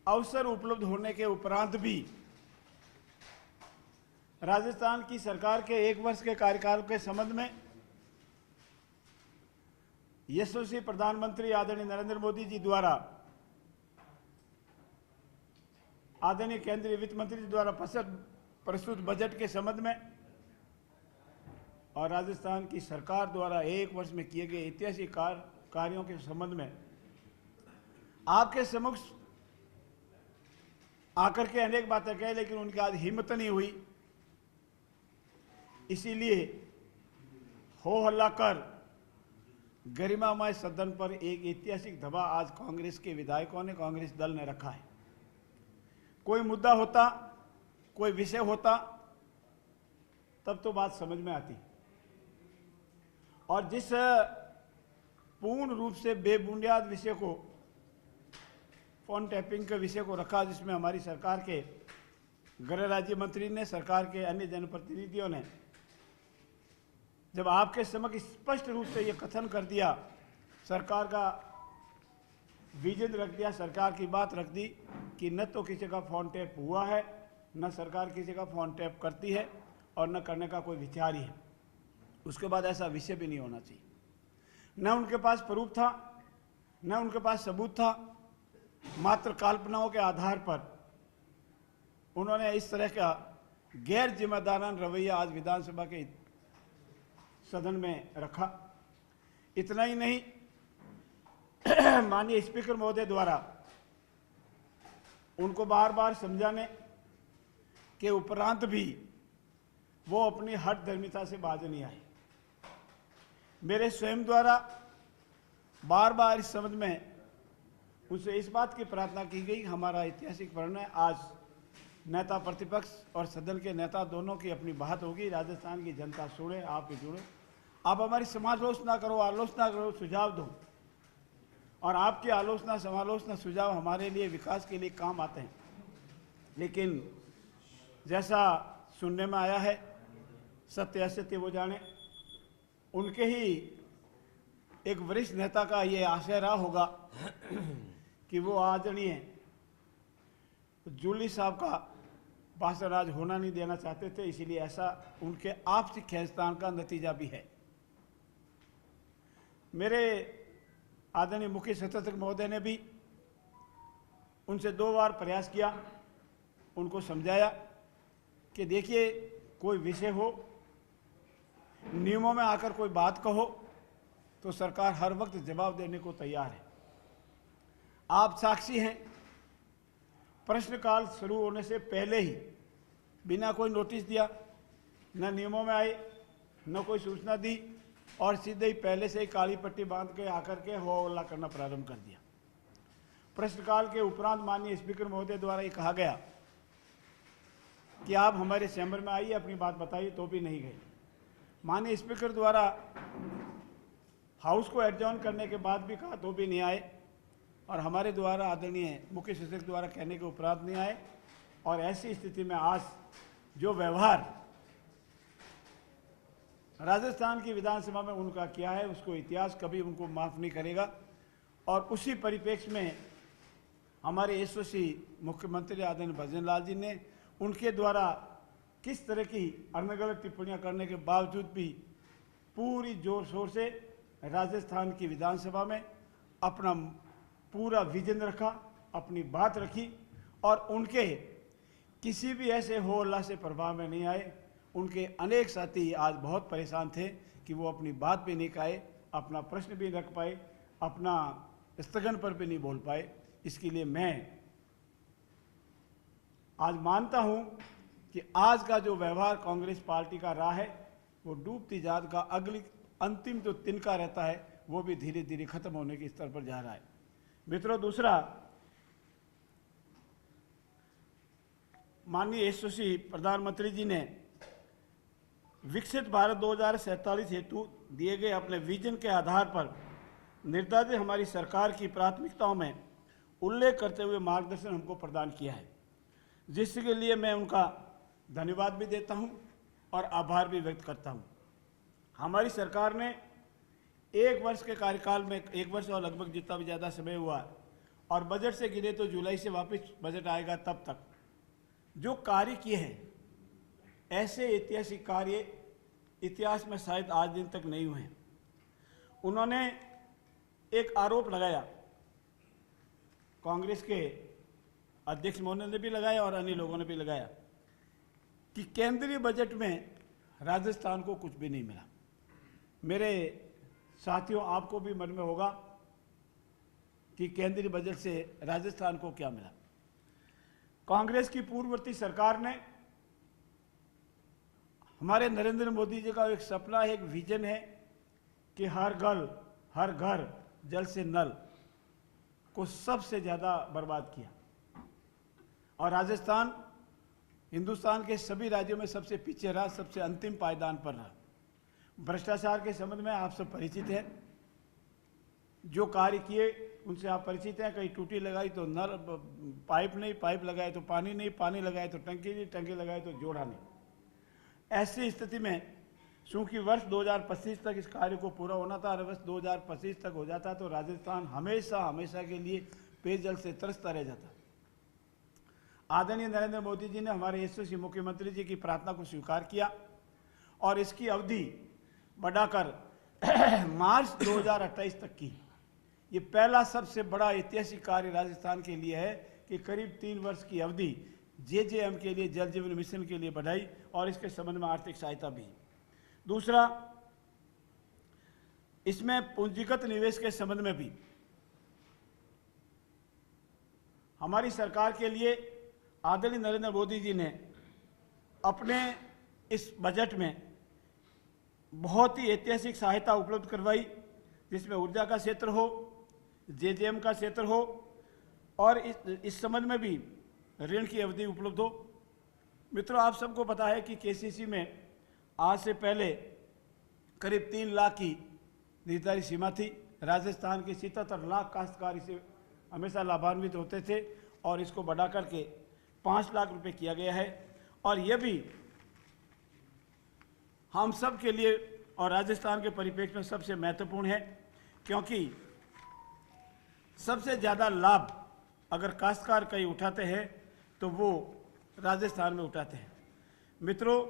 अवसर उपलब्ध होने के उपरांत भी राजस्थान की सरकार के 1 वर्ष के कार्यकाल के संबंध में यशस्वी प्रधानमंत्री आदरणीय नरेंद्र मोदी जी द्वारा, आदरणीय केंद्रीय वित्त मंत्री जी द्वारा प्रस्तुत बजट के संबंध में और राजस्थान की सरकार द्वारा 1 वर्ष में किए गए ऐतिहासिक कार्यों के संबंध में आपके समक्ष आकर के अनेक बातें कही, लेकिन उनकी आज हिम्मत नहीं हुई। इसीलिए हो हल्ला कर गरिमामय सदन पर एक ऐतिहासिक दबाव आज कांग्रेस के विधायकों ने, कांग्रेस दल ने रखा है। कोई मुद्दा होता, कोई विषय होता, तब तो बात समझ में आती। और जिस पूर्ण रूप से बेबुनियाद विषय को, फोन टैपिंग के विषय को रखा, जिसमें हमारी सरकार के गृह राज्य मंत्री ने, सरकार के अन्य जनप्रतिनिधियों ने जब आपके समक्ष स्पष्ट रूप से ये कथन कर दिया, सरकार का विजन रख दिया, सरकार की बात रख दी कि न तो किसी का फोन टैप हुआ है, न सरकार किसी का फोन टैप करती है और न करने का कोई विचार ही है, उसके बाद ऐसा विषय भी नहीं होना चाहिए। न उनके पास प्रूफ था, न उनके पास सबूत था, मात्र कल्पनाओं के आधार पर उन्होंने इस तरह का गैर जिम्मेदाराना रवैया आज विधानसभा के सदन में रखा। इतना ही नहीं, माननीय स्पीकर महोदय द्वारा उनको बार बार समझाने के उपरांत भी वो अपनी हठ धर्मिता से बाज नहीं आए। मेरे स्वयं द्वारा बार बार इस संबंध में उनसे इस बात की प्रार्थना की गई, हमारा ऐतिहासिक निर्णय आज नेता प्रतिपक्ष और सदन के नेता दोनों की अपनी बात होगी, राजस्थान की जनता सुने, आप भी जुड़े, आप हमारी समालोचना करो, आलोचना करो, सुझाव दो, और आपकी आलोचना, समालोचना, सुझाव हमारे लिए विकास के लिए काम आते हैं। लेकिन जैसा सुनने में आया है, सत्य असत्य वो जाने, उनके ही एक वरिष्ठ नेता का ये आशय रहा होगा कि वो आदरणीय जूली साहब का भाषण आज होना नहीं देना चाहते थे, इसीलिए ऐसा उनके आपसी खींचतान का नतीजा भी है। मेरे आदरणीय मुख्य सचेतक महोदय ने भी उनसे 2 बार प्रयास किया, उनको समझाया कि देखिए, कोई विषय हो, नियमों में आकर कोई बात कहो तो सरकार हर वक्त जवाब देने को तैयार है। आप साक्षी हैं, प्रश्नकाल शुरू होने से पहले ही बिना कोई नोटिस दिया, न नियमों में आए, न कोई सूचना दी, और सीधे ही पहले से ही काली पट्टी बांध के आकर के हो हल्ला करना प्रारंभ कर दिया। प्रश्नकाल के उपरांत माननीय स्पीकर महोदय द्वारा ये कहा गया कि आप हमारे चैम्बर में आइए, अपनी बात बताइए, तो भी नहीं गए। माननीय स्पीकर द्वारा हाउस को एडजॉर्न करने के बाद भी कहा, तो भी नहीं आए, और हमारे द्वारा आदरणीय मुख्य सचेतक द्वारा कहने के उपरांत नहीं आए। और ऐसी स्थिति में आज जो व्यवहार राजस्थान की विधानसभा में उनका किया है, उसको इतिहास कभी उनको माफ नहीं करेगा। और उसी परिप्रेक्ष्य में हमारे यशस्वी मुख्यमंत्री आदरणीय भजन लाल जी ने उनके द्वारा किस तरह की अलग-अलग टिप्पणियां करने के बावजूद भी पूरी जोर शोर से राजस्थान की विधानसभा में अपना पूरा विजन रखा, अपनी बात रखी, और उनके किसी भी ऐसे हो हल्ला से प्रभाव में नहीं आए। उनके अनेक साथी आज बहुत परेशान थे कि वो अपनी बात भी नहीं कहे, अपना प्रश्न भी रख पाए, अपना स्थगन पर भी नहीं बोल पाए। इसके लिए मैं आज मानता हूं कि आज का जो व्यवहार कांग्रेस पार्टी का रहा है, वो डूबती जात का अगली अंतिम जो तिनका रहता है, वो भी धीरे धीरे खत्म होने के स्तर पर जा रहा है। मित्रों, दूसरा, माननीय यशस्वी प्रधानमंत्री जी ने विकसित भारत 2047 हेतु दिए गए अपने विजन के आधार पर निर्धारित हमारी सरकार की प्राथमिकताओं में उल्लेख करते हुए मार्गदर्शन हमको प्रदान किया है, जिसके लिए मैं उनका धन्यवाद भी देता हूं और आभार भी व्यक्त करता हूं। हमारी सरकार ने 1 वर्ष के कार्यकाल में, 1 वर्ष और लगभग जितना भी ज़्यादा समय हुआ, और बजट से गिने तो जुलाई से वापस बजट आएगा तब तक जो कार्य किए हैं, ऐसे ऐतिहासिक कार्य इतिहास में शायद आज दिन तक नहीं हुए हैं। उन्होंने एक आरोप लगाया, कांग्रेस के अध्यक्ष महोदय ने भी लगाया और अन्य लोगों ने भी लगाया, कि केंद्रीय बजट में राजस्थान को कुछ भी नहीं मिला। मेरे साथियों, आपको भी मन में होगा कि केंद्रीय बजट से राजस्थान को क्या मिला। कांग्रेस की पूर्ववर्ती सरकार ने, हमारे नरेंद्र मोदी जी का एक सपना है, एक विजन है कि हर घर हर घर जल से नल को सबसे ज़्यादा बर्बाद किया। और राजस्थान हिंदुस्तान के सभी राज्यों में सबसे पीछे रहा, सबसे अंतिम पायदान पर रहा। भ्रष्टाचार के संबंध में आप सब परिचित हैं, जो कार्य किए उनसे आप परिचित हैं। कहीं टूटी लगाई तो नल पाइप नहीं, पाइप लगाए तो पानी नहीं, पानी लगाए तो टंकी नहीं, टंकी लगाए तो जोड़ा नहीं। ऐसी स्थिति में चूंकि वर्ष 2025 तक इस कार्य को पूरा होना था और वर्ष 2025 तक हो जाता तो राजस्थान हमेशा हमेशा के लिए पेयजल से तरसता रह जाता। आदरणीय नरेंद्र मोदी जी ने हमारे यशस्वी मुख्यमंत्री जी की प्रार्थना को स्वीकार किया और इसकी अवधि बढ़ाकर मार्च 2028 तक की। ये पहला सबसे बड़ा ऐतिहासिक कार्य राजस्थान के लिए है कि करीब 3 वर्ष की अवधि JJM के लिए, जल जीवन मिशन के लिए बढ़ाई और इसके संबंध में आर्थिक सहायता भी। दूसरा, इसमें पूंजीगत निवेश के संबंध में भी हमारी सरकार के लिए आदरणीय नरेंद्र मोदी जी ने अपने इस बजट में बहुत ही ऐतिहासिक सहायता उपलब्ध करवाई, जिसमें ऊर्जा का क्षेत्र हो, JJM का क्षेत्र हो और इस संबंध में भी ऋण की अवधि उपलब्ध हो। मित्रों, आप सबको पता है कि KCC में आज से पहले करीब 3 लाख की निर्धारित सीमा थी। राजस्थान के 77 लाख काश्तकार इसे हमेशा लाभान्वित होते थे और इसको बढ़ा करके 5 लाख रुपए किया गया है। और यह भी हम सब के लिए और राजस्थान के परिप्रेक्ष्य में सबसे महत्वपूर्ण है, क्योंकि सबसे ज़्यादा लाभ अगर काश्तकार कहीं उठाते हैं तो वो राजस्थान में उठाते हैं। मित्रों,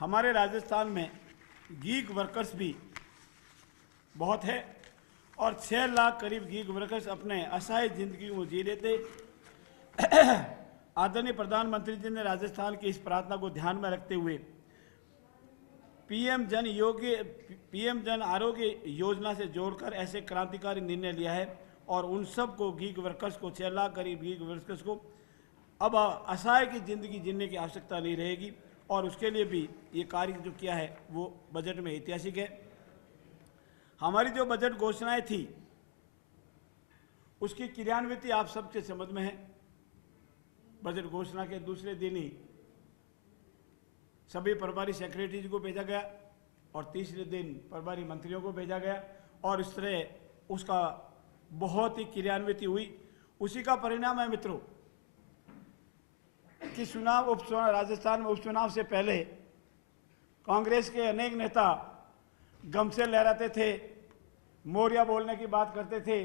हमारे राजस्थान में गीग वर्कर्स भी बहुत है और 6 लाख करीब गीग वर्कर्स अपने असहाय जिंदगी को जी रहे थे। आदरणीय प्रधानमंत्री जी ने राजस्थान की इस प्रार्थना को ध्यान में रखते हुए पीएम जन आरोग्य योजना से जोड़कर ऐसे क्रांतिकारी निर्णय लिया है और उन सब को गीग वर्कर्स को 6 लाख करीब गीग वर्कर्स को अब असहाय की जिंदगी जीने की आवश्यकता नहीं रहेगी और उसके लिए भी ये कार्य जो किया है वो बजट में ऐतिहासिक है। हमारी जो बजट घोषणाएं थी उसकी क्रियान्विति आप सबके समझ में है। बजट घोषणा के दूसरे दिन ही सभी प्रभारी सेक्रेटरीज को भेजा गया और तीसरे दिन प्रभारी मंत्रियों को भेजा गया और इस तरह उसका बहुत ही क्रियान्विति हुई। उसी का परिणाम है मित्रों कि उपचुनाव राजस्थान में उपचुनाव से पहले कांग्रेस के अनेक नेता गमछे लहराते थे, मोरिया बोलने की बात करते थे,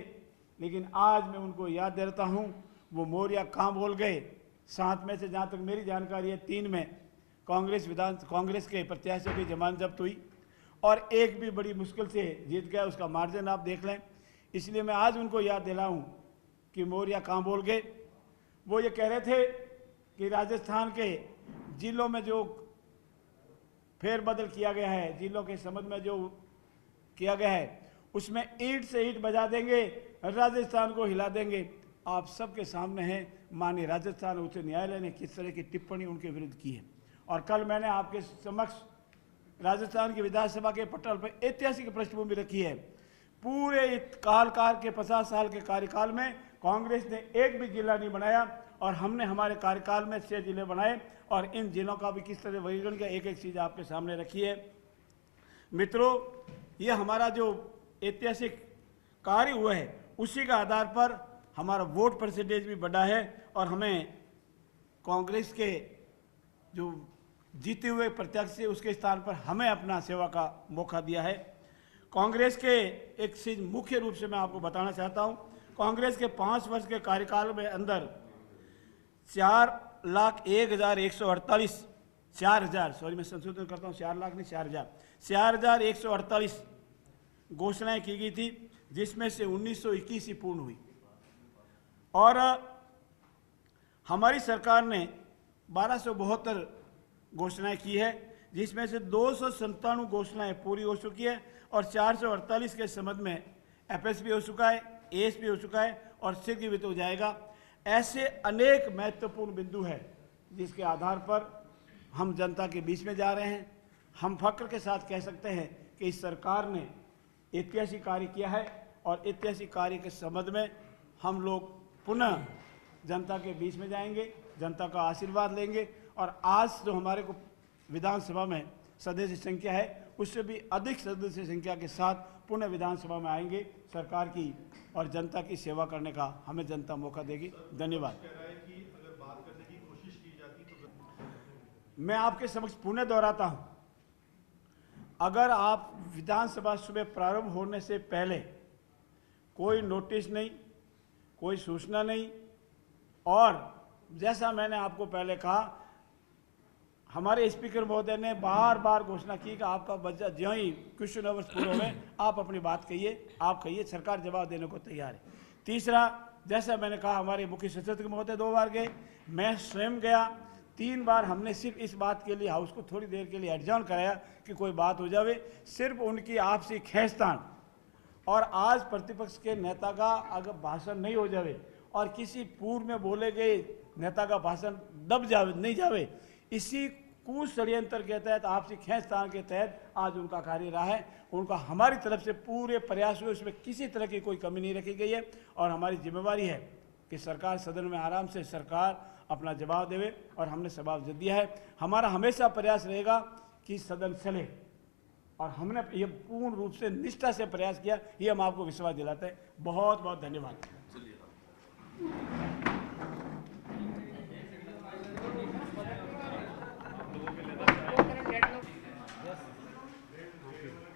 लेकिन आज मैं उनको याद देता हूं वो मोरिया कहां बोल गए। 7 में से जहां तक मेरी जानकारी है 3 में कांग्रेस के प्रत्याशियों की जमानत जब्त हुई और एक भी बड़ी मुश्किल से जीत गया, उसका मार्जिन आप देख लें। इसलिए मैं आज उनको याद दिलाऊं कि मोरिया कहां बोल गए। वो ये कह रहे थे कि राजस्थान के जिलों में जो फेरबदल किया गया है, जिलों के संबंध में जो किया गया है उसमें ईंट से ईंट बजा देंगे, राजस्थान को हिला देंगे। आप सबके सामने है माननीय राजस्थान उच्च न्यायालय ने किस तरह की टिप्पणी उनके विरुद्ध की है। और कल मैंने आपके समक्ष राजस्थान की विधानसभा के पटल पर ऐतिहासिक पृष्ठभूमि रखी है। पूरे काल के 50 साल के कार्यकाल में कांग्रेस ने एक भी जिला नहीं बनाया और हमने हमारे कार्यकाल में 6 जिले बनाए और इन जिलों का भी किस तरह वर्गीकरण किया, एक एक चीज आपके सामने रखी है। मित्रों, ये हमारा जो ऐतिहासिक कार्य हुआ है उसी का आधार पर हमारा वोट परसेंटेज भी बढ़ा है और हमें कांग्रेस के जो जीते हुए प्रत्याशी उसके स्थान पर हमें अपना सेवा का मौका दिया है। कांग्रेस के एक चीज मुख्य रूप से मैं आपको बताना चाहता हूं, कांग्रेस के 5 वर्ष के कार्यकाल में अंदर 4,01,48 घोषणाएं की गई थी, जिसमें से 1921 ही पूर्ण हुई और हमारी सरकार ने 1272 घोषणाएं की है, जिसमें से 297 घोषणाएं पूरी हो चुकी है और 448 के संबंध में FSP हो चुका है, ASP हो चुका है और शीघ्र वित्त हो जाएगा। ऐसे अनेक महत्वपूर्ण बिंदु हैं जिसके आधार पर हम जनता के बीच में जा रहे हैं। हम फक्र के साथ कह सकते हैं कि इस सरकार ने ऐतिहासिक कार्य किया है और ऐतिहासिक कार्य के संबंध में हम लोग पुनः जनता के बीच में जाएंगे, जनता का आशीर्वाद लेंगे और आज जो हमारे को विधानसभा में सदस्य संख्या है उससे भी अधिक सदस्य संख्या के साथ पुनः विधानसभा में आएंगे। सरकार की और जनता की सेवा करने का हमें जनता मौका देगी। धन्यवाद। मैं आपके समक्ष पुनः दोहराता हूं, अगर आप विधानसभा सुबह प्रारंभ होने से पहले कोई नोटिस नहीं, कोई सूचना नहीं, और जैसा मैंने आपको पहले कहा, हमारे स्पीकर महोदय ने बार बार घोषणा की कि आपका बजट ज्यों ही क्वेश्चन आवर्स पूरे हुए आप अपनी बात कहिए, आप कहिए, सरकार जवाब देने को तैयार है। तीसरा, जैसा मैंने कहा, हमारे मुख्य सचेतक महोदय 2 बार गए, मैं स्वयं गया, 3 बार हमने सिर्फ इस बात के लिए हाउस को थोड़ी देर के लिए एडजॉर्न कराया कि कोई बात हो जावे, सिर्फ उनकी आपसी खींचतान और आज प्रतिपक्ष के नेता का अगर भाषण नहीं हो जावे और किसी पूर्व में बोले गए नेता का भाषण दब जावे नहीं जावे, इसी कुछ षड्यंत्र के तहत आपसी खींचतान के तहत आज उनका कार्य रहा है। उनका हमारी तरफ से पूरे प्रयास हुए, उसमें किसी तरह की कोई कमी नहीं रखी गई है और हमारी जिम्मेवारी है कि सरकार सदन में आराम से सरकार अपना जवाब देवे और हमने जवाब दे दिया है। हमारा हमेशा प्रयास रहेगा कि सदन चले और हमने ये पूर्ण रूप से निष्ठा से प्रयास किया, ये हम आपको विश्वास दिलाते हैं। बहुत बहुत धन्यवाद।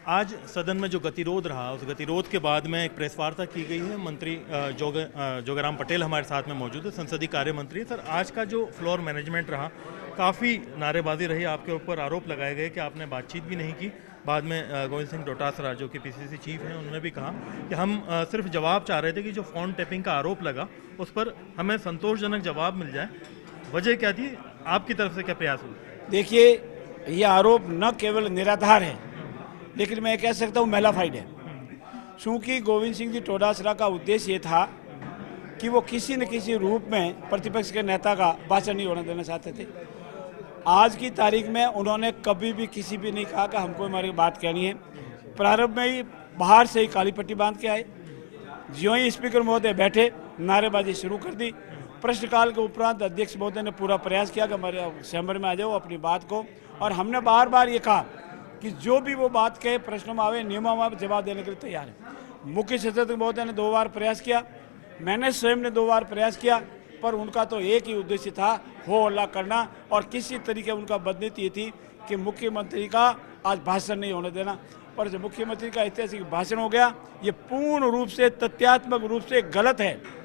आज सदन में जो गतिरोध रहा, उस गतिरोध के बाद में एक प्रेस वार्ता की गई है। मंत्री जोगाराम पटेल हमारे साथ में मौजूद है, संसदीय कार्य मंत्री। सर, आज का जो फ्लोर मैनेजमेंट रहा, काफ़ी नारेबाजी रही, आपके ऊपर आरोप लगाए गए कि आपने बातचीत भी नहीं की। बाद में गोविंद सिंह डोटासरा जो कि पीसीसी चीफ हैं, उन्होंने भी कहा कि हम सिर्फ जवाब चाह रहे थे कि जो फ़ोन टैपिंग का आरोप लगा उस पर हमें संतोषजनक जवाब मिल जाए। वजह क्या थी, आपकी तरफ से क्या प्रयास हुआ? देखिए, ये आरोप न केवल निराधार है, लेकिन मैं कह सकता हूँ मेलाफाइड है। चूँकि गोविंद सिंह जी डोटासरा का उद्देश्य ये था कि वो किसी न किसी रूप में प्रतिपक्ष के नेता का भाषण नहीं होने देना चाहते थे। आज की तारीख में उन्होंने कभी भी किसी भी नहीं कहा कि हमको हमारी बात कहनी है। प्रारंभ में ही बाहर से ही काली पट्टी बांध के आए, ज्यों ही स्पीकर महोदय बैठे नारेबाजी शुरू कर दी। प्रश्नकाल के उपरांत अध्यक्ष महोदय ने पूरा प्रयास किया कि हमारे चैम्बर में आ जाओ अपनी बात को, और हमने बार बार ये कहा कि जो भी वो बात कहे प्रश्नों में आवे, नियमों में जवाब देने के लिए तैयार है। मुख्य सचेतक महोदय ने 2 बार प्रयास किया, मैंने स्वयं ने 2 बार प्रयास किया, पर उनका तो एक ही उद्देश्य था, हो हल्ला करना, और किसी तरीके उनका बदनीति ये थी कि मुख्यमंत्री का आज भाषण नहीं होने देना। पर जो मुख्यमंत्री का ऐतिहासिक भाषण हो गया, ये पूर्ण रूप से तथ्यात्मक रूप से गलत है।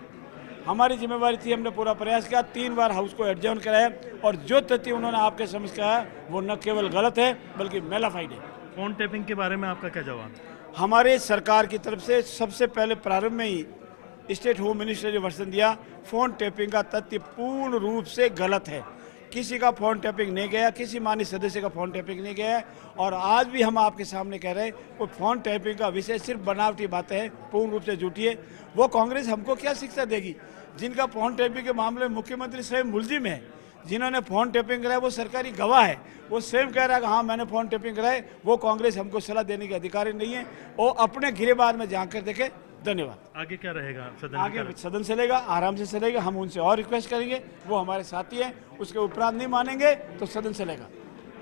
हमारी जिम्मेवारी थी, हमने पूरा प्रयास किया, 3 बार हाउस को एडजॉर्न कराया, और जो तथ्य उन्होंने आपके समझ कहा वो न केवल गलत है बल्कि मेलाफाइड है। फ़ोन टैपिंग के बारे में आपका क्या जवाब? हमारे सरकार की तरफ से सबसे पहले प्रारंभ में ही स्टेट होम मिनिस्टर ने वर्षन दिया, फ़ोन टैपिंग का तथ्य पूर्ण रूप से गलत है। किसी का फ़ोन टैपिंग नहीं गया, किसी माननीय सदस्य का फ़ोन टैपिंग नहीं गया है, और आज भी हम आपके सामने कह रहे हैं कोई फ़ोन टैपिंग का विषय सिर्फ बनावटी बातें हैं, पूर्ण रूप से झूठी है। वो कांग्रेस हमको क्या शिक्षा देगी? जिनका फ़ोन टैपिंग के मामले में मुख्यमंत्री स्वयं मुलजिम है, जिन्होंने फ़ोन टैपिंग कराया वो सरकारी गवाह है, वो स्वयं कह रहा है कि हाँ मैंने फ़ोन टैपिंग कराए, वो कांग्रेस हमको सलाह देने के अधिकारी नहीं है। वो अपने गिरेबान में झांक कर देखे। धन्यवाद। आगे क्या रहेगा सदन? आगे सदन चलेगा, आराम से चलेगा। हम उनसे और रिक्वेस्ट करेंगे, वो हमारे साथी हैं, उसके उपरांत नहीं मानेंगे तो सदन चलेगा।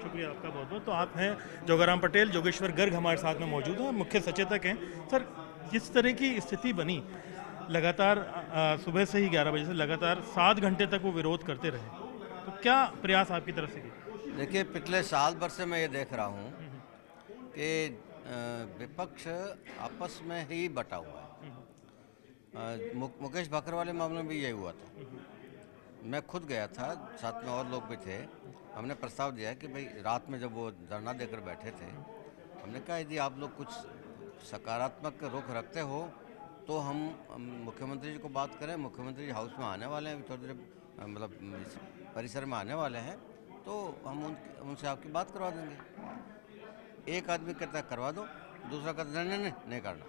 शुक्रिया आपका बहुत बहुत। तो आप हैं जोगाराम पटेल, जोगेश्वर गर्ग हमारे साथ में मौजूद हैं, मुख्य सचेतक हैं। सर, जिस तरह की स्थिति बनी, लगातार सुबह से ही 11 बजे से लगातार 7 घंटे तक वो विरोध करते रहे, तो क्या प्रयास आपकी तरफ से किए? देखिए, पिछले साल भर से मैं ये देख रहा हूँ कि विपक्ष आपस में ही बटा हुआ है। मुकेश भाकर वाले मामले में भी यही हुआ था। मैं खुद गया था, साथ में और लोग भी थे। हमने प्रस्ताव दिया कि भाई रात में जब वो धरना देकर बैठे थे, हमने कहा यदि आप लोग कुछ सकारात्मक रुख रखते हो तो हम मुख्यमंत्री जी को बात करें। मुख्यमंत्री जी हाउस में आने वाले हैं, थोड़ी देर मतलब परिसर में आने वाले हैं, तो हम उनसे आपकी बात करवा देंगे। एक आदमी कहता है करवा दो, दूसरा कहता है नहीं करना।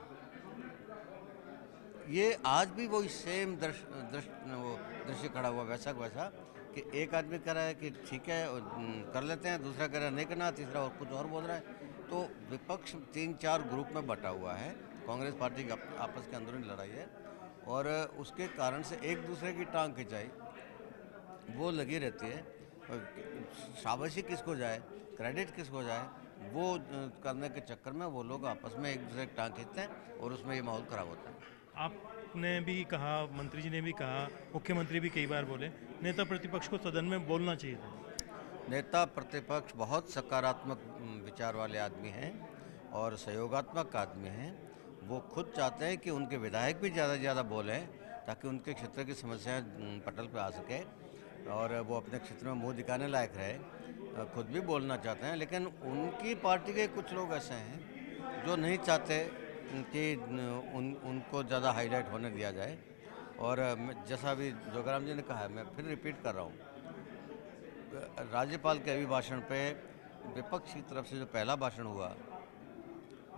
ये आज भी वही सेम दृश्य खड़ा हुआ वैसा वैसा कि एक आदमी कह रहा है कि ठीक है कर लेते हैं, दूसरा कह रहा है नहीं करना, तीसरा और कुछ और बोल रहा है। तो विपक्ष 3-4 ग्रुप में बटा हुआ है। कांग्रेस पार्टी की आपस के अंदरूनी लड़ाई है और उसके कारण से एक दूसरे की टांग खिंचाई वो लगी रहती है। शाबाशी किसको जाए, क्रेडिट किसको जाए, वो करने के चक्कर में वो लोग आपस में एक दूसरे की टांग खींचते हैं और उसमें ये माहौल खराब होता है। आपने भी कहा, मंत्री जी ने भी कहा, मुख्यमंत्री भी कई बार बोले, नेता प्रतिपक्ष को सदन में बोलना चाहिए था। नेता प्रतिपक्ष बहुत सकारात्मक विचार वाले आदमी हैं और सहयोगात्मक आदमी हैं। वो खुद चाहते हैं कि उनके विधायक भी ज़्यादा से ज़्यादा बोलें ताकि उनके क्षेत्र की समस्याएं पटल पर आ सके और वो अपने क्षेत्र में मुंह दिखाने लायक रहे। खुद भी बोलना चाहते हैं, लेकिन उनकी पार्टी के कुछ लोग ऐसे हैं जो नहीं चाहते कि उनको ज़्यादा हाईलाइट होने दिया जाए। और जैसा अभी जोगाराम जी ने कहा है, मैं फिर रिपीट कर रहा हूँ, राज्यपाल के अभिभाषण पे विपक्ष की तरफ से जो पहला भाषण हुआ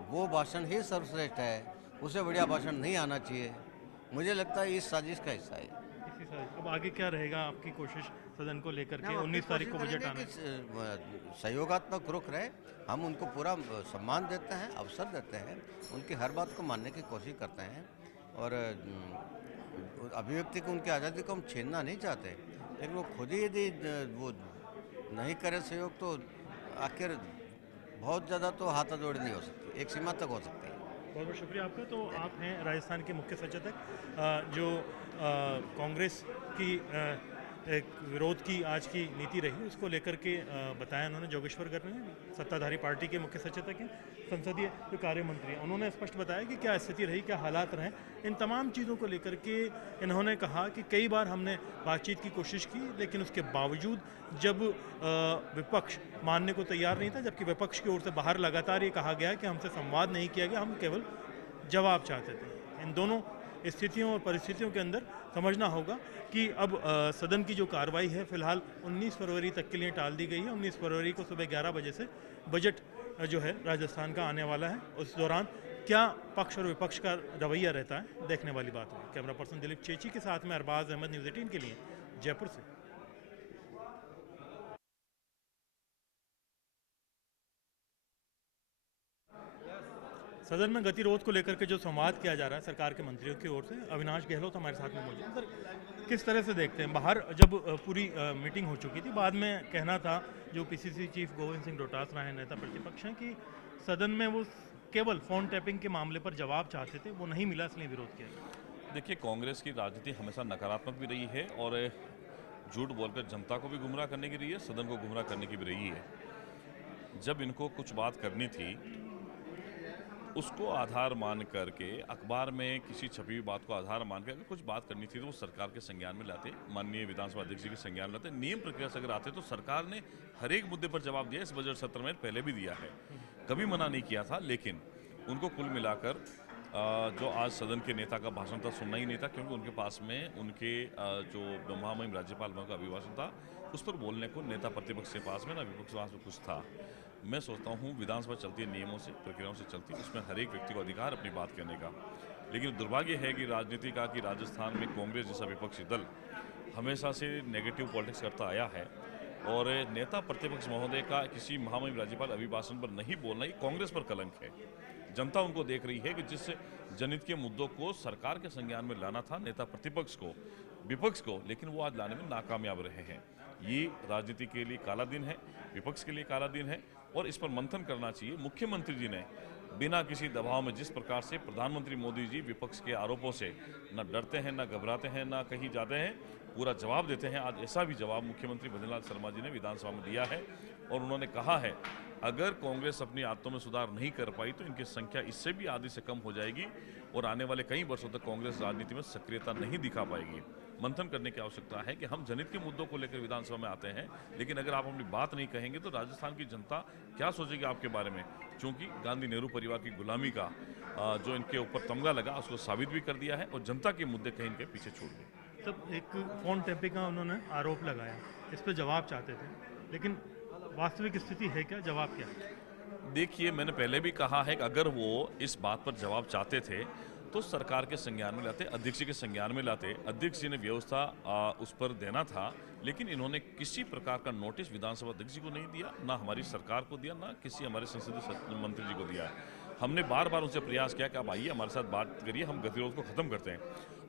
वो भाषण ही सर्वश्रेष्ठ है, उससे बढ़िया भाषण नहीं आना चाहिए। मुझे लगता है इस साजिश का हिस्सा है। अब आगे क्या रहेगा आपकी कोशिश सदन को लेकर के? 19 तारीख को बजट आना है। सहयोगात्मक रुख रहे, हम उनको पूरा सम्मान देते हैं, अवसर देते हैं, उनकी हर बात को मानने की कोशिश करते हैं और अभिव्यक्ति को, उनकी आज़ादी को हम छीनना नहीं चाहते, लेकिन वो खुद ही यदि वो नहीं करे सहयोग तो आखिर बहुत ज़्यादा तो हाथाजोड़ी नहीं हो सकती, एक सीमा तक हो सकती है। बहुत बहुत शुक्रिया आपका। तो आप हैं राजस्थान के मुख्य सचेतक, जो कांग्रेस की एक विरोध की आज की नीति रही उसको लेकर के बताया उन्होंने। जोगेश्वर गर्ग ने, सत्ताधारी पार्टी के मुख्य सचेतक हैं, संसदीय जो कार्य मंत्री हैं, उन्होंने स्पष्ट बताया कि क्या स्थिति रही, क्या हालात रहे। इन तमाम चीज़ों को लेकर के इन्होंने कहा कि कई बार हमने बातचीत की कोशिश की, लेकिन उसके बावजूद जब विपक्ष मानने को तैयार नहीं था, जबकि विपक्ष की ओर से बाहर लगातार ये कहा गया कि हमसे संवाद नहीं किया गया, हम केवल जवाब चाहते थे। इन दोनों स्थितियों और परिस्थितियों के अंदर समझना होगा कि अब सदन की जो कार्रवाई है फिलहाल 19 फरवरी तक के लिए टाल दी गई है। 19 फरवरी को सुबह 11 बजे से बजट जो है राजस्थान का आने वाला है। उस दौरान क्या पक्ष और विपक्ष का रवैया रहता है, देखने वाली बात है। कैमरा पर्सन दिलीप चेची के साथ में अरबाज अहमद, न्यूज़ 18 के लिए जयपुर से। सदन में गतिरोध को लेकर के जो संवाद किया जा रहा है सरकार के मंत्रियों की ओर से, अविनाश गहलोत हमारे साथ में मौजूद हैं। सर, किस तरह से देखते हैं, बाहर जब पूरी मीटिंग हो चुकी थी, बाद में कहना था जो पीसीसी चीफ गोविंद सिंह डोटासरा हैं, नेता प्रतिपक्ष हैं, कि सदन में वो केवल फोन टैपिंग के मामले पर जवाब चाहते थे, वो नहीं मिला इसलिए विरोध किया। देखिए, कांग्रेस की राजनीति हमेशा नकारात्मक भी रही है और झूठ बोलकर जनता को भी गुमराह करने की रही है, सदन को गुमराह करने की भी रही है। जब इनको कुछ बात करनी थी उसको आधार मान करके, अखबार में किसी छपी हुई बात को आधार मान करके कुछ बात करनी थी तो वो सरकार के संज्ञान में लाते, माननीय विधानसभा अध्यक्ष जी के संज्ञान में लाते। नियम प्रक्रिया से अगर आते तो सरकार ने हर एक मुद्दे पर जवाब दिया, इस बजट सत्र में पहले भी दिया है, कभी मना नहीं किया था। लेकिन उनको कुल मिलाकर जो आज सदन के नेता का भाषण था सुनना ही नहीं था, क्योंकि उनके पास में उनके जो महामहिम राज्यपाल का अभिभाषण था उस पर बोलने को नेता प्रतिपक्ष के पास में ना विपक्ष के पास में कुछ था। मैं सोचता हूँ विधानसभा चलती है नियमों से, प्रक्रियाओं से चलती है, उसमें हर एक व्यक्ति को अधिकार अपनी बात कहने का। लेकिन दुर्भाग्य है कि राजनीति का कि राजस्थान में कांग्रेस जैसा विपक्षी दल हमेशा से नेगेटिव पॉलिटिक्स करता आया है और नेता प्रतिपक्ष महोदय का किसी महामहिम राज्यपाल अभिभाषण पर नहीं बोलना ही कांग्रेस पर कलंक है। जनता उनको देख रही है कि जिस जनहित के मुद्दों को सरकार के संज्ञान में लाना था नेता प्रतिपक्ष को, विपक्ष को, लेकिन वो आज लाने में नाकामयाब रहे हैं। ये राजनीति के लिए काला दिन है, विपक्ष के लिए काला दिन है और इस पर मंथन करना चाहिए। मुख्यमंत्री जी ने बिना किसी दबाव में, जिस प्रकार से प्रधानमंत्री मोदी जी विपक्ष के आरोपों से न डरते हैं, न घबराते हैं, न कहीं जाते हैं, पूरा जवाब देते हैं। आज ऐसा भी जवाब मुख्यमंत्री भजनलाल शर्मा जी ने विधानसभा में दिया है और उन्होंने कहा है अगर कांग्रेस अपनी आदतों में सुधार नहीं कर पाई तो इनकी संख्या इससे भी आधी से कम हो जाएगी और आने वाले कई वर्षों तक कांग्रेस राजनीति में सक्रियता नहीं दिखा पाएगी। मंथन करने की आवश्यकता है कि हम जनहित के मुद्दों को लेकर विधानसभा में आते हैं, लेकिन अगर आप अपनी बात नहीं कहेंगे तो राजस्थान की जनता क्या सोचेगी आपके बारे में। क्योंकि गांधी नेहरू परिवार की गुलामी का जो इनके ऊपर तमगा लगा उसको साबित भी कर दिया है और जनता के मुद्दे कहीं इनके पीछे छूट गए। तब एक फोन टैपिंग का उन्होंने आरोप लगाया, इस पर जवाब चाहते थे, लेकिन वास्तविक स्थिति है क्या, जवाब क्या? देखिए, मैंने पहले भी कहा है कि अगर वो इस बात पर जवाब चाहते थे तो सरकार के संज्ञान में लाते, अध्यक्ष जी के संज्ञान में लाते। अध्यक्ष जी ने व्यवस्था उस पर देना था, लेकिन इन्होंने किसी प्रकार का नोटिस विधानसभा अध्यक्ष जी को नहीं दिया, ना हमारी सरकार को दिया, ना किसी हमारे संसदीय मंत्री जी को दिया। हमने बार बार उनसे प्रयास किया कि आप आइए हमारे साथ बात करिए, हम गतिरोध को ख़त्म करते हैं।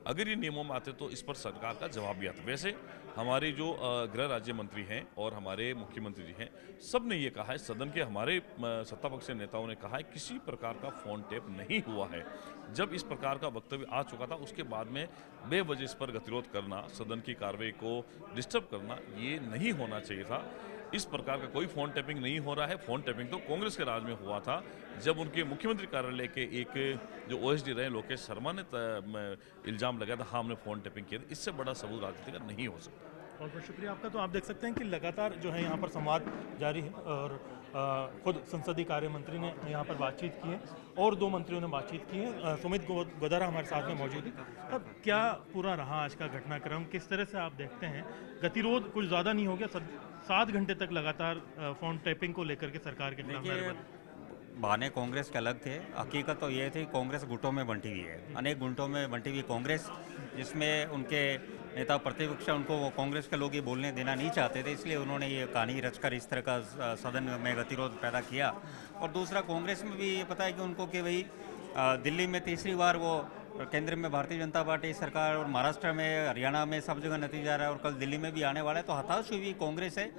अगर ये नियमों में आते तो इस पर सरकार का जवाब भी आता। वैसे हमारे जो गृह राज्य मंत्री हैं और हमारे मुख्यमंत्री जी हैं, सब ने ये कहा है, सदन के हमारे सत्ता पक्ष के नेताओं ने कहा है किसी प्रकार का फ़ोन टेप नहीं हुआ है। जब इस प्रकार का वक्तव्य आ चुका था, उसके बाद में बेवजह इस पर गतिरोध करना, सदन की कार्रवाई को डिस्टर्ब करना, ये नहीं होना चाहिए था। इस प्रकार का कोई फ़ोन टैपिंग नहीं हो रहा है। फ़ोन टैपिंग तो कांग्रेस के राज में हुआ था, जब उनके मुख्यमंत्री कार्यालय के एक जो ओएसडी रहे लोकेश शर्मा ने इल्ज़ाम लगाया था, हाँ हमने फ़ोन टैपिंग किया। इससे बड़ा सबूत राजनीति का नहीं हो सकता। बहुत बहुत शुक्रिया आपका। तो आप देख सकते हैं कि लगातार जो है यहाँ पर संवाद जारी है और खुद संसदीय कार्य मंत्री ने यहाँ पर बातचीत की है और 2 मंत्रियों ने बातचीत की है। सुमित गोदारा हमारे साथ में मौजूद है। अब क्या पूरा रहा आज का घटनाक्रम, किस तरह से आप देखते हैं? गतिरोध कुछ ज़्यादा नहीं हो गया? 7 घंटे तक लगातार फ़ोन टैपिंग को लेकर के सरकार के खिलाफ बहाने कांग्रेस के अलग थे। हकीकत तो ये थी कांग्रेस गुटों में बंटी हुई है, अनेक गुटों में बंटी हुई कांग्रेस, जिसमें उनके नेता प्रतिपक्ष उनको वो कांग्रेस के लोग ये बोलने देना नहीं चाहते थे, इसलिए उन्होंने ये कहानी रचकर इस तरह का सदन में गतिरोध पैदा किया। और दूसरा कांग्रेस में भी ये पता है कि उनको कि भाई दिल्ली में तीसरी बार वो केंद्र में भारतीय जनता पार्टी सरकार और महाराष्ट्र में, हरियाणा में सब जगह नतीजा आ रहा है और कल दिल्ली में भी आने वाला है। तो हताश हुई कांग्रेस है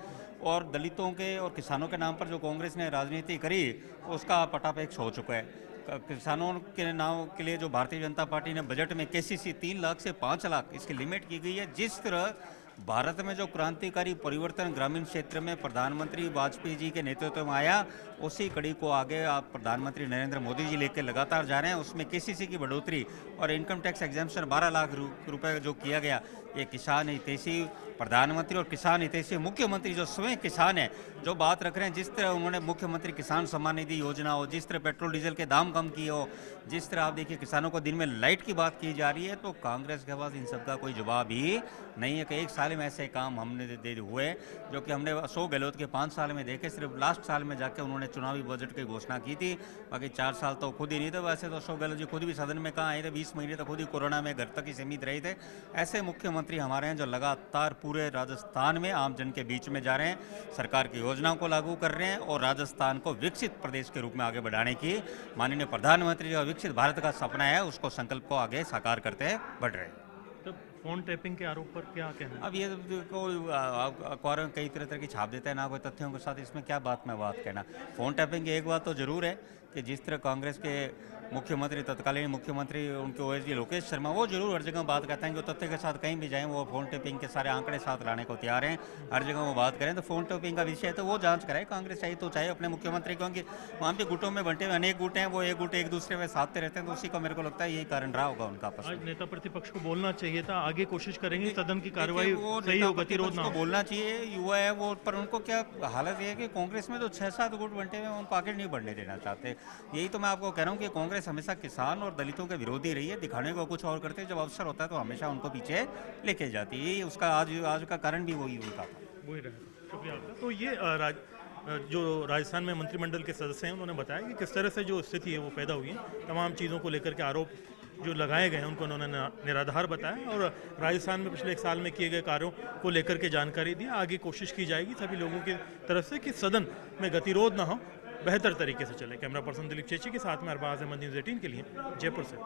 और दलितों के और किसानों के नाम पर जो कांग्रेस ने राजनीति करी उसका पटापेक्ष हो चुका है। किसानों के नाम के लिए जो भारतीय जनता पार्टी ने बजट में केसीसी 3 लाख से 5 लाख इसकी लिमिट की गई है। जिस तरह भारत में जो क्रांतिकारी परिवर्तन ग्रामीण क्षेत्र में प्रधानमंत्री वाजपेयी जी के नेतृत्व में आया, उसी कड़ी को आगे आप प्रधानमंत्री नरेंद्र मोदी जी लेकर लगातार जा रहे हैं। उसमें केसीसी की बढ़ोतरी और इनकम टैक्स एग्जाम्पशन 12 लाख रुपए जो किया गया, ये किसान हितैषी प्रधानमंत्री और किसान हितैषी मुख्यमंत्री जो स्वयं किसान है जो बात रख रहे हैं, जिस तरह उन्होंने मुख्यमंत्री किसान सम्मान निधि योजना हो, जिस तरह पेट्रोल डीजल के दाम कम किए हो, जिस तरह आप देखिए किसानों को दिन में लाइट की बात की जा रही है, तो कांग्रेस के पास इन सब का कोई जवाब ही नहीं है कि 1 साल में ऐसे काम हमने दे हुए जो कि हमने अशोक गहलोत के 5 साल में देखे। सिर्फ लास्ट साल में जाके उन्होंने चुनावी बजट की घोषणा की थी, बाकी 4 साल तो खुद ही नहीं थे। वैसे तो अशोक गहलोत जी खुद भी सदन में कहाँ आए थे, 20 महीने तक खुद ही कोरोना में घर तक ही सीमित रहे थे। ऐसे मुख्यमंत्री हमारे हैं जो लगातार पूरे राजस्थान में आम जन के बीच में जा रहे हैं, सरकार की योजनाओं को लागू कर रहे हैं और राजस्थान को विकसित प्रदेश के रूप में आगे बढ़ाने की माननीय प्रधानमंत्री जो विकसित भारत का सपना है उसको संकल्प को आगे साकार करते बढ़ रहे हैं। तो फोन टैपिंग के आरोप पर क्या कहना है? अब ये कोई अखबारों में कई तरह की छाप देता है, ना कोई तथ्यों के साथ इसमें क्या बात कहना। फोन टैपिंग की एक बात तो जरूर है कि जिस तरह कांग्रेस के मुख्यमंत्री, तत्कालीन मुख्यमंत्री उनके ओएसडी लोकेश शर्मा, वो जरूर हर जगह बात करते हैं कि तथ्य के साथ कहीं भी जाएं वो फोन टैपिंग के सारे आंकड़े साथ लाने को तैयार हैं, हर जगह वो बात करें। तो फोन टैपिंग का विषय है तो वो जांच कराए कांग्रेस, चाहिए तो चाहे अपने मुख्यमंत्री, क्योंकि वहाँ पे गुटों में बंटे हुए अनेक गुट हैं, वो एक गुट एक दूसरे में साधते रहते हैं, तो उसी का मेरे को लगता है यही कारण रहा होगा उनका आपस में। आज नेता प्रतिपक्ष को बोलना चाहिए था, आगे कोशिश करेंगे सदन की कार्रवाई सही हो, गतिरोध ना हो। बोलना चाहिए, युवा है वो, पर उनको क्या हालत ये है कि कांग्रेस में तो 6-7 गुट बंटे हुए, उनको आगे नहीं बढ़ने देना चाहते। यही तो मैं आपको कह रहा हूँ कि कांग्रेस हमेशा किसान और दलितों के विरोधी रही है, दिखाने को कुछ और करते, जब अवसर होता है तो हमेशा उनको पीछे लेके जाती है। यही उसका आज का कारण भी वही उनका था। वही रहा। शुक्रिया आपका। तो ये जो राजस्थान में मंत्रिमंडल के सदस्य हैं उन्होंने बताया कि किस तरह से जो स्थिति है वो पैदा हुई है, तमाम चीज़ों को लेकर के आरोप जो लगाए गए हैं उनको उन्होंने निराधार बताया और राजस्थान में पिछले 1 साल में किए गए कार्यों को लेकर के जानकारी दी। आगे कोशिश की जाएगी सभी लोगों की तरफ से कि सदन में गतिरोध ना हो, बेहतर तरीके से चले। कैमरा पर्सन दिलीप चेची के साथ में अरबाज अहमद, न्यूज़ 18 के लिए जयपुर से।